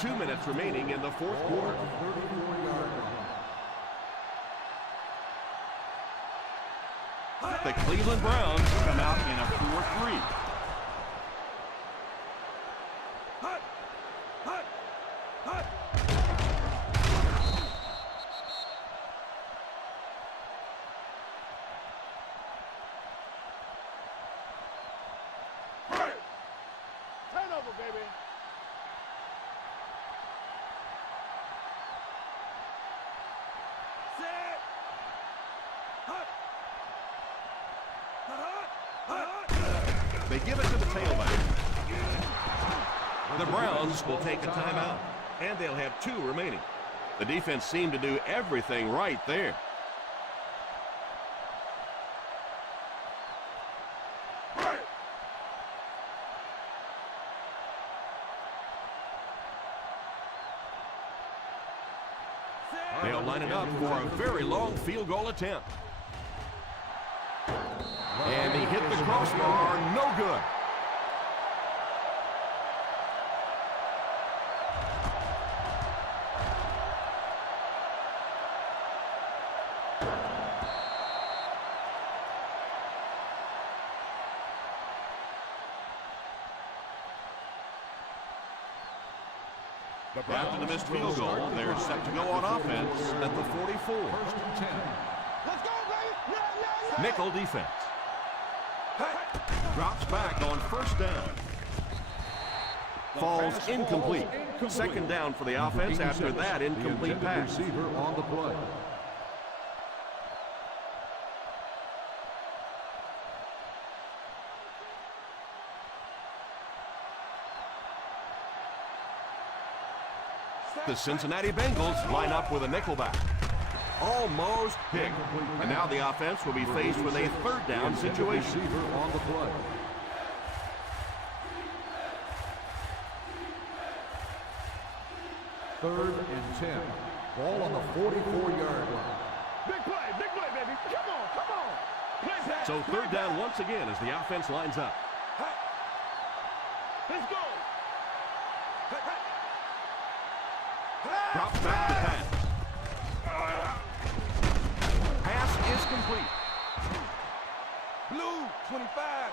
Two minutes remaining in the fourth quarter. The Cleveland Browns come out in a 4-3. Turnover, baby. They give it to the tailback. The Browns will take a timeout, and they'll have 2 remaining. The defense seemed to do everything right there. They'll line it up for a very long field goal attempt. And he hit the crossbar, no good. After the missed field goal, they're set to go on offense at the 44. First and 10. Let's go, baby! Nickel defense. Drops back on first down. Falls incomplete. Second down for the offense after that incomplete pass. Receiver on the play. The Cincinnati Bengals line up with a nickelback. Almost picked. And now the offense will be faced with a third down situation. Receiver on the play. Third and 10. Ball on the 44-yard line. Big play, baby. Come on. Play that. So third down once again as the offense lines up. Let's go. Drops back to pass. Pass is complete. Blue, 25.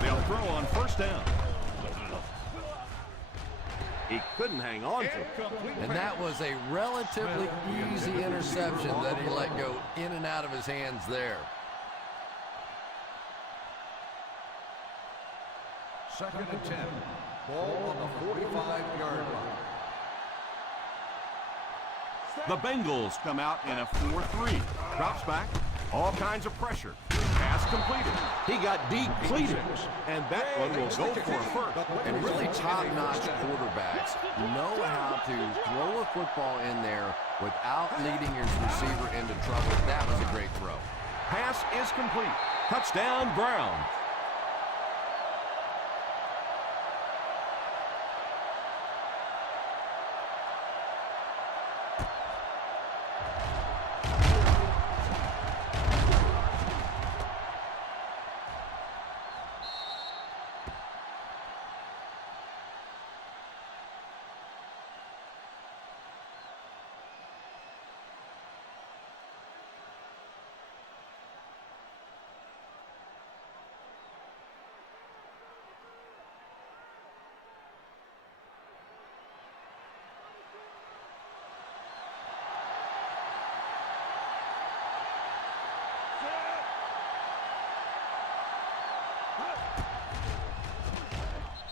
They'll throw on first down. He couldn't hang on to it. And that was a relatively easy interception that he let go in and out of his hands there. Second and 10. Ball on the 45-yard line. The Bengals come out in a 4-3. Drops back. All kinds of pressure. Pass completed. He got depleted. And that one will go for a first. And really top-notch quarterbacks know how to throw a football in there without leading your receiver into trouble. That was a great throw. Pass is complete. Touchdown, Browns.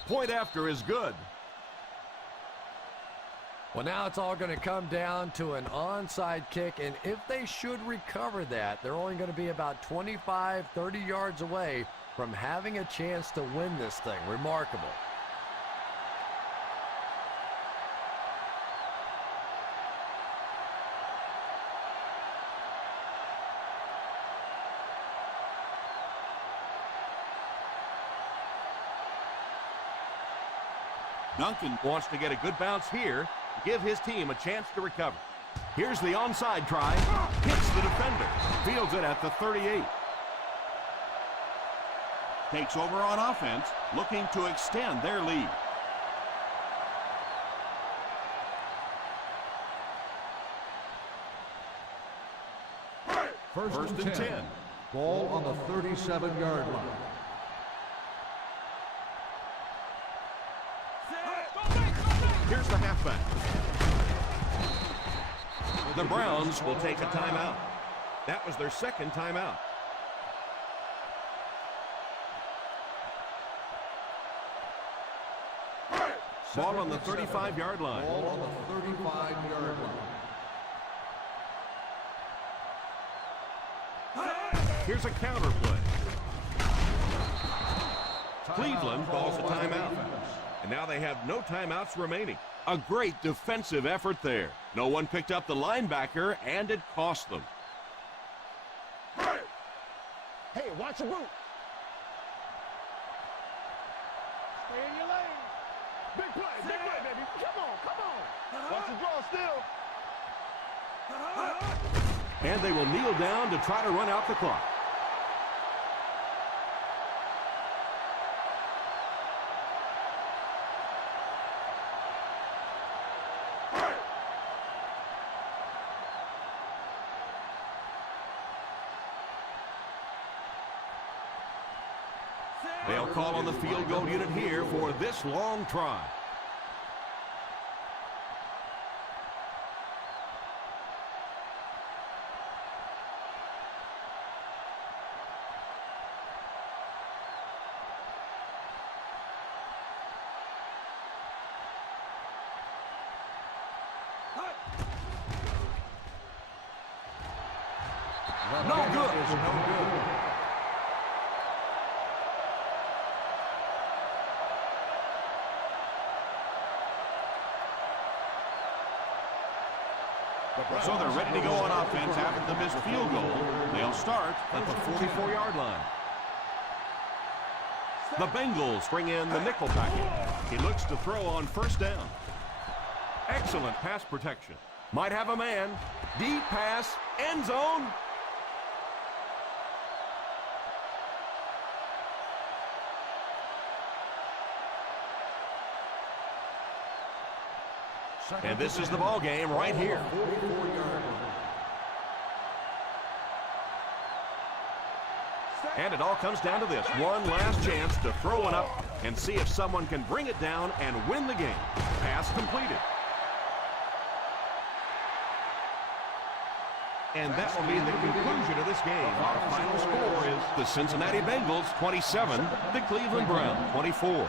Point after is good. Well, now it's all going to come down to an onside kick, and if they should recover that, they're only going to be about 25, 30 yards away from having a chance to win this thing. Remarkable. Duncan wants to get a good bounce here to give his team a chance to recover. Here's the onside try. Hits the defender. Fields it at the 38. Takes over on offense, looking to extend their lead. First and 10. Ball on the 37-yard line. Here's the halfback. The Browns will take a timeout. That was their second timeout. Ball on the 35-yard line. Ball on the 35-yard line. Here's a counter play. Cleveland calls a timeout. And now they have no timeouts remaining. A great defensive effort there. No one picked up the linebacker, and it cost them. Hey, watch your boot. Stay in your lane. Big play, baby. Come on. Watch the draw still. And they will kneel down to try to run out the clock. They'll call on the field goal unit here for this long try. No good. So they're ready to go on offense after the missed field goal. They'll start at the 44-yard line. The Bengals bring in the nickel package. He looks to throw on first down. Excellent pass protection. Might have a man. Deep pass. End zone. And this is the ball game right here. And it all comes down to this. One last chance to throw one up and see if someone can bring it down and win the game. Pass completed. And that will be the conclusion of this game. Our final score is the Cincinnati Bengals 27, the Cleveland Browns 24.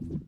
it.